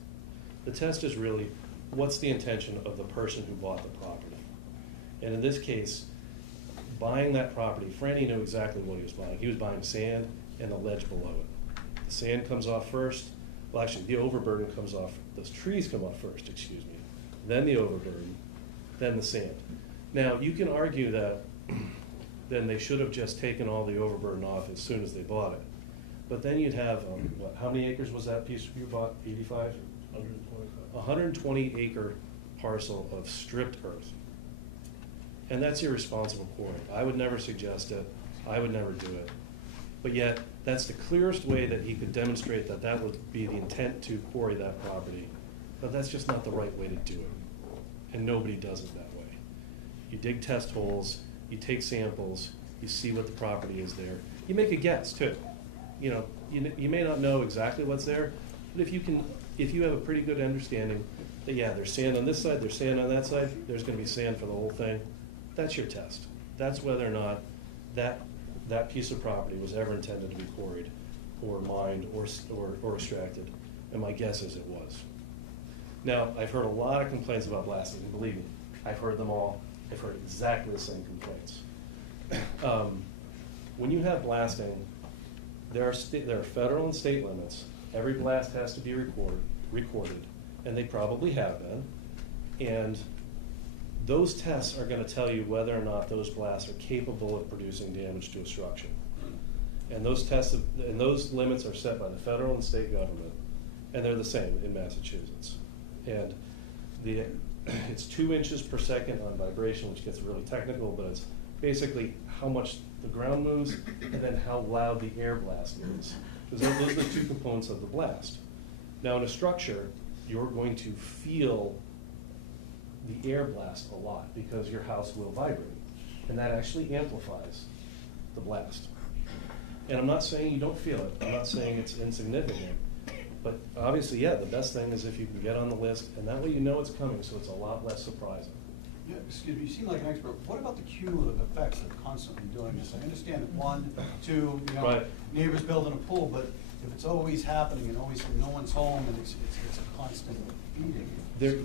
The test is really, what's the intention of the person who bought the property? And in this case, buying that property, Franny knew exactly what he was buying. He was buying sand and the ledge below it. The sand comes off first. Well, actually, the overburden comes off. Those trees come off first, excuse me. Then the overburden, then the sand. Now, you can argue that then they should have just taken all the overburden off as soon as they bought it. But then you'd have, what, how many acres was that piece you bought, 85? 125. 120 acre parcel of stripped earth. And that's irresponsible quarry. I would never suggest it, I would never do it. But yet, that's the clearest way that he could demonstrate that that would be the intent to quarry that property. But that's just not the right way to do it. And nobody does it that way. You dig test holes, you take samples, you see what the property is there. You make a guess too. You know, you may not know exactly what's there, but if you have a pretty good understanding that, yeah, there's sand on this side, there's sand on that side, there's gonna be sand for the whole thing, that's your test. That's whether or not that piece of property was ever intended to be quarried or mined or extracted. And my guess is it was. Now, I've heard a lot of complaints about blasting, and believe me, I've heard them all. I've heard exactly the same complaints. When you have blasting, there are federal and state limits. Every blast has to be recorded, and they probably have been. And those tests are going to tell you whether or not those blasts are capable of producing damage to a structure. And those tests and those limits are set by the federal and state government, and they're the same in Massachusetts. And it's 2 inches per second on vibration, which gets really technical, but it's basically how much the ground moves and then how loud the air blast is. Because those are the 2 components of the blast. Now in a structure, you're going to feel the air blast a lot because your house will vibrate. And that actually amplifies the blast. And I'm not saying you don't feel it. I'm not saying it's insignificant. But obviously, yeah, the best thing is if you can get on the list, and that way you know it's coming, so it's a lot less surprising. Yeah, excuse me, you seem like an expert. What about the cumulative effects of constantly doing this? I understand that 1, 2, you know, Right. neighbors building a pool, but if it's always happening and always no one's home and it's a constant feeding. There's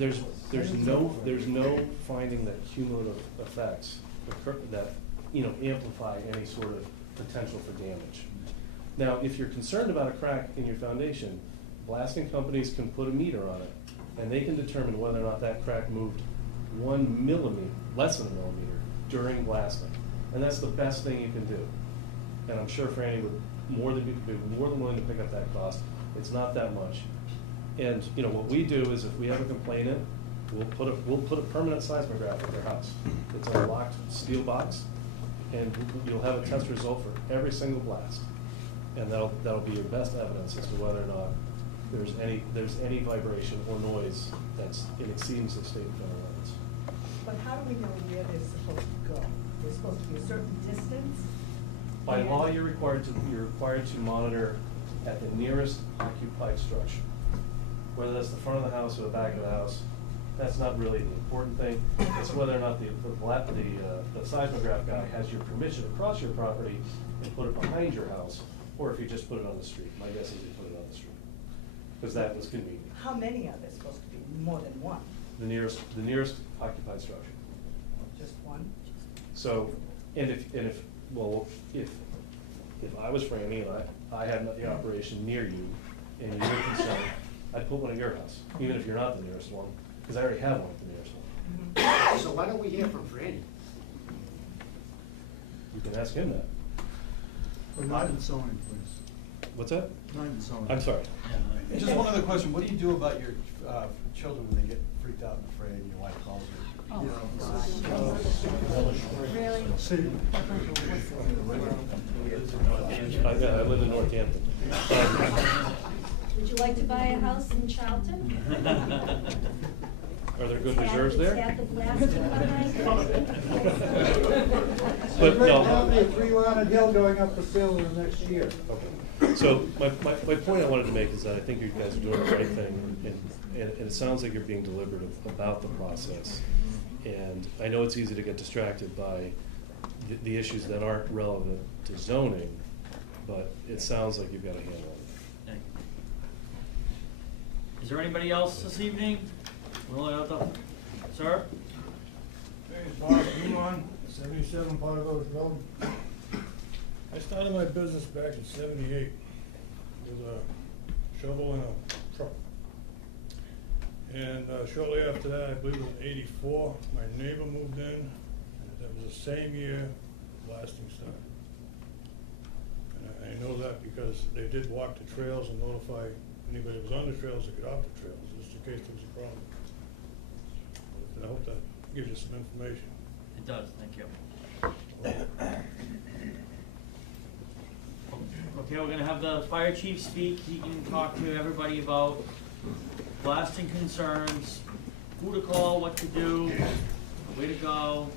no finding that cumulative effects occur, that, you know, amplify any sort of potential for damage. Now, if you're concerned about a crack in your foundation, blasting companies can put a meter on it, and they can determine whether or not that crack moved 1 millimeter, less than a millimeter, during blasting. And that's the best thing you can do. And I'm sure Franny would be more than willing to pick up that cost. It's not that much. And you know what we do is if we have a complainant, we'll put a permanent seismograph at their house. It's a locked steel box, and you'll have a test result for every single blast. And that'll be your best evidence as to whether or not there's any vibration or noise that's in exceedance of state and federal limits. But how do we know where they're supposed to go? They're supposed to be a certain distance? By law, you're required to monitor at the nearest occupied structure. Whether that's the front of the house or the back of the house, that's not really the important thing. It's whether or not the seismograph guy has your permission to cross your property and put it behind your house, or if you just put it on the street. My guess is you put it on the street, because that was convenient. How many are there supposed to be? More than one? The nearest occupied structure. Just one? So, if I was Franny and I had the operation near you and you were concerned, I'd put one at your house, even if you're not the nearest one, because I already have one at the nearest one. So why don't we hear from Franny? You can ask him that. But not in zoning, please. What's that? Not in zoning. I'm sorry. Just one other question, what do you do about your children when they get freaked out and afraid and your wife calls you? Really? I live in Northampton. Would you like to buy a house in Charlton? Are there good reserves there? Is that the blasting behind it? But no. Have a 3-rounded hill going up for sale in the next year. Okay. So my point I wanted to make is that I think you guys are doing the right thing, and it sounds like you're being deliberative about the process. And I know it's easy to get distracted by the issues that aren't relevant to zoning, but it sounds like you've got a handle on it. Thank you. Is there anybody else this evening? Sir? Hey, Bob Dumont, 77 Potter Village Road. I started my business back in '78 with a shovel and a truck. And shortly after that, I believe it was '84, my neighbor moved in, and that was the same year blasting started. And I know that because they did walk the trails and notify anybody that was on the trails to get off the trails, just in case there was a problem. I hope that gives you some information. It does, thank you. Okay, we're gonna have the fire chief speak. He can talk to everybody about blasting concerns, who to call, what to do, way to go.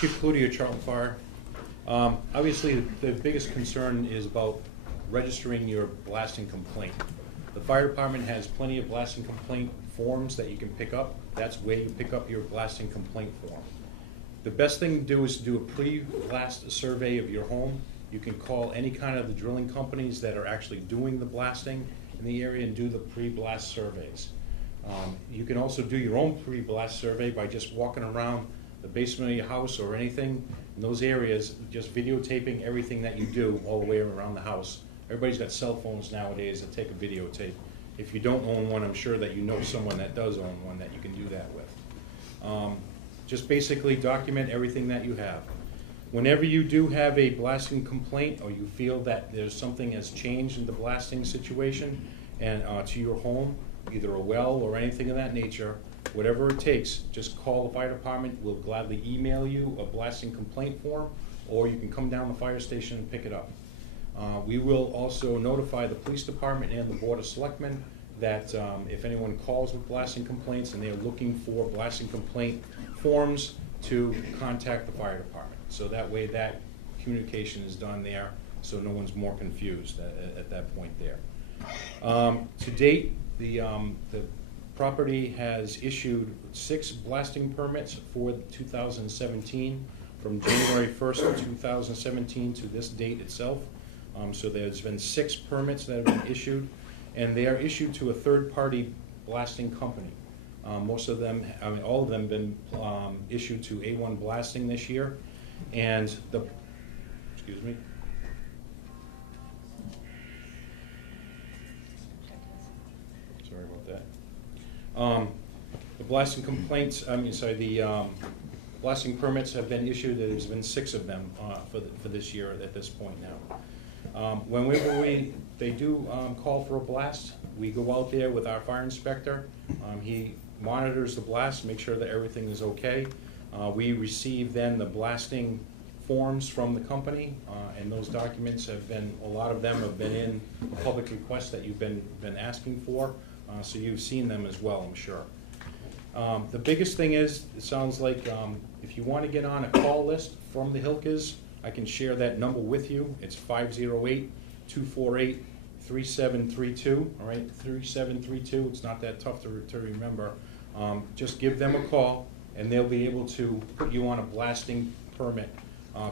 Chief Cludier, Charlton Fire. Obviously, the biggest concern is about registering your blasting complaint. The fire department has plenty of blasting complaint forms that you can pick up. That's where you pick up your blasting complaint form. The best thing to do is to do a pre-blast survey of your home. You can call any kind of the drilling companies that are actually doing the blasting in the area and do the pre-blast surveys. You can also do your own pre-blast survey by just walking around the basement of your house or anything in those areas, just videotaping everything that you do all the way around the house. Everybody's got cell phones nowadays that take a videotape. If you don't own one, I'm sure that you know someone that does own one that you can do that with. Just basically document everything that you have. Whenever you do have a blasting complaint or you feel that there's something has changed in the blasting situation and to your home, either a well or anything of that nature, whatever it takes, just call the fire department. We'll gladly email you a blasting complaint form, or you can come down the fire station and pick it up. We will also notify the police department and the Board of Selectmen that if anyone calls with blasting complaints and they're looking for blasting complaint forms, to contact the fire department. So that way that communication is done there, so no one's more confused at that point there. To date, the property has issued 6 blasting permits for 2017, from January 1st of 2017 to this date itself. So there's been 6 permits that have been issued, and they are issued to a third-party blasting company. Most of them, I mean, all of them have been issued to A1 Blasting this year, and the, excuse me. Sorry about that. The blasting complaints, the blasting permits have been issued. There's been 6 of them for this year at this point now. Whenever they do call for a blast, we go out there with our fire inspector. He monitors the blast, make sure that everything is okay. We receive then the blasting forms from the company, and those documents have been, a lot of them have been in public requests that you've been asking for, so you've seen them as well, I'm sure. The biggest thing is, it sounds like if you want to get on a call list from the Hilkers, I can share that number with you. It's 508-248-3732, all right, 3732. It's not that tough to remember. Just give them a call, and they'll be able to put you on a blasting permit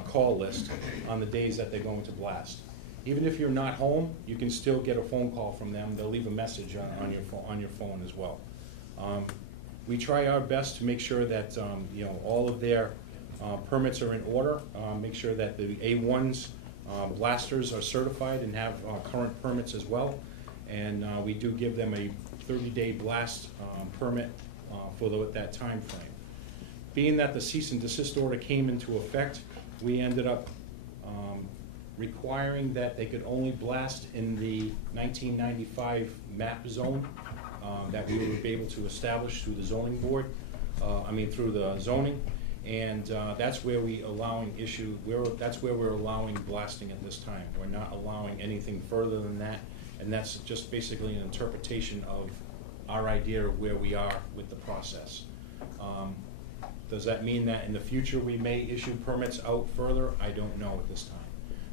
call list on the days that they're going to blast. Even if you're not home, you can still get a phone call from them. They'll leave a message on your phone as well. We try our best to make sure that all of their permits are in order. Make sure that the A1s blasters are certified and have current permits as well. And we do give them a 30-day blast permit for that time frame. Being that the cease and desist order came into effect, we ended up requiring that they could only blast in the 1995 map zone that we would be able to establish through the zoning board, through the zoning. And that's where we're allowing blasting at this time. We're not allowing anything further than that, and that's just basically an interpretation of our idea of where we are with the process. Does that mean that in the future we may issue permits out further? I don't know at this time.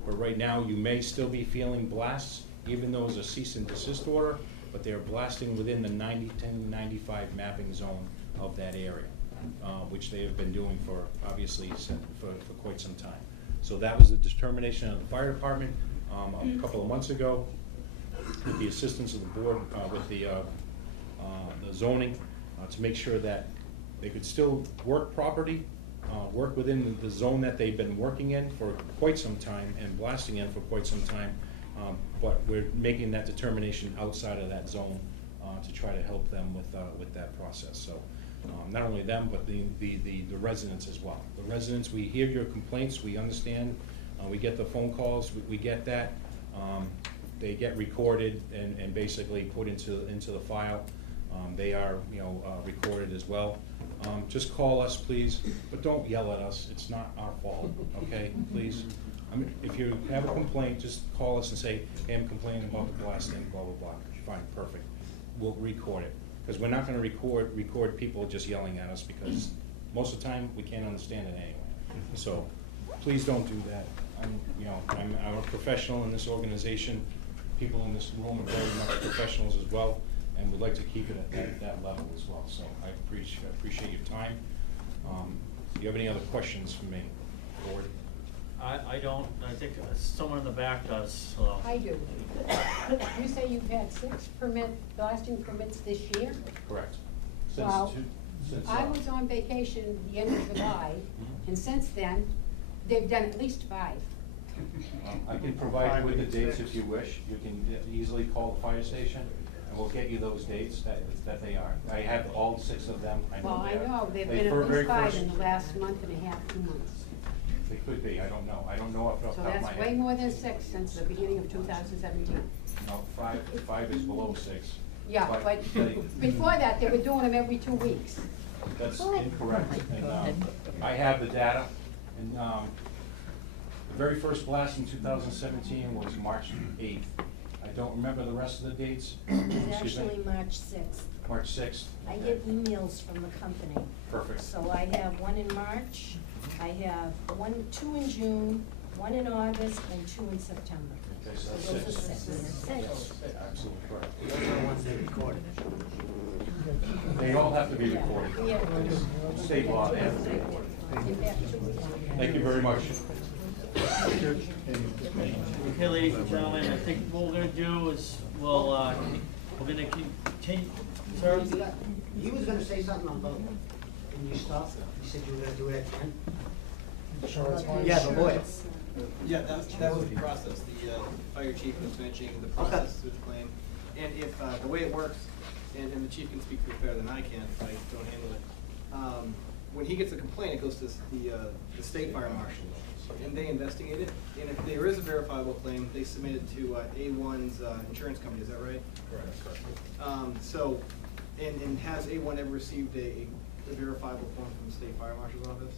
But right now you may still be feeling blasts, even though it's a cease and desist order, but they're blasting within the 90-95 mapping zone of that area. Which they have been doing for, obviously, for quite some time. So that was the determination of the fire department a couple of months ago, with the assistance of the board, with the zoning, to make sure that they could still work property, work within the zone that they've been working in for quite some time and blasting in for quite some time, but we're making that determination outside of that zone to try to help them with that process. So Not only them, but the residents as well. The residents, we hear your complaints, we understand, we get the phone calls, we get that. They get recorded and basically put into the file. They are, recorded as well. Just call us, please, but don't yell at us. It's not our fault, okay? Please. If you have a complaint, just call us and say, hey, I'm complaining about the blasting, blah, blah, blah. Fine, perfect. We'll record it. Because we're not gonna record people just yelling at us, because most of the time, we can't understand it anyway. So, please don't do that. I'm a professional in this organization. People in this room are very much professionals as well, and we'd like to keep it at that level as well. So I appreciate your time. Do you have any other questions for me, Board? I don't, I think someone in the back does, so. I do. You say you've had 6 blasting permits this year? Correct. Well, I was on vacation the end of July, and since then, they've done at least 5. I can provide you with the dates if you wish. You can easily call the fire station, and we'll get you those dates that they are. I have all 6 of them. Well, I know, they've been at least 5 in the last month and a half, 2 months. They could be, I don't know. I don't know off the top So of my head. that's way more than 6 since the beginning of 2017. No, five is below 6. Yeah, but before that, they were doing them every 2 weeks. That's incorrect. And I have the data. And the very first blast in 2017 was March 8th. I don't remember the rest of the dates. It's actually March 6th. March 6th. I get emails from the company. Perfect. So I have one in March, I have 2 in June, 1 in August, and 2 in September. Okay, so So those are 6. 6. Absolutely correct. Those are the ones they recorded. They all have to be recorded. Yeah. State law, they have to be recorded. Thank you very much. Okay, ladies and gentlemen, I think what we're gonna do is, we're gonna continue, sir? He was gonna say something on both, and you stopped. You said you were gonna do it at 10? Yeah, the lawyer. Yeah, that was the process. The fire chief was mentioning the process with the claim. And if, the way it works, and the chief can speak to it better than I can if I don't handle it. When he gets a complaint, it goes to the state fire marshal, and they investigate it. And if there is a verifiable claim, they submit it to A1's insurance company, is that right? Correct. So, and has A1 ever received a verifiable form from the state fire marshal's office?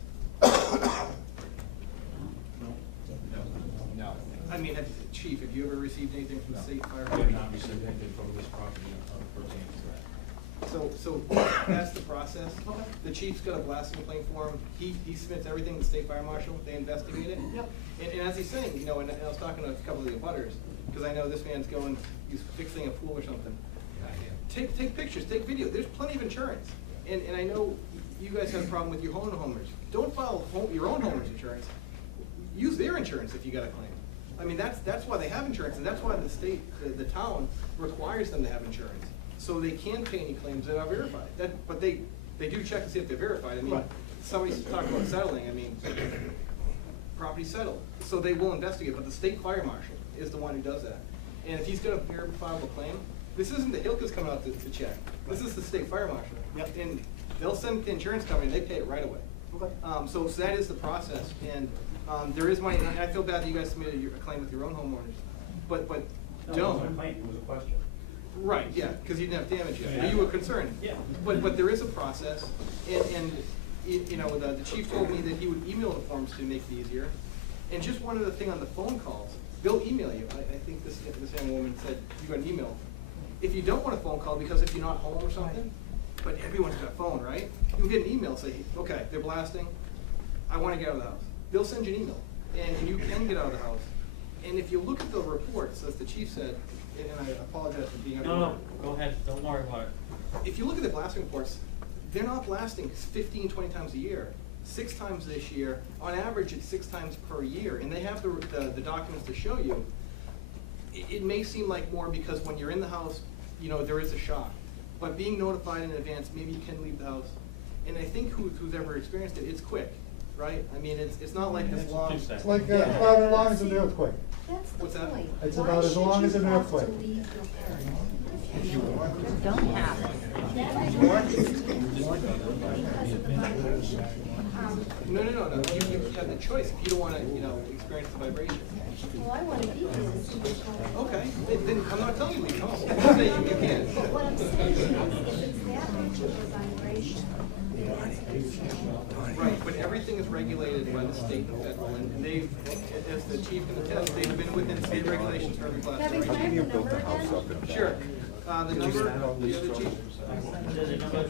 No. I mean, chief, have you ever received anything from the state fire? I have not received anything from this property pertaining to that. So that's the process. The chief's got a blasting complaint form. He submits everything to the state fire marshal. They investigate it. Yep. And as he's saying, and I was talking to a couple of the abutters, because I know this man's he's fixing a pool or something. Take pictures, take video. There's plenty of insurance. And I know you guys have a problem with your homeowners. Don't file your own homeowner's insurance. Use their insurance if you got a claim. I mean, that's why they have insurance, and that's why the state, the town requires them to have insurance. So they can pay any claims that are verified. But they do check to see if they're verified. I mean, somebody's talking about settling, I mean, property settled. So they will investigate, but the state fire marshal is the one who does that. And if he's got a verifiable claim, this isn't the Hilka's coming out to check. This is the state fire marshal. Yep. And they'll send the insurance company, and they pay it right away. Okay. So that is the process. And there is money, and I feel bad that you guys submitted a claim with your own homeowners, but don't. It was a claim, it was a question. Right, yeah, because you didn't have damage yet. Yeah. You were concerned. Yeah. But there is a process, and the chief told me that he would email the forms to make it easier. And just one other thing on the phone calls, they'll email you. I think this young woman said you got an email. If you don't want a phone call because if you're not home or something, but everyone's got a phone, right? You'll get an email say, okay, they're blasting. I want to get out of the house. They'll send you an email, and you can get out of the house. And if you look at the reports, as the chief said, and I apologize for being everywhere. No, go ahead, don't worry about it. If you look at the blasting reports, they're not blasting 15, 20 times a year. 6 times this year. On average, it's 6 times per year. And they have the documents to show you. It may seem like more because when you're in the house, there is a shock. But being notified in advance, maybe you can leave the house. And I think who's ever experienced it, it's quick, right? I mean, it's not like this long. It's like about as long as an earthquake. That's the What's that? point. It's about as long as an earthquake. Don't have it. No, you have the choice, if you don't wanna, experience the vibration. Well, I want to be here to see what's going on. Okay, then I'm not telling you leave, I'm saying you can. But what I'm saying is, if it's that much of a vibration, Right, but everything is regulated by the state and federal, and they've, as the chief can attest, they've been within state regulations for every class. Kevin, can I have the number again? Sure, the number, the other chief? There's a number,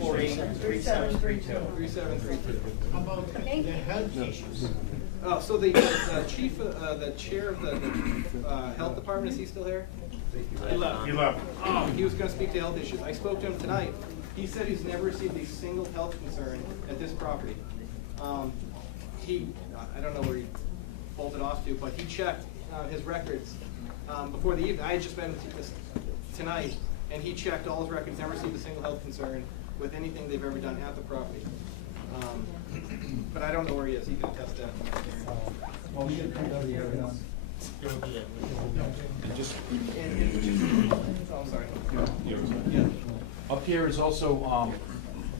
248-3732. 3732. Thank you. health issues. So the chief, the chair of the health department, is he still here? He left. He was gonna speak to health issues. I spoke to him tonight. He said he's never received a single health concern at this property. I don't know where he bolted off to, but he checked his records before the evening. I had just been with this tonight, and he checked all his records, never received a single health concern with anything they've ever done at the property. But I don't know where he is. He can attest that. Well, we can come down to the evidence. And just, Oh, I'm sorry. yeah. Up here is also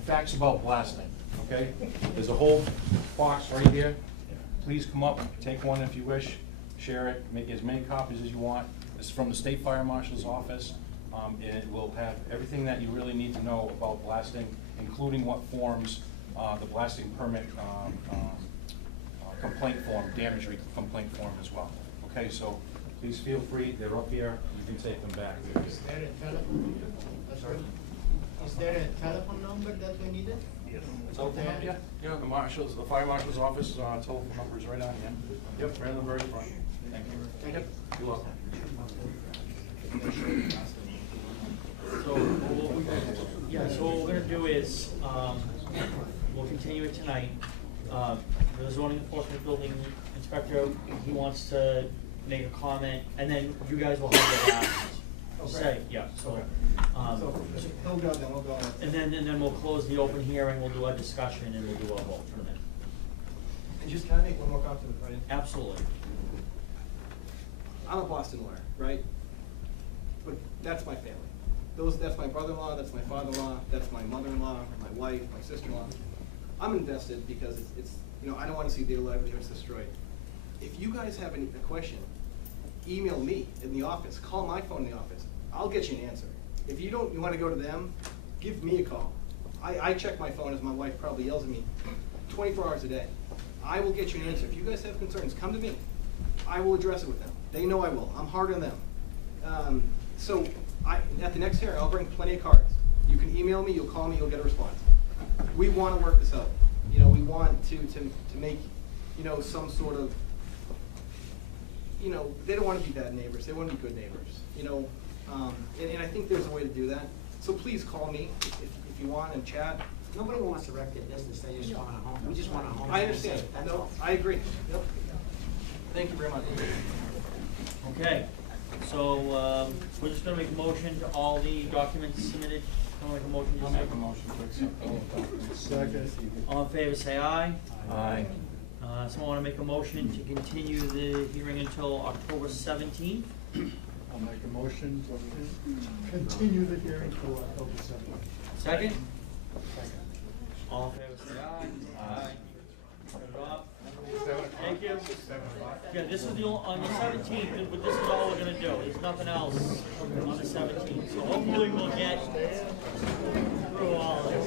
facts about blasting, okay? There's a whole box right here. Please come up, take one if you wish, share it, make as many copies as you want. This is from the State Fire Marshal's office. And it will have everything that you really need to know about blasting, including what forms the blasting permit complaint form, damage complaint form as well. Okay, so please feel free, they're up here, you can take them back. Is there a telephone? Sorry? Is there a telephone number that we needed? Yes. Telephone number, yeah, the marshal's, the fire marshal's office, telephone number is right on here. Yep, right on the very front. Thank you. Thank you. You're welcome. So what we're gonna do is, we'll continue it tonight. The zoning enforcement building inspector, he wants to make a comment, and then you guys will have the last say, yeah, so. He'll go then, we'll go. And then we'll close the open hearing, we'll do our discussion, and we'll do our vote from there. And just, can I make one more comment, right? Absolutely. I'm a Boston lawyer, right? But that's my family. That's my brother-in-law, that's my father-in-law, that's my mother-in-law, my wife, my sister-in-law. I'm invested because it's I don't want to see their livelihoods destroyed. If you guys have a question, email me in the office, call my phone in the office. I'll get you an answer. If you want to go to them, give me a call. I check my phone, as my wife probably yells at me, 24 hours a day. I will get you an answer. If you guys have concerns, come to me. I will address it with them. They know I will. I'm hard on them. So at the next hearing, I'll bring plenty of cards. You can email me, you'll call me, you'll get a response. We want to work this out. We want to make, some sort of, they don't want to be bad neighbors. They want to be good neighbors, and I think there's a way to do that. So please call me if you want and chat. Nobody wants to wreck their business, they just want a home. We just want a home. I understand. No, I agree. Yep. Thank you very much. Okay, so, we're just gonna make a motion to all the documents submitted. I'll make a motion. I'll make a motion to accept all the documents. Second. All in favor, say aye. Aye. Someone wanna make a motion to continue the hearing until October 17th? I'll make a motion to continue the hearing to October 7th. Second? All in favor, say aye. Aye. Cut it off. Thank you. Yeah, this is on the 17th, but this is all we're gonna do, there's nothing else on the 17th, so hopefully we'll get through all of this.